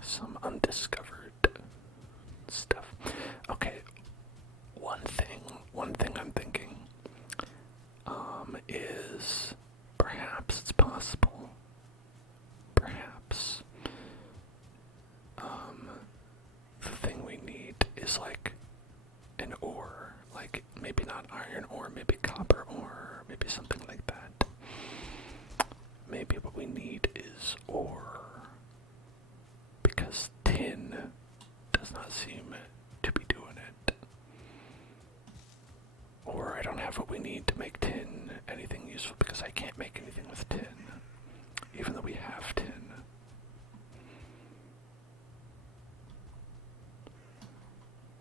some undiscovered stuff. Okay, one thing I'm thinking is perhaps it's possible. Perhaps the thing we need is like an ore, like maybe not iron ore, maybe copper ore, maybe something like that. Maybe what we need is ore, because tin does not seem to be doing it. Or I don't have what we need to make tin anything useful, because I can't make anything with tin, even though we have tin.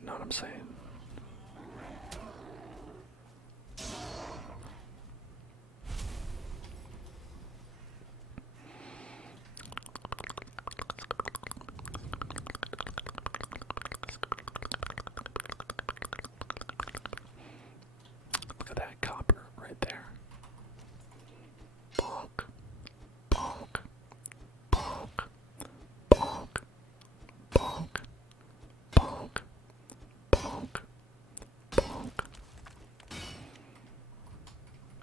Know what I'm saying? Look at that copper right there. Bonk, bonk, bonk, bonk, bonk, bonk, bonk, bonk.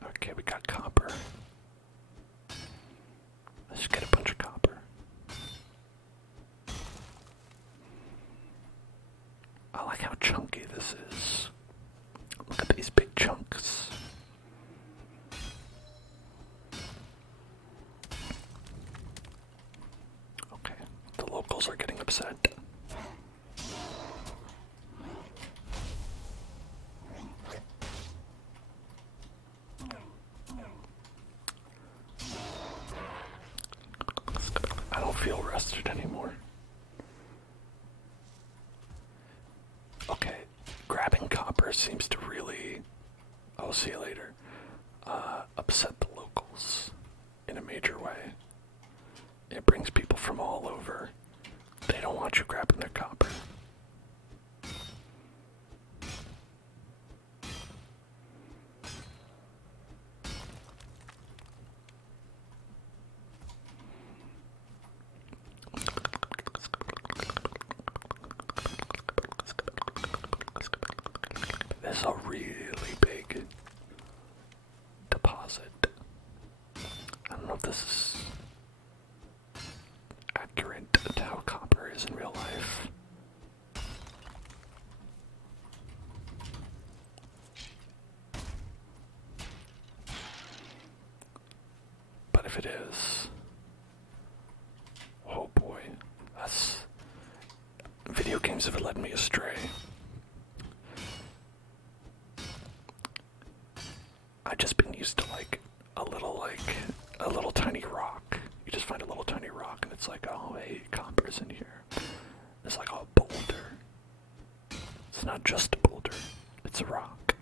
Okay, we got copper. Let's get a bunch of copper. I like how chunky this is. Look at these big chunks. Okay, the locals are getting upset. I don't feel rested anymore. Okay, grabbing copper seems to really, I'll see you later, upset the locals in a major way. It brings people from all over. They don't want you grabbing their copper. this is accurate to how copper is in real life. But if it is, oh boy, video games have led me astray. I've just been used to a little tiny rock. You just find a little tiny rock and it's like, oh hey, copper's in here. It's like a boulder. It's not just a boulder, it's a rock.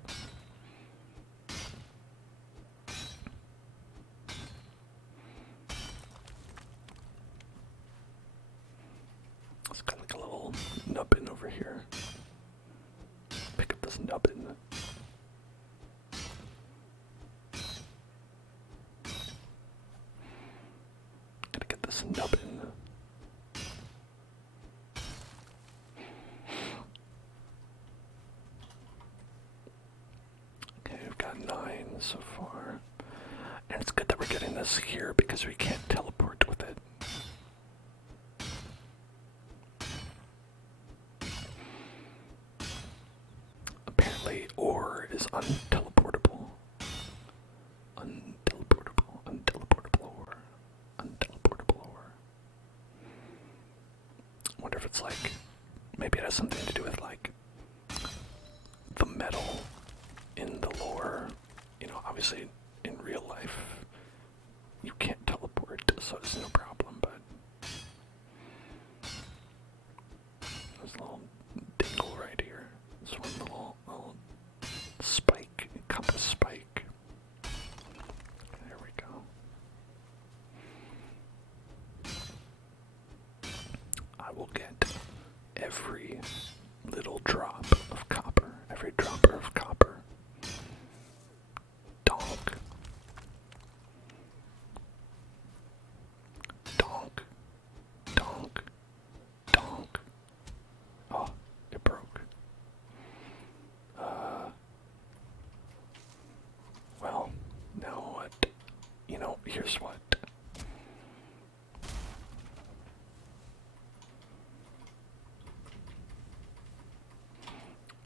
It's got like a little nubbin over here. Pick up this nubbin. Gotta get this nubbin. Okay, we've got 9 so far. And it's good that we're getting this here because we can't teleport with it. Apparently, ore is unteleportable. Unteleportable ore. Unteleportable ore. I wonder if it's maybe it has something to do with the metal in the lore. Obviously in real life you can't teleport, so it's no problem, but there's a little dingle right here. This one little spike, compass spike. There we go. I will get every little drop of copper, every dropper of copper. Donk. Donk. Donk. Donk. Oh, it broke. Well, now what? Here's what.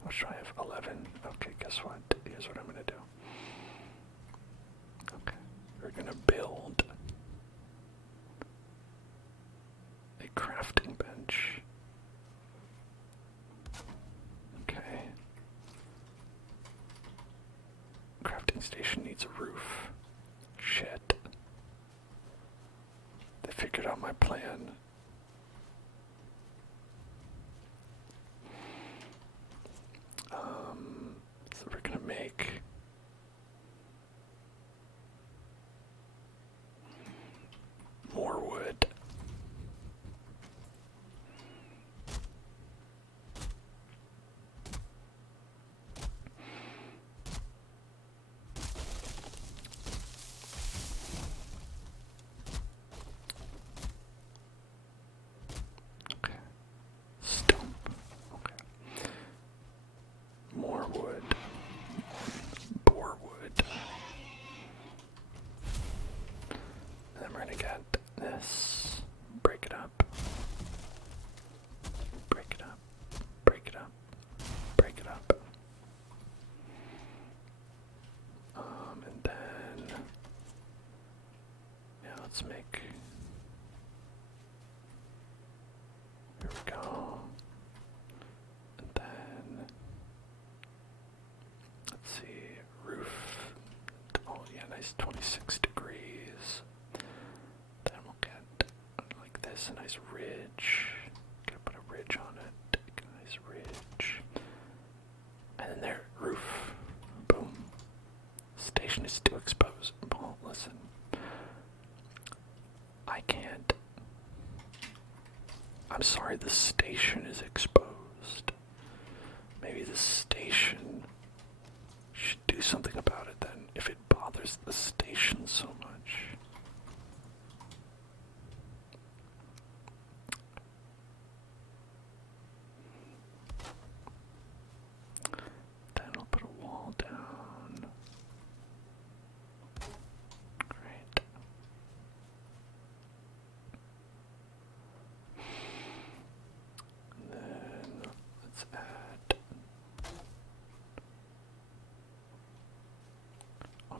What should I have? 11. Okay, guess what? Here's what I'm gonna do. Okay, we're gonna build a crafting bench. Okay. Crafting station needs a roof. Shit. They figured out my plan. So we're gonna make more wood. Okay. Stump. Okay. More wood. Boar wood. And then we're gonna get this. Break it up. Break it up. Break it up. Break it up. And then let's make. Here we go. And then let's see, roof. Oh yeah, nice 26 degrees. Then we'll get like this, a nice ridge. Gotta put a ridge on it. Get a nice ridge. And then there, roof. Boom. Station is too exposed. Well, listen. I can't. I'm sorry, the station is exposed. Maybe the station should do something about it then, if it bothers the station so much. Then I'll put a wall down. Great.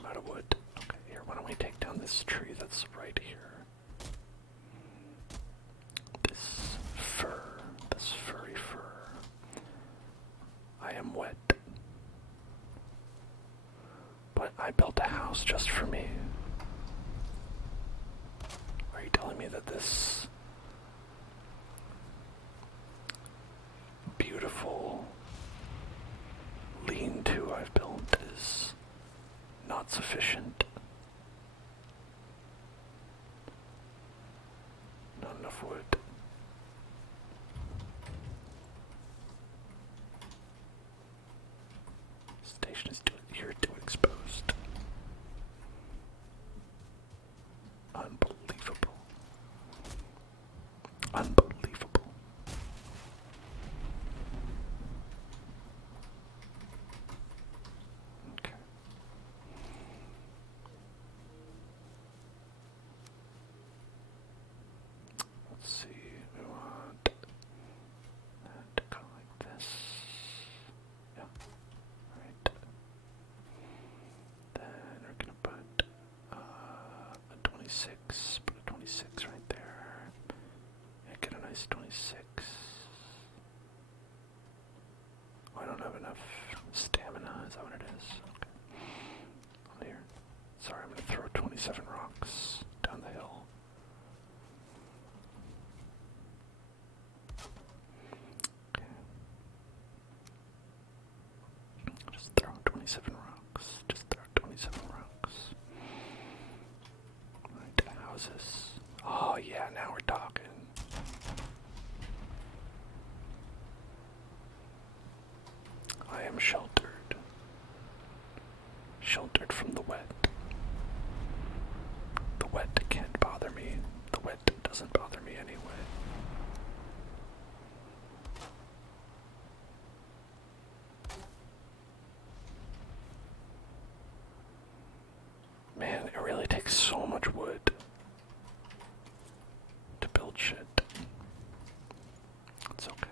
I'm out of wood. Okay, here, why don't we take down this tree that's right here? This fur, this furry fur. I am wet. But I built a house just for me. Are you telling me that this beautiful lean-to I've built is not sufficient? Not enough wood. Station is here too exposed. Unbelievable. Unbelievable. Okay. Let's see. We want that to go like this. Yeah. Right. Then we're gonna put a 26. Put a 26 right there. And get a nice 26. Oh, I don't have enough stamina. Is that what it is? Okay. On here. Sorry, I'm gonna throw 27 rocks down the hill. Okay. Just throw 27 rocks. Just throw 27 rocks. Right, houses. Oh yeah, now we're talking. I am sheltered. Sheltered from the wet. The wet can't bother me. The wet doesn't bother me anyway. Man, it really takes so much wood to build shit. It's okay.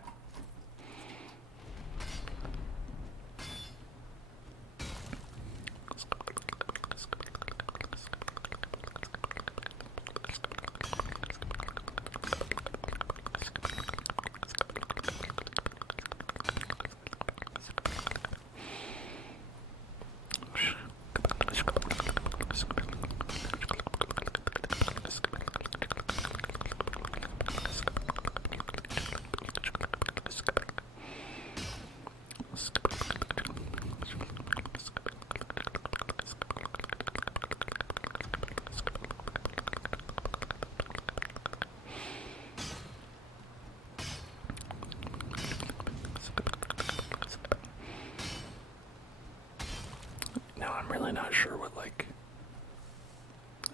Now I'm really not sure what like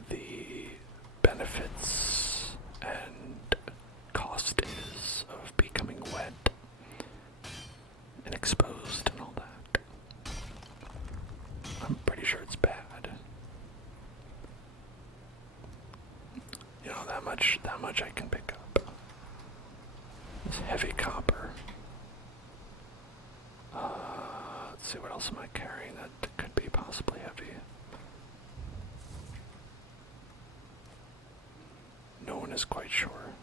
the benefits and cost is of becoming wet and exposed and all that. I'm pretty sure it's bad. You know, that much I can pick up. This heavy copper. Let's see, what else am I carrying that could be possibly heavy? No one is quite sure.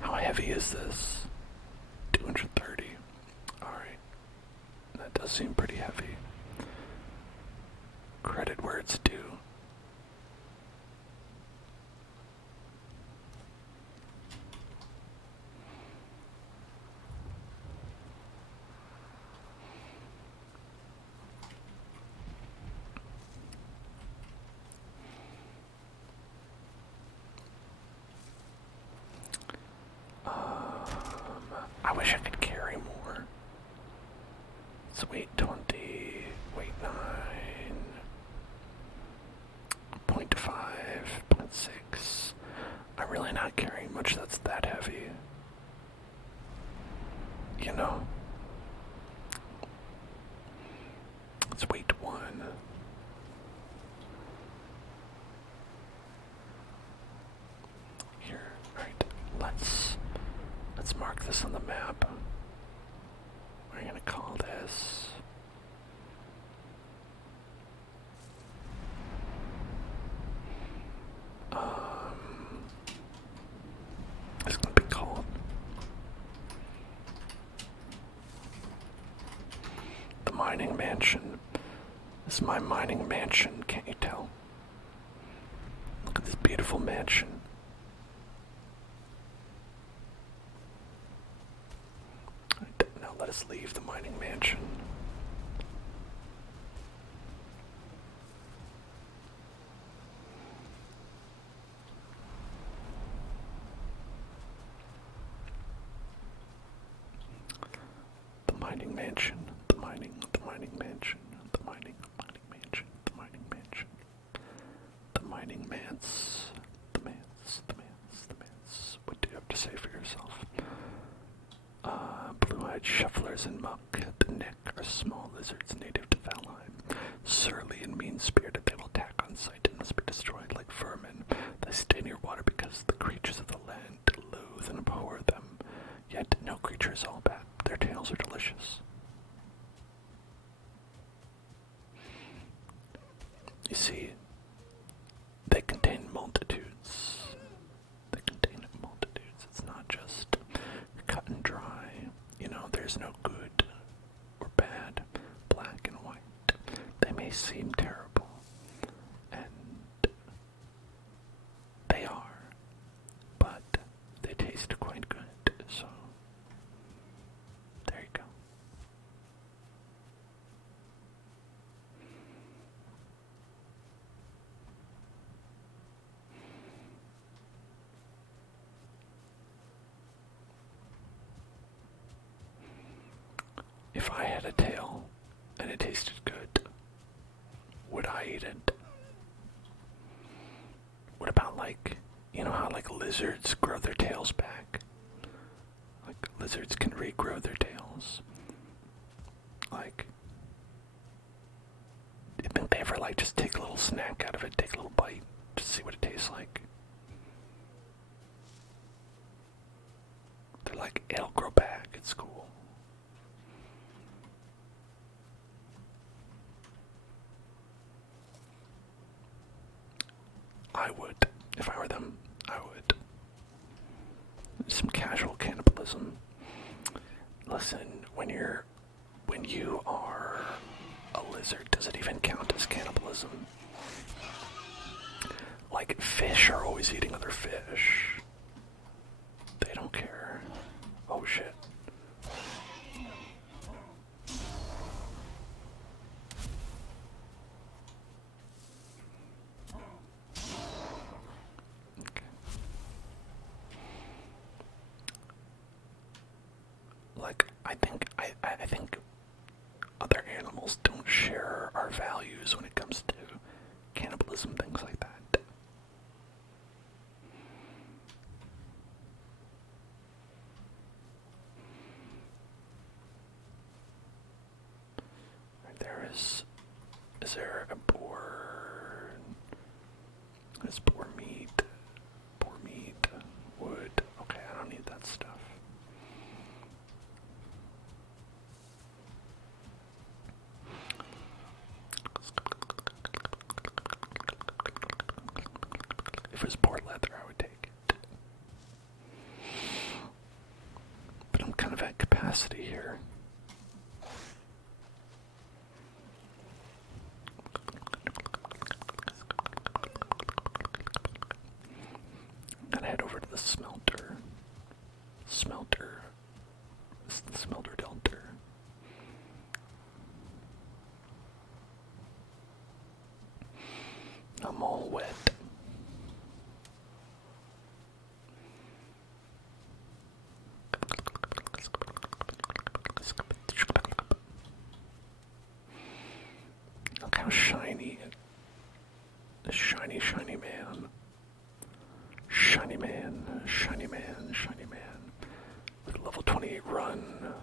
How heavy is this? 230. Alright. That does seem pretty heavy. Credit where it's due. I wish I could carry more. Sweet 20. mining mansion. This is my mining mansion, can't you tell? Look at this beautiful mansion. Alright, now let us leave the mining mansion. The mining mansion, the mining mansion, the mining mansion, the mining mansion, the mining manse, the manse, the manse, the manse. What do you have to say for yourself? Blue-eyed shufflers in muck at the neck are small lizards native to Valheim. Surly and mean-spirited, they will attack on sight and must be destroyed like vermin. They stay near water because the creatures of the land loathe and abhor them. Yet no creature is all bad. Their tails are delicious. You see, they contain multitudes. They contain multitudes. It's not just cut and dry. You know, there's no good or bad, black and white. They may seem terrible, and they are, but they taste quite good, so there you go. If I had a tail and it tasted good, would I eat it? What about, like, you know how like lizards grow their tails back? Like lizards can regrow their tails. Like, didn't they ever like just take a little snack out of it, take a little bite, to see what it tastes like? They're like, it'll grow back, it's cool. I would. If I were them, I would. Some casual cannibalism. Listen, when you are a lizard, does it even count as cannibalism? Like, fish are always eating other fish. They don't care. Oh shit. Like, I think other animals don't share our values when it comes to cannibalism, things like that. Is there a boar? Is boar meat? Boar meat, wood. Okay, I don't need that stuff. If it was boar leather, I would take it. But I'm kind of at capacity here. I'm gonna head over to the smelter. This is the smelter delta. I'm all wet. Look how shiny. Shiny man. Shiny man, shiny man, shiny man. With a level 28 run.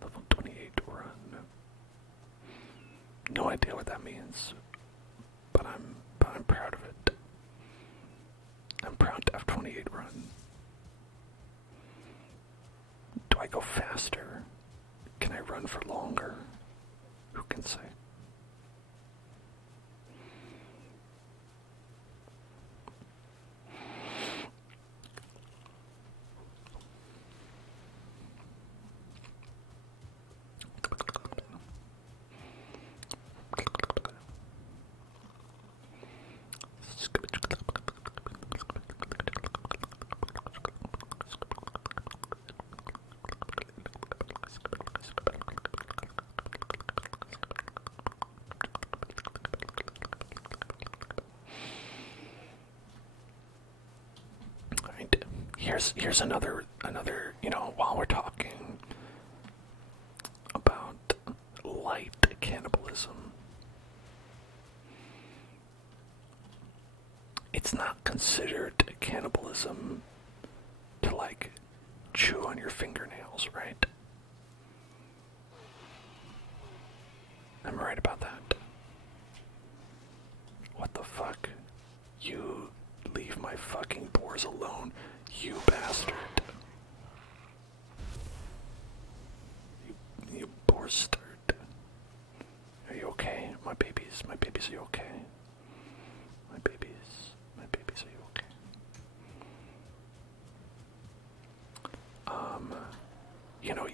Level 28 run. No idea what that means. But I'm proud of it. I'm proud to have 28 run. Do I go faster? Can I run for longer? Who can say? here's another, while we're talking about light cannibalism, it's not considered cannibalism to like chew on your fingernails, right? Am I right about that? What the fuck? You leave my fucking pores alone, you bastard. You bastard. Are you okay? My babies, are you okay? My babies, are you okay?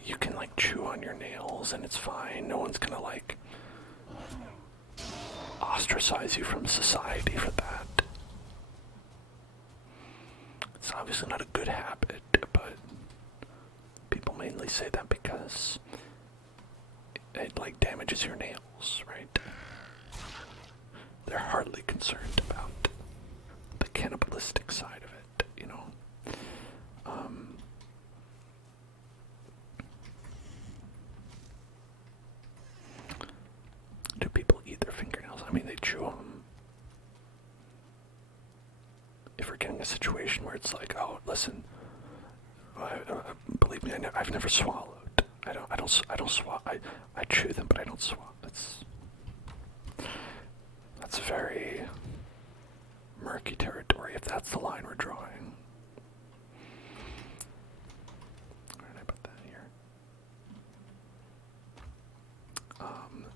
You can like chew on your nails and it's fine. No one's gonna like ostracize you from society for that. It's obviously not a good habit, but people mainly say that because it like damages your nails, right? They're hardly concerned about the cannibalistic side of it, Do people eat their fingernails? I mean, they chew them. If we're getting a situation where it's like, oh, listen, believe me, I've never swallowed. I don't swallow. I chew them, but I don't swallow. That's very murky territory if that's the line we're drawing. Alright, I put that here.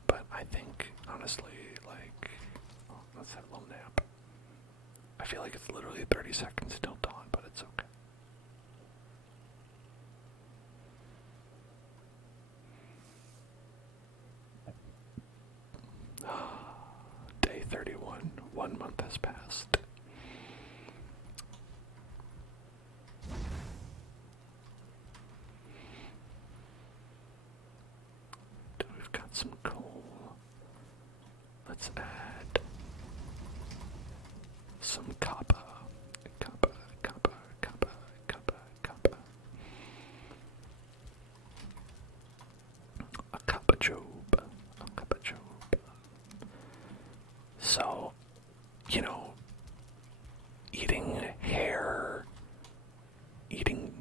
But I think, honestly, like, let's have a little nap. I feel like it's literally 30 seconds till dawn, but it's okay. Day 31. 1 month has passed. We've got some coal. Let's add some copper. Copper. A copper job. So, eating hair, eating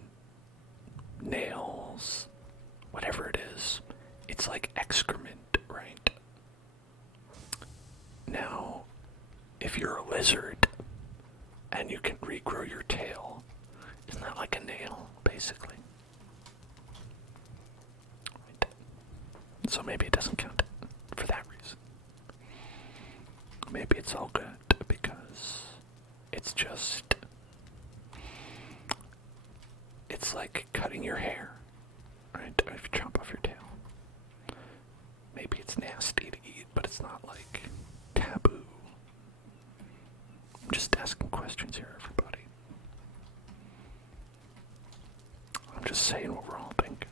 nails, whatever it is, it's like excrement, right? Now, if you're a lizard and you can regrow your tail, isn't that like a nail, basically? Right. So maybe it doesn't count for that reason. Maybe it's all good because it's like cutting your hair, right? If you chop off your tail. Maybe it's nasty to eat, but it's not like taboo. I'm just asking questions here, everybody. I'm just saying what we're all thinking.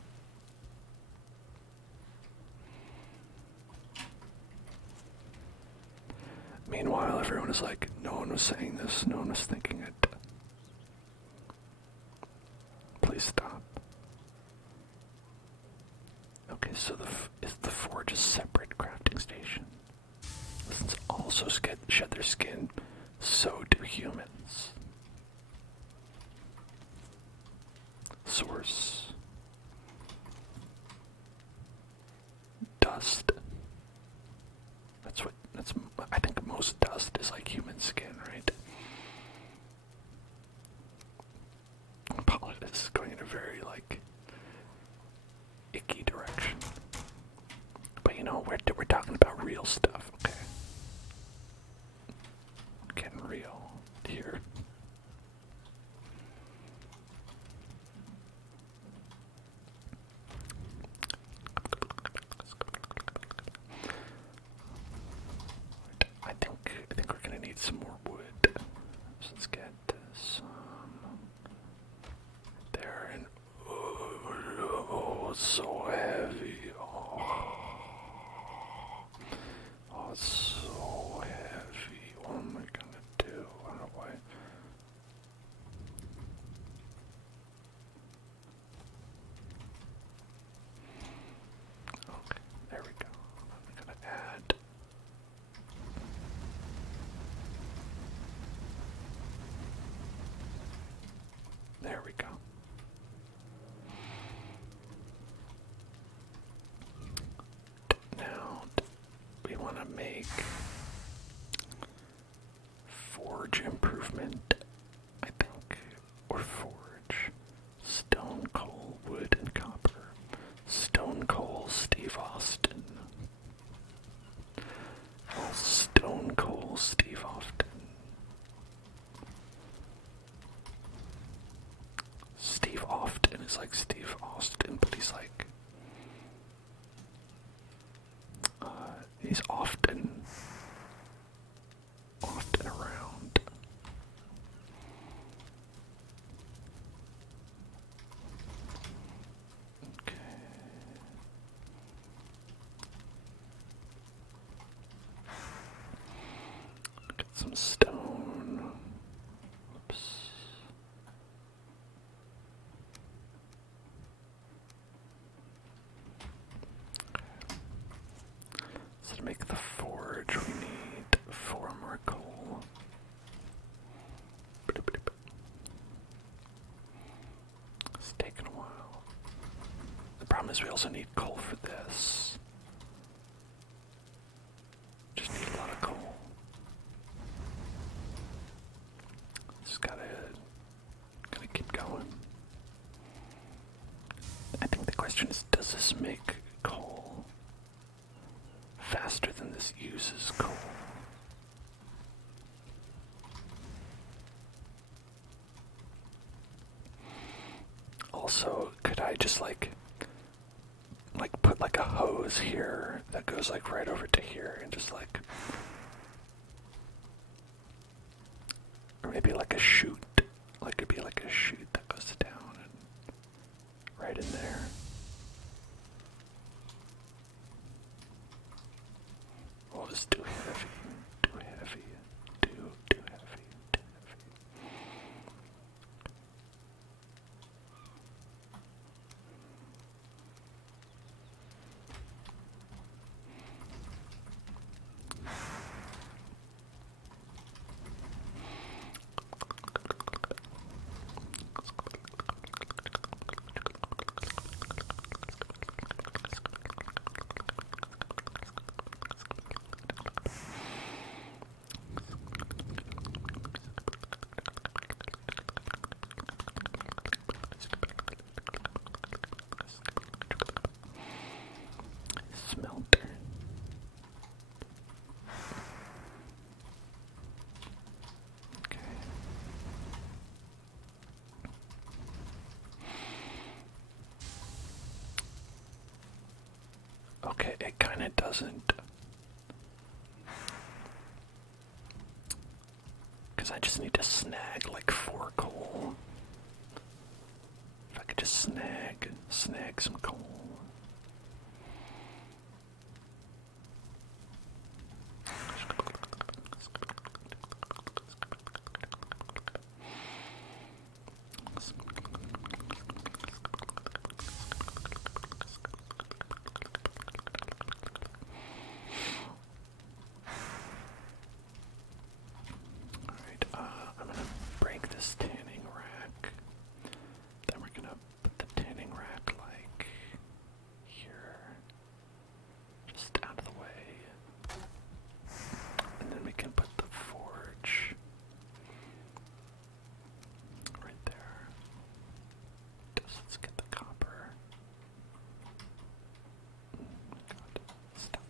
Meanwhile, everyone is like, no one was saying this, no one was thinking it. Please stop. Okay, so is the forge a separate crafting station? Since also shed their skin, so do humans. Source. Dust. I think most dust is like human skin, right? This is going in a very like icky direction. But we're talking about real stuff, okay? Getting real here. I think we're gonna need some more wood. So let's get some there, and oh, it's so heavy. Oh, it's so heavy. What am I gonna do? I don't know why. want to make forge improvement, I think, or forge. Stone, coal, wood, and copper. Stone, coal, Steve Austin. Oh, Stone, coal, Steve Austin. Steve Austin is like Steve Austin, but he's like, he's often around. Okay. Get some stone. Whoops. So to make the forge, we need 4 more coal. It's taking a while. The problem is we also need coal for this. Just need a lot of coal. Just gotta keep going. I think the question is, does this make coal faster than this uses coal? Also, could I just like put like a hose here that goes like right over to here and just like, or maybe like a chute, like it'd be like a chute that goes down and right in there. Oh, it's too heavy, too heavy, too heavy, too heavy. Smelter. Okay. Okay, it kind of doesn't. Because I just need to snag like 4 coal. If I could just snag some coal. Alright, I'm gonna break this tanning rack. Then we're gonna put the tanning rack like here. Just out of the way. And then we can put the forge right there. Just let's get the copper. God, stop.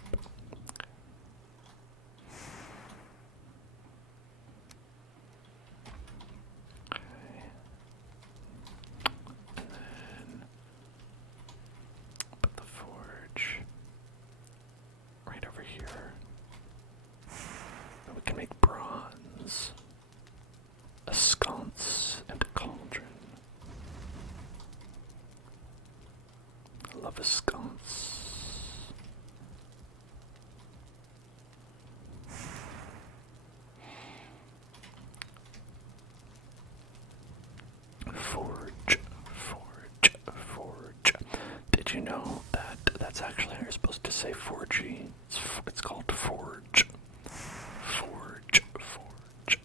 Okay. And then put the forge right over here. And we can make bronze, a sconce, and a cauldron. I love a sconce. Forge, forge, forge. Did you know that that's actually how you're supposed to say forgy? It's called forge. Forge, forge,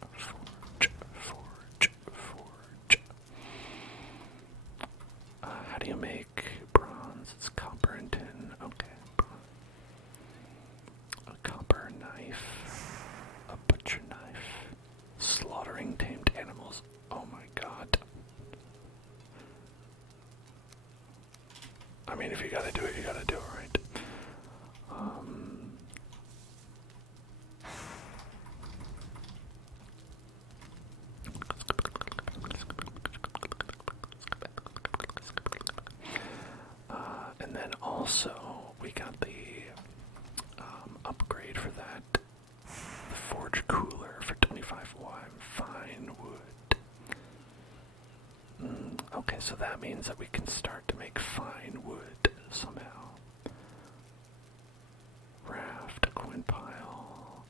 Okay, so that means that we can start to make fine wood somehow. Raft, a coin pile.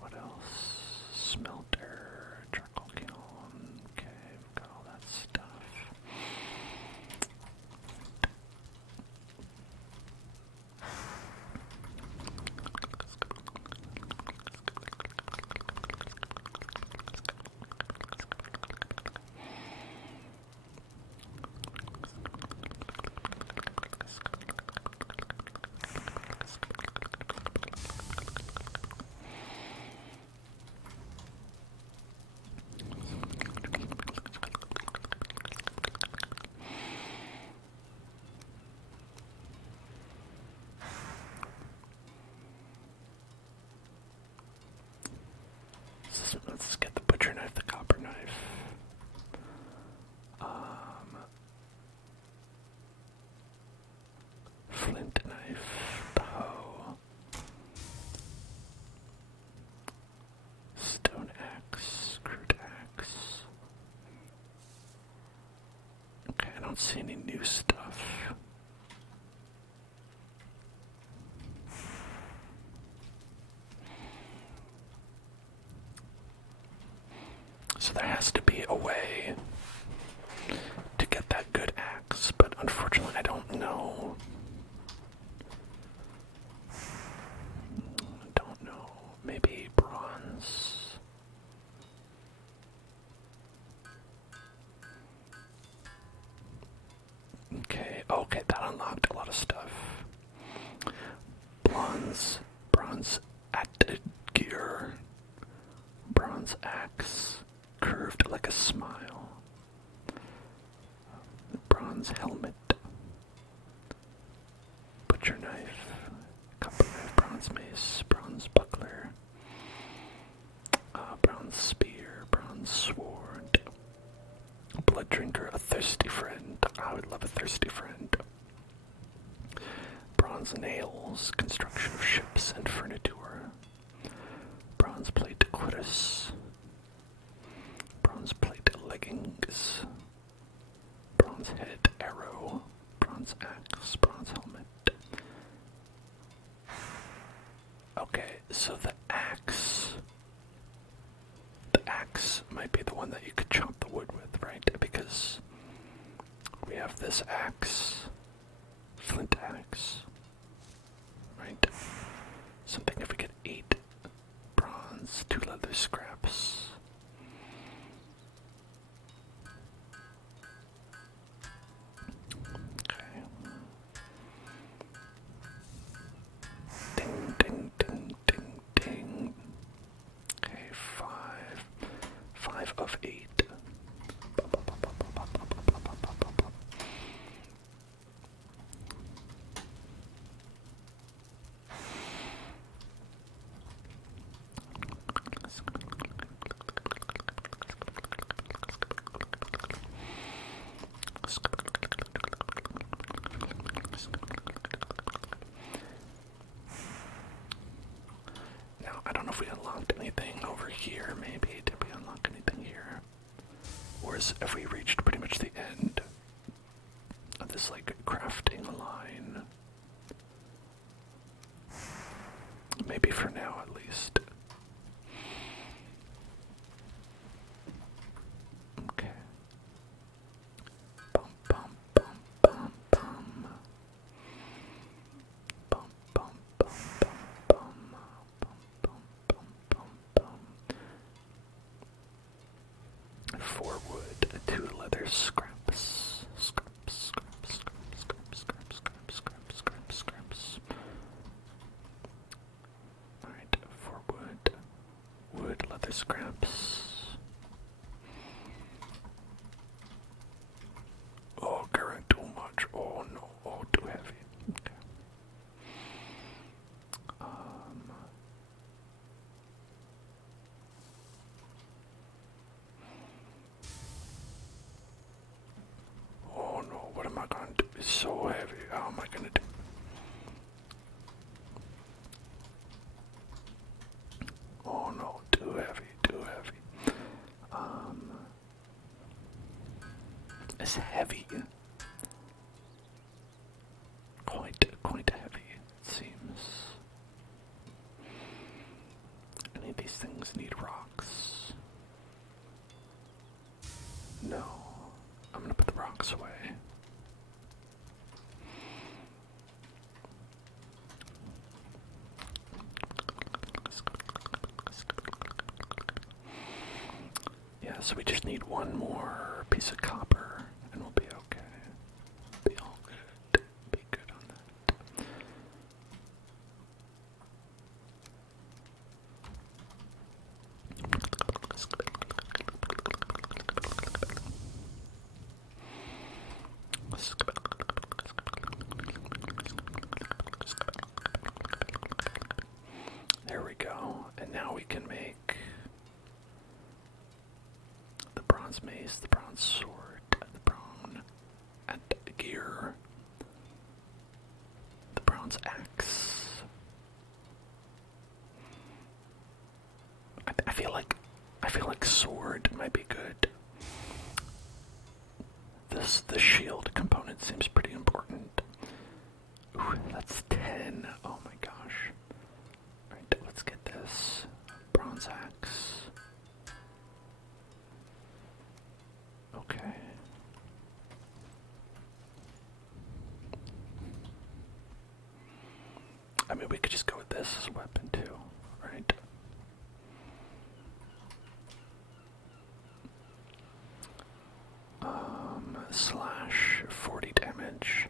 What else? Smelter, charcoal kiln. Okay, we've got all that stuff. Let's get the butcher knife, the copper knife. Flint knife, the hoe. Stone axe, crude axe. Okay, I don't see any new stuff. So there has to be a way to get that good axe, but unfortunately I don't know. Maybe bronze. Okay, that unlocked a lot of stuff. Bronze added gear. Bronze axe, curved like a smile. Bronze helmet. Butcher knife. Copper knife, bronze mace, bronze buckler. Bronze spear, bronze sword. Blood drinker, a thirsty friend. I would love a thirsty friend. Bronze nails, construction of ships and furniture. Bronze plate cuirass. Bronze plate leggings. Bronze head arrow. Bronze axe, bronze helmet. Okay, so the axe might be the one that you could chop the wood with, right? Because we have this axe, flint axe, right? Something if we get 8 bronze, 2 leather scraps. Okay. Ding, ding, ding, ding, ding. Okay, 5 of 8. Now, I don't know if we unlocked anything over here, maybe. Did we unlock anything here? Or have we reached pretty much the end of this, like, crafting line? Maybe for now, at least. Okay. Bum, bum, bum, bum, bum. Bum, bum, bum, bum, bum. Bum, bum, bum, bum, bum. 4 wood, 2 leather scraps. Scraps. Alright, 4 wood. Wood, leather scraps. Oh, carrying too much. Oh no, oh, too heavy. Okay. Oh no, what am I gonna do? It's so heavy. How am I gonna do? Oh no, too heavy, too heavy. walks away. Yeah, so we just need one more piece of copper and we'll be okay. Be all good. Be good on that. There we go. And now we can make the bronze mace, the bronze sword, the bronze gear, the bronze axe. I feel like sword might be good. The shield component seems pretty important. Ooh, that's 10. Oh my gosh. Alright, let's get this. Bronze axe. Okay. I mean, we could just go with this as a weapon too, right? Slash 40 damage.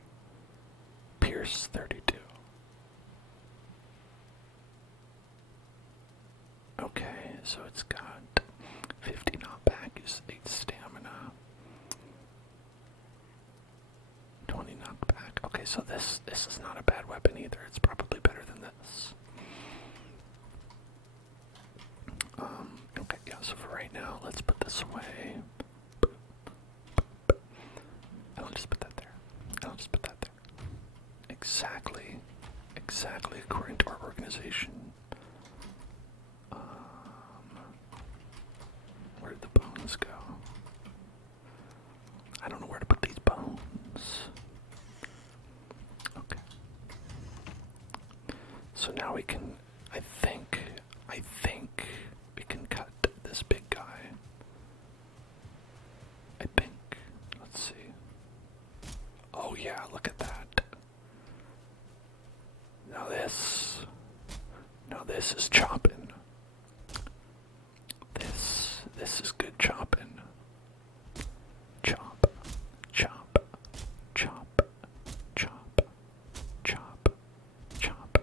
Pierce 32. Okay, so it's got 50 knockback, is 8 stamina. 20 knockback. Okay, so this is not a bad weapon either. It's probably better than this. Okay, yeah, so for right now, let's put this away. And I'll just put that there. And I'll just put that there. Exactly according to our organization. Where did the bones go? I don't know where to put these bones. Okay. So now we can, I think we can cut this big guy. I think. Let's see. Oh yeah, look at that. Now this is chopping. This is good chopping. Chop, chop, chop, chop, chop, chop,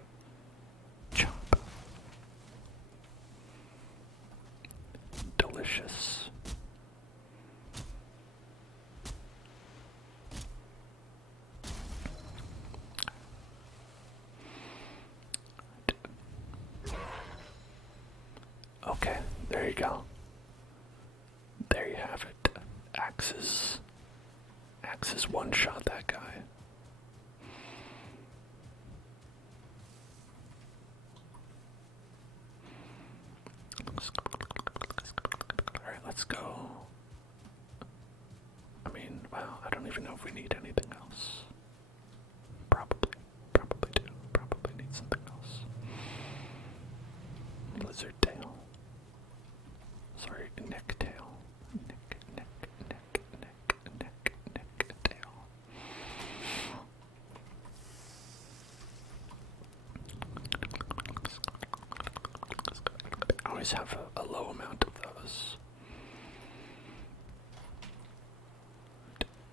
chop. Delicious. Okay, there you go. There you have it. Axes one-shot that guy. Alright, let's go. I mean, well, I don't even know if we need anything else. Probably do. Probably need something else. Lizard tail. Sorry, neck tail. Neck tail. I always have a low amount of those.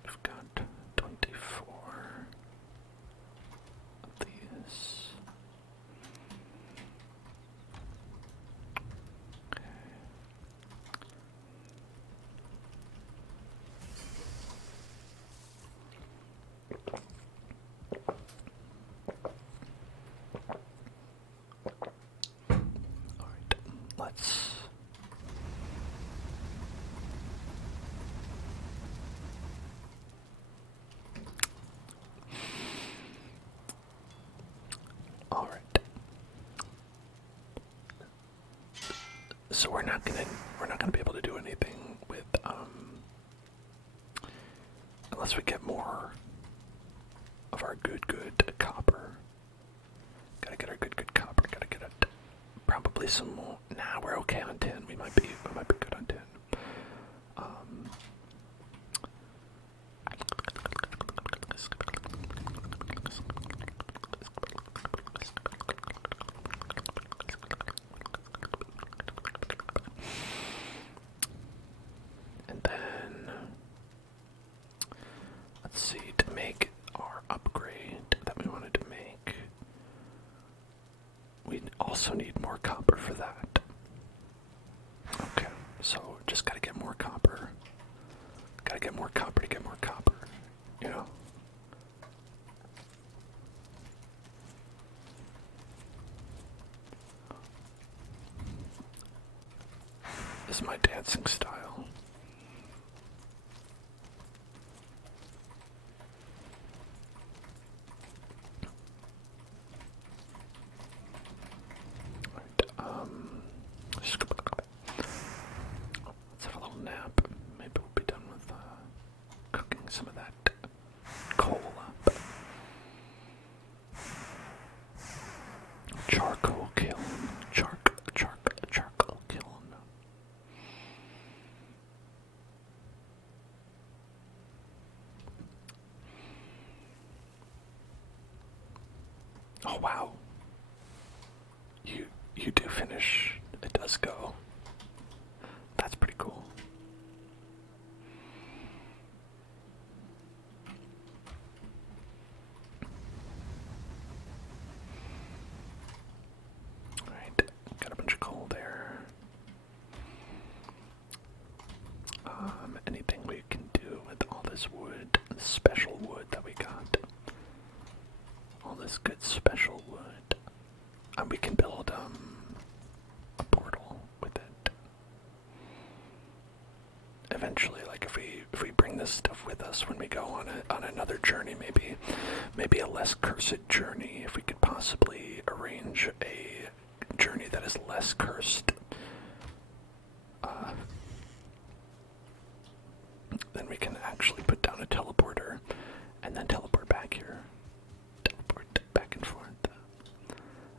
We've got 24 of these. Okay. Alright, let's Alright. So we're not gonna be able to do anything with unless we get more of our good copper. Gotta get our good copper, gotta get it. Probably some more. Nah, we're okay on 10. We might be good on 10. we also need more copper for that. Okay, so just gotta get more copper. Gotta get more copper to get more copper, you know? This is my dancing style. Let's have a little nap. Maybe we'll be done with cooking some of that coal up. Charcoal kiln. Charcoal kiln. Oh wow. You do finish. It does go. That's pretty cool. Alright, got a bunch of coal there. Anything we can do with all this wood, special wood that we got. All this good special wood. And we can build a portal with it. Eventually, like if we bring this stuff with us when we go on another journey, maybe a less cursed journey, if we could possibly arrange a journey that is less cursed, then we can actually put down a teleporter and then teleport back here. Teleport back and forth.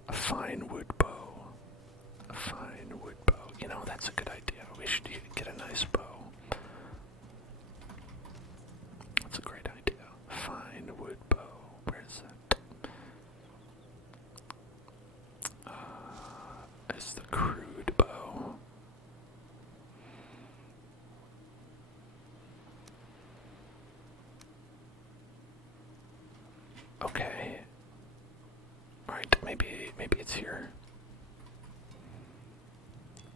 A fine wood bow. A fine wood bow. You know, that's a good idea. We should get a nice bow. That's a great idea. Fine wood bow. Where's that? It's the crude bow. Okay. Alright, maybe it's here.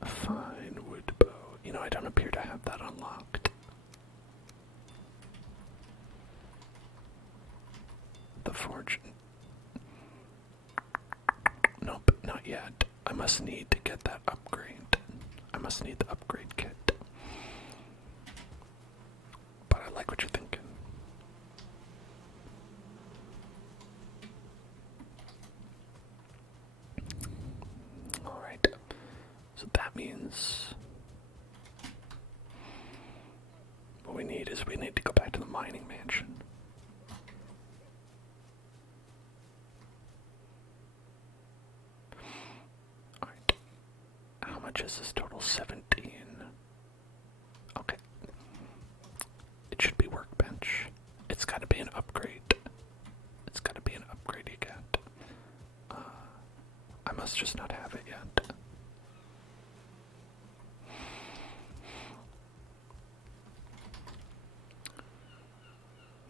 A fine wood bow. You know, I don't appear to have that unlocked. The forge. Nope, not yet. I must need to get that upgrade. I must need the upgrade kit. But I like what you're thinking. Alright. So that means what we need to go back to the mining mansion. Alright. How much is this total? 17. Okay. It should be workbench. It's gotta be an upgrade. It's gotta be an upgrade you get. I must just not have it yet.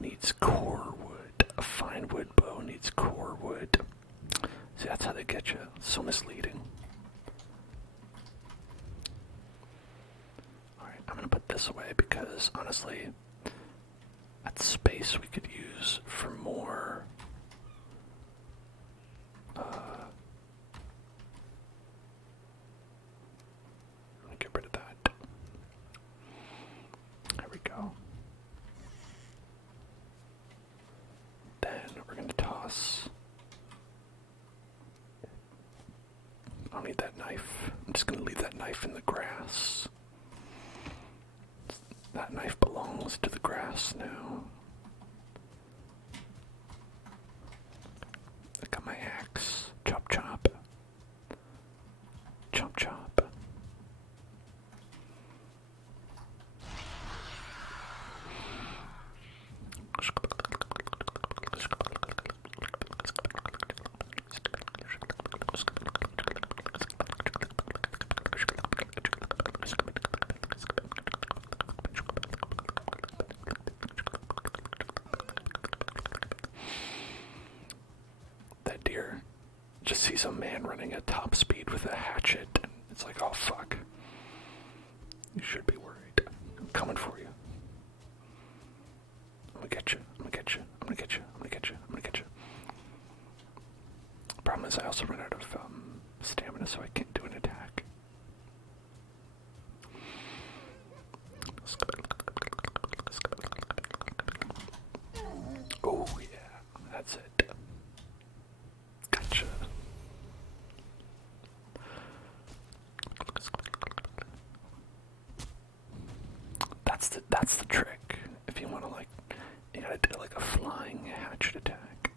Needs core wood. A fine wood bow needs core wood. See, that's how they get you. It's so misleading. Alright, I'm gonna put this away because, honestly, that's space we could use for more. Get rid of that. There we go. Then we're going to toss. I don't need that knife. I'm just going to leave that knife in the grass. That knife belongs to the grass now. I got my axe. Chop chop. Chop chop. just see some man running at top speed with a hatchet, and it's like, oh fuck. You should be worried. I'm coming for you. I'm gonna get you. I'm gonna get you. I'm gonna get you. I'm gonna get you. I'm gonna get you. Problem is, I also run out of stamina, so I can't do an attack. Oh yeah, that's it. Gotcha. That's the trick. If you want to you gotta do like a flying hatchet attack.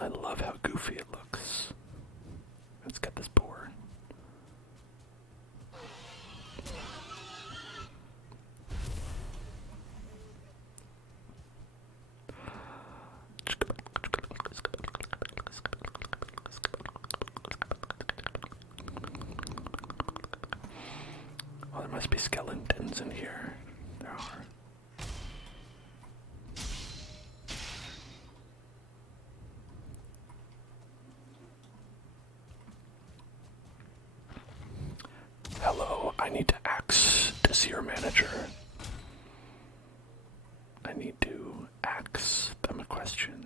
I love how goofy it looks. Let's get this boar. Oh, there must be skeletons in here. There are. Hello, I need to axe this your manager. I need to axe them a question.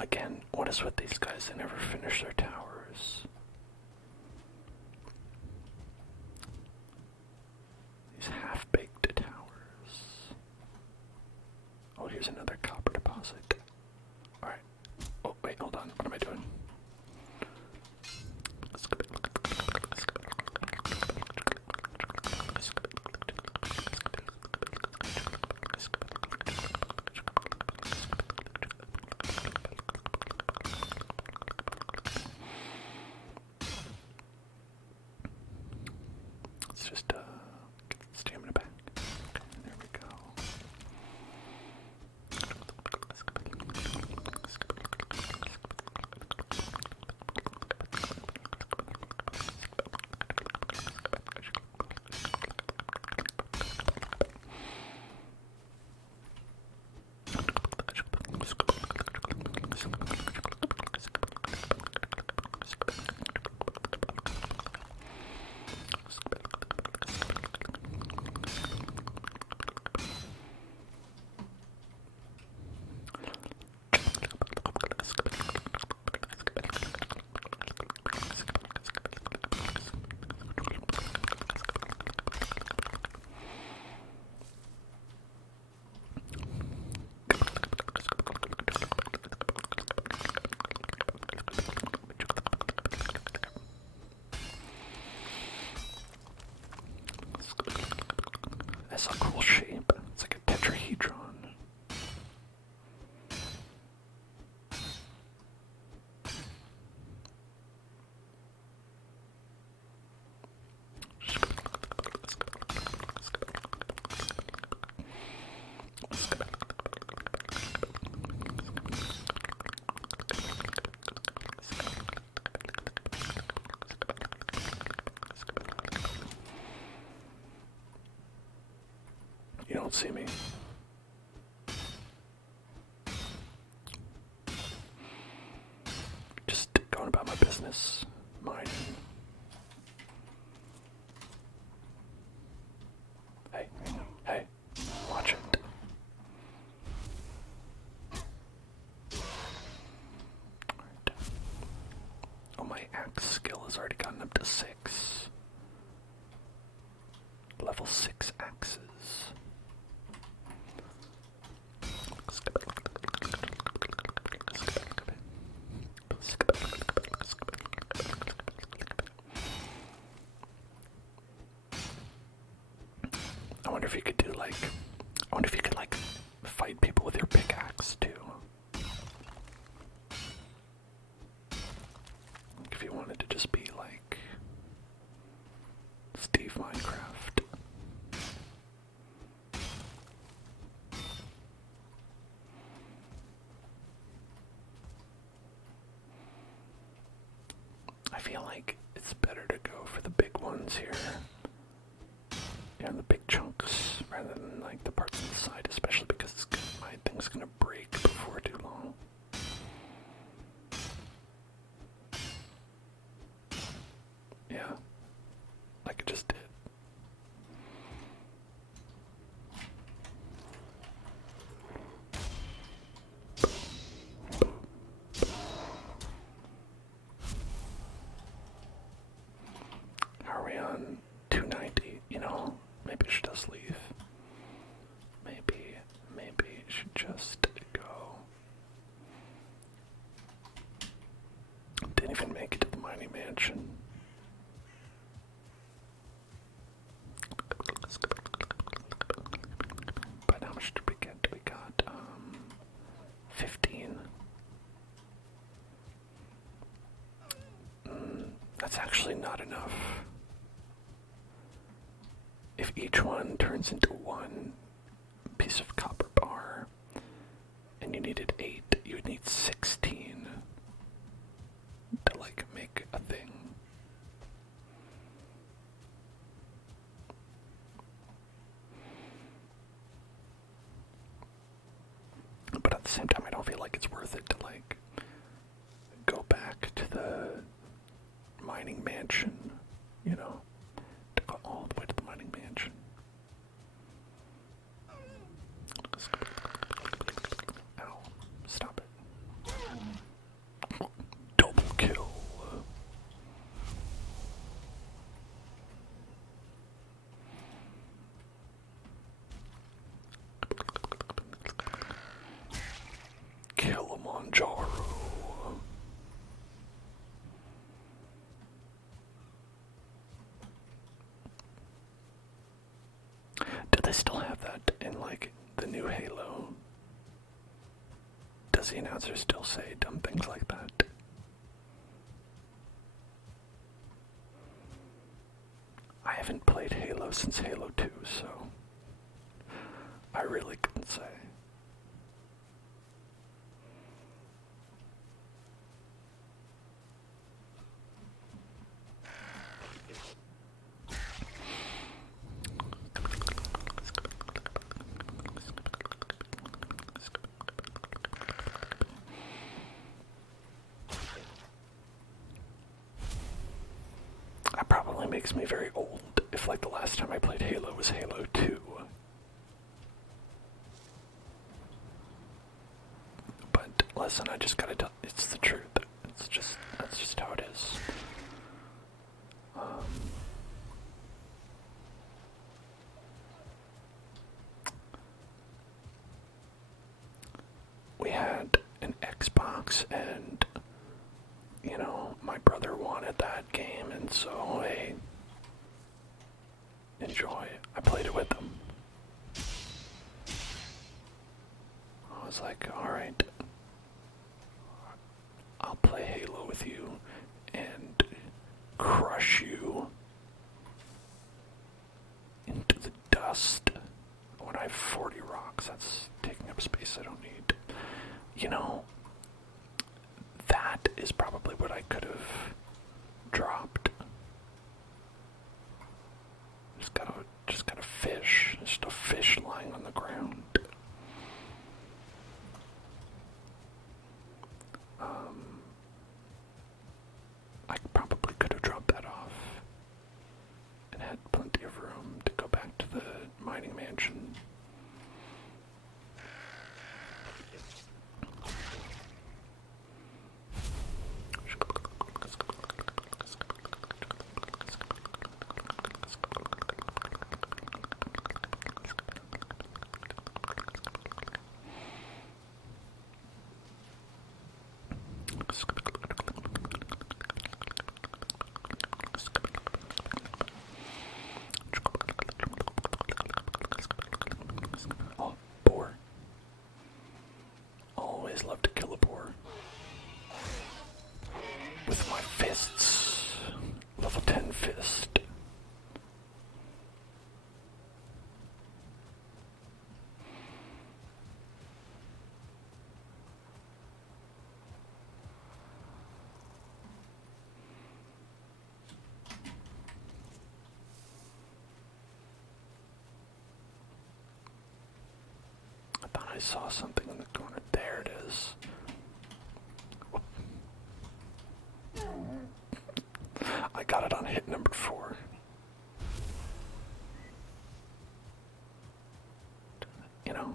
Again, what is with these guys? They never finish their towers. These half-baked towers. Oh, here's another copper deposit. Alright. Oh, wait, hold on. What am I doing? Let's just get the stamina back. Okay, there we go. That's a cool shape. It's like a tetrahedron. You don't see me. Just going about my business, mining. Hey, hey, watch it. Alright. my axe skill has already gotten up to 6. Level 6 axes. I wonder if you could do like, I wonder if you could like fight people with your pickaxe too. Like if you wanted to just be like Steve Minecraft. I feel like it's better to go for the big ones here. Yeah, the big chunks rather than like the parts on the side, especially because my thing's gonna break before too long. Yeah, like it just did. How are we on 290? You know, maybe I should just leave. Maybe I should just go. Didn't even make it to the mining mansion. But how much did we get? We got 15. That's actually not enough. If each one turns into one piece of copper bar, and you needed 8, you would need 16 to like make a thing. But at the same time, I don't feel like it's worth it to like go back to the mining mansion, you know, to go all the way to the mining mansion. Ow, stop it. Double kill. Kilimanjaro. Do they still have that in like the new Halo? Does the announcer still say dumb things like that? I haven't played Halo since Halo 2, so I really couldn't say. That probably makes me very old if like the last time I played Halo was Halo 2. But listen, I just gotta tell, it's the truth. That's just how it is. We had an Xbox and, you know, my brother wanted that game, and so hey, enjoy. I played it with him. I was like, alright, I'll play Halo with you and crush you into the dust. When I have 40 rocks, that's taking up space I don't need. You know, that is probably what I could have dropped. Just got a fish. Just a fish lying on the ground. I probably could have dropped that off. I saw something in the corner. There it is. I got it on hit number 4. You know,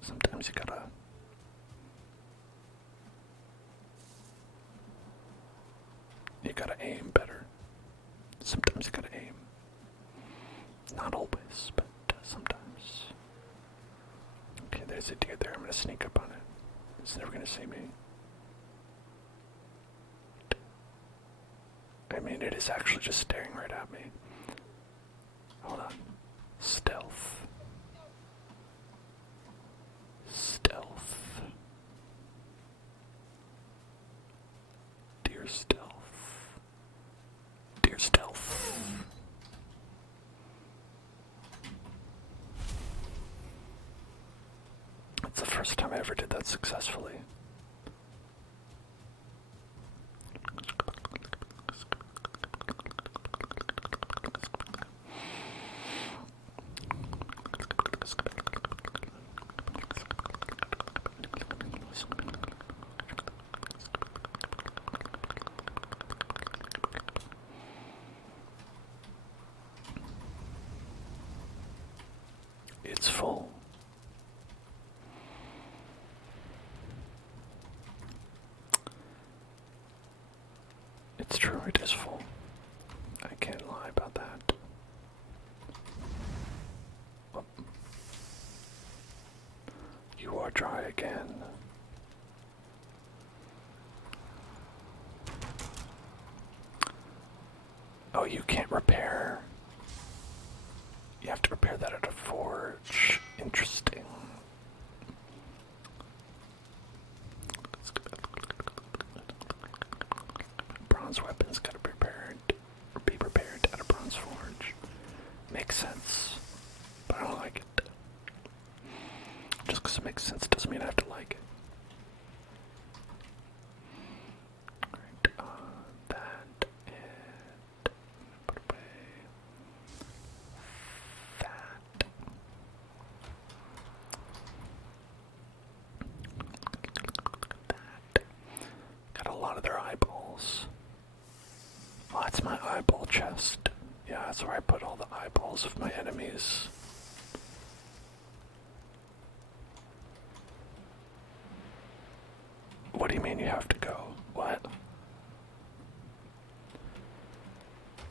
sometimes you gotta aim better. Sometimes you gotta aim. Not always, but sometimes. Okay, there's a deer there. I'm gonna sneak up on it. It's never gonna see me. I mean, it is actually just staring right at me. Hold on. Stealth. Stealth. Deer stealth. Deer stealth. That's the first time I ever did that successfully. It's full. It's true, it is full. I can't lie about that. Oh. You are dry again. Oh, you can't repair. You have to repair that at a forge. Interesting. Bronze weapons gotta be prepared at a bronze forge. Makes sense, but I don't like it. Just because it makes sense doesn't mean I have to like it. Alright, that and put away that. That. Got a lot of their eyeballs. Oh, that's my eyeball chest. Yeah, that's where I put all the eyeballs of my enemies. What do you mean you have to go? What?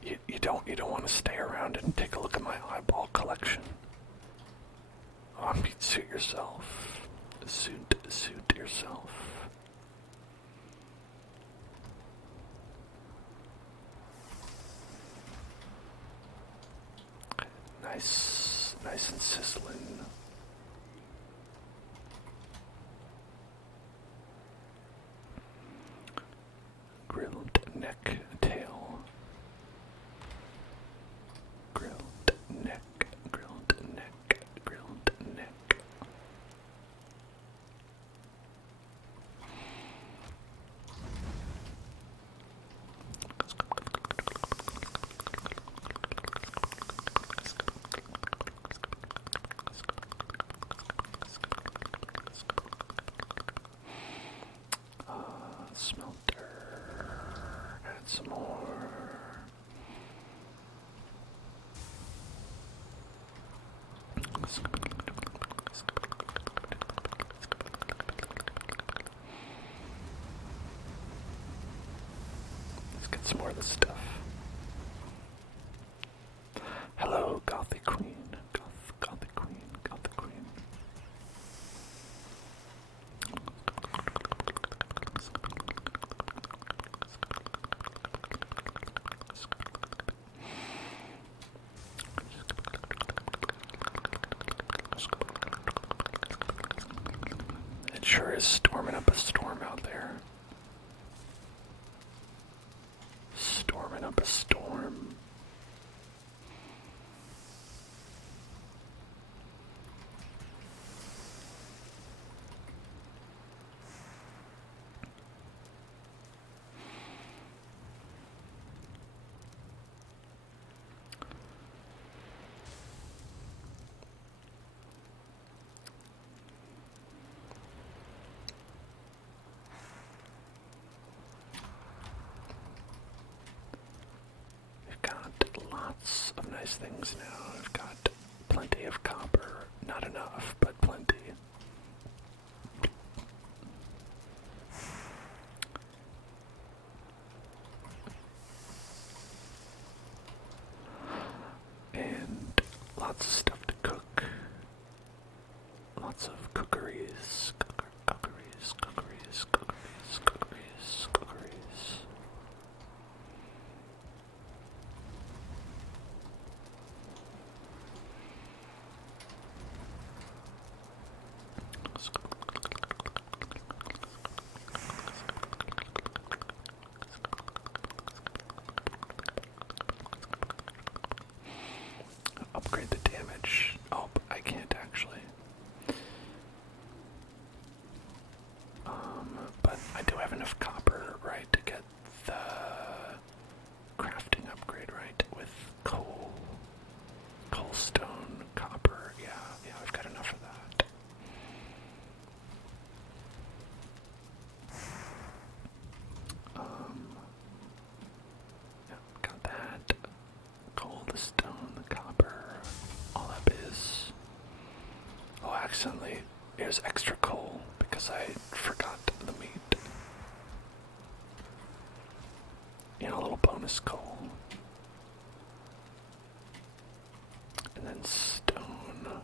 You don't want to stay around and take a look at my eyeball collection. Oh, suit yourself. Suit yourself. Nice and sizzling. Grilled neck, tail. Grilled neck, grilled neck, grilled neck. Smelter. Add some more. Let's get some more of this stuff. Hello, Gothic Queen. Gothic Queen. Gothic Queen. It sure is storming up a storm out there. Storming up a storm. lots of nice things now. I've got plenty of copper. Not enough, but plenty. And lots of stuff to cook. Lots of cookeries. Cookeries. Upgrade the damage. Oh, I can't actually. But I do have enough copper, right, to get the crafting upgrade, right, with coal, stone, copper. Yeah, I've got enough of that. Yeah, got that. Coal, the stone, the copper, all that biz. Oh, accidentally, here's extra coal because I forgot the meat. You know, a little bonus coal. And then stone. Oh,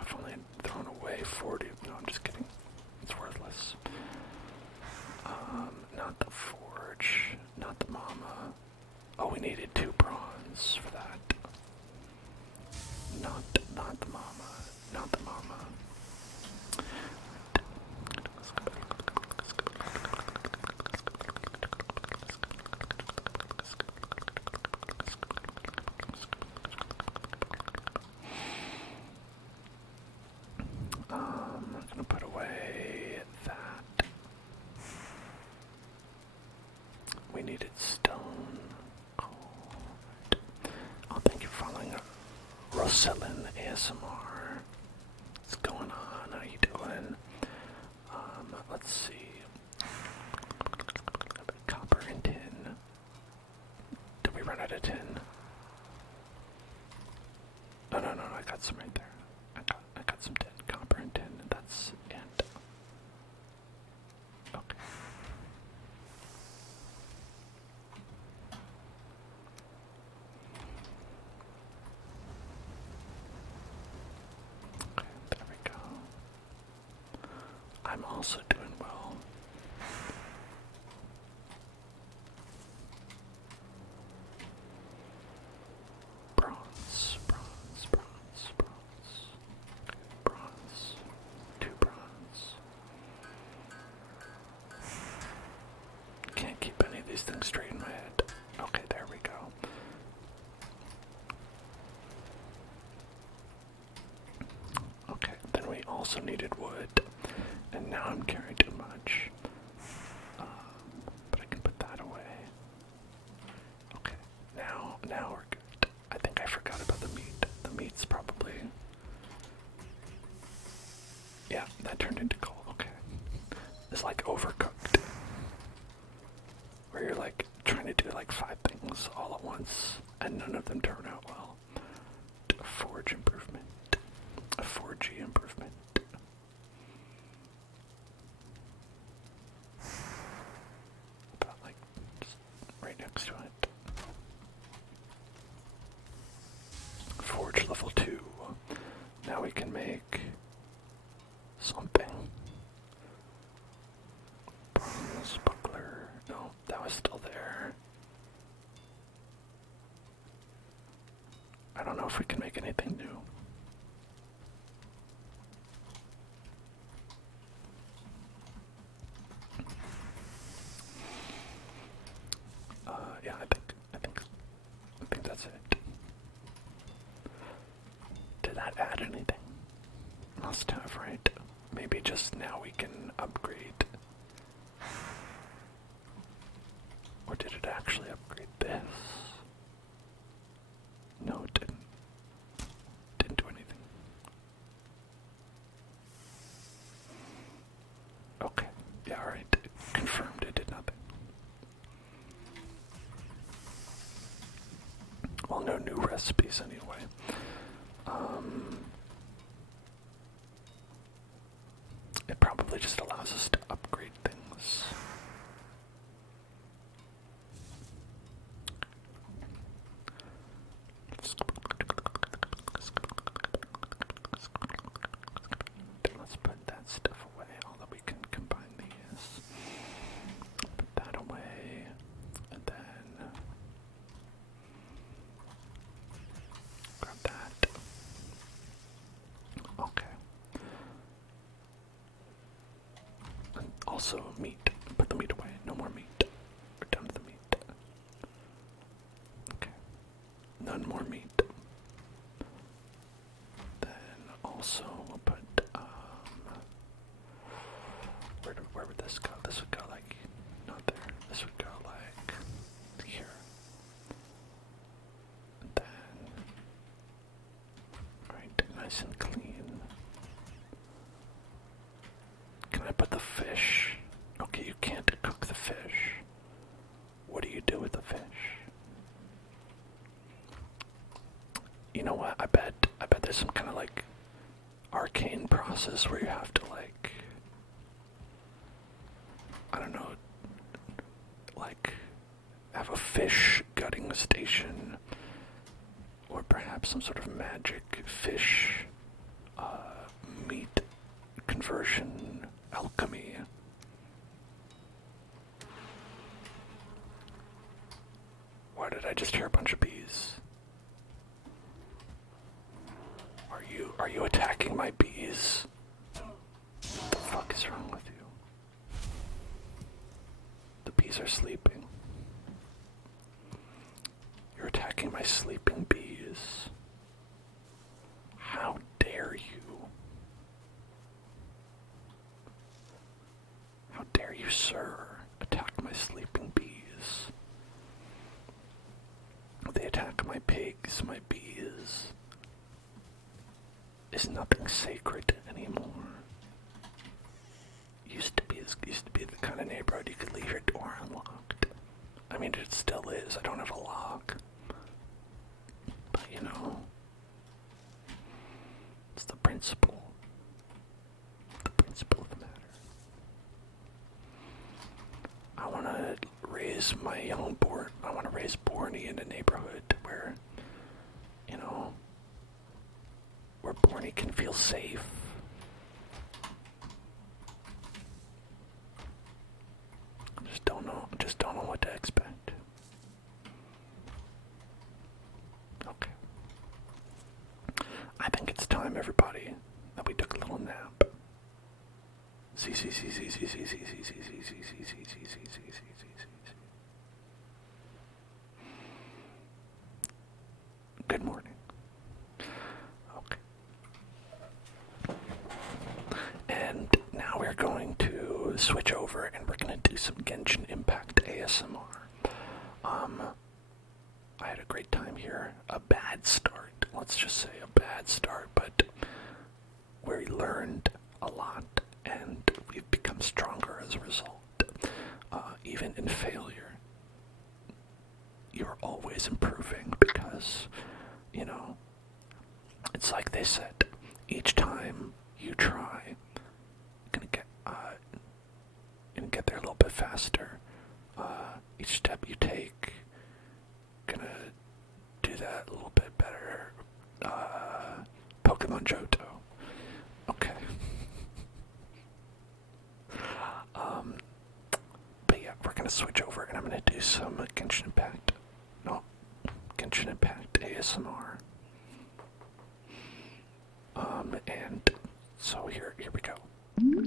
I've only thrown away 40. No, I'm just kidding. It's worthless. Not the forge. Not the mama. Oh, we needed 2 bronze for that. Not the mama. Not the mama. I'm gonna put away that. We needed stone. Oh, thank you for following Rosellin ASMR. What's going on? How you doing? Let's see. Copper and tin. Did we run out of tin? No, I got some right there. I got some tin, copper and tin, and that's it. Okay. Okay, there we go. I'm also doing well. Bronze. Okay, bronze. 2 bronze. Can't keep any of these things straight in my head. Okay, there we go. Okay, then we also needed wood. And now I'm carrying too much. But I can put that away. Okay, now we're good. I think I forgot about the meat. The meat's probably... Yeah, that turned into coal. Okay. It's like overcooked. Where you're like trying to do like 5 things all at once and none of them turn out well. A forge improvement. A 4G improvement. About like just right next to it. Forge level 2. Now we can make something. Bronze buckler. No, that was still there. I don't know if we can make anything new. Yeah, I think that's it. Did that add anything? Must have, right? Maybe just now we can upgrade. Or did it actually upgrade this? No, it didn't. Didn't do anything. Okay. Yeah, alright. Confirmed it did nothing. Well, no new recipes anyway. It probably just allows us to upgrade things. Let's put that stuff away, although we can combine these. Put that away, and then grab that. Okay. And also meat. Put the meat away. No more meat. We're done with the meat. Okay. None more meat. Then also we'll put where would this go? This would go like not there. This would go like here. And then right, nice and clean. Can I put the fish? Okay, you can't cook the fish. What do you do with the fish? You know what? I bet there's some kind of like arcane process where you have to like, I don't know, like have a fish gutting station, or perhaps some sort of magic fish meat conversion alchemy. Why did I just hear a bunch of bees? Are you attacking my bees? What the fuck is wrong with you? The bees are sleeping. You're attacking my sleeping bees. How dare you? How dare you, sir, attack my sleeping bees? They attack my pigs, my bees. Is nothing sacred anymore. Used to be the kind of neighborhood you could leave your door unlocked. I mean, it still is. I don't have a lock. But you know, it's the principle. The principle of the matter. I want to raise my young born. I want to raise Borny in a neighborhood where, you know, where Borny can feel safe. Just don't know what to expect. Okay. I think it's time, everybody, that we took a little nap. Good morning. Okay. And now we're going to switch over and we're going to do some Genshin Impact ASMR. I had a great time here. A bad start. Let's just say a bad start, but we learned a lot and we've become stronger as a result. Even in failure, you're always improving because, you know, it's like they said, each time you try, you're gonna get there a little bit faster. Each step you take, gonna do that a little bit better. Pokemon Johto. Okay. But yeah, we're gonna switch over and I'm gonna do some Genshin Impact ASMR. And so here we go.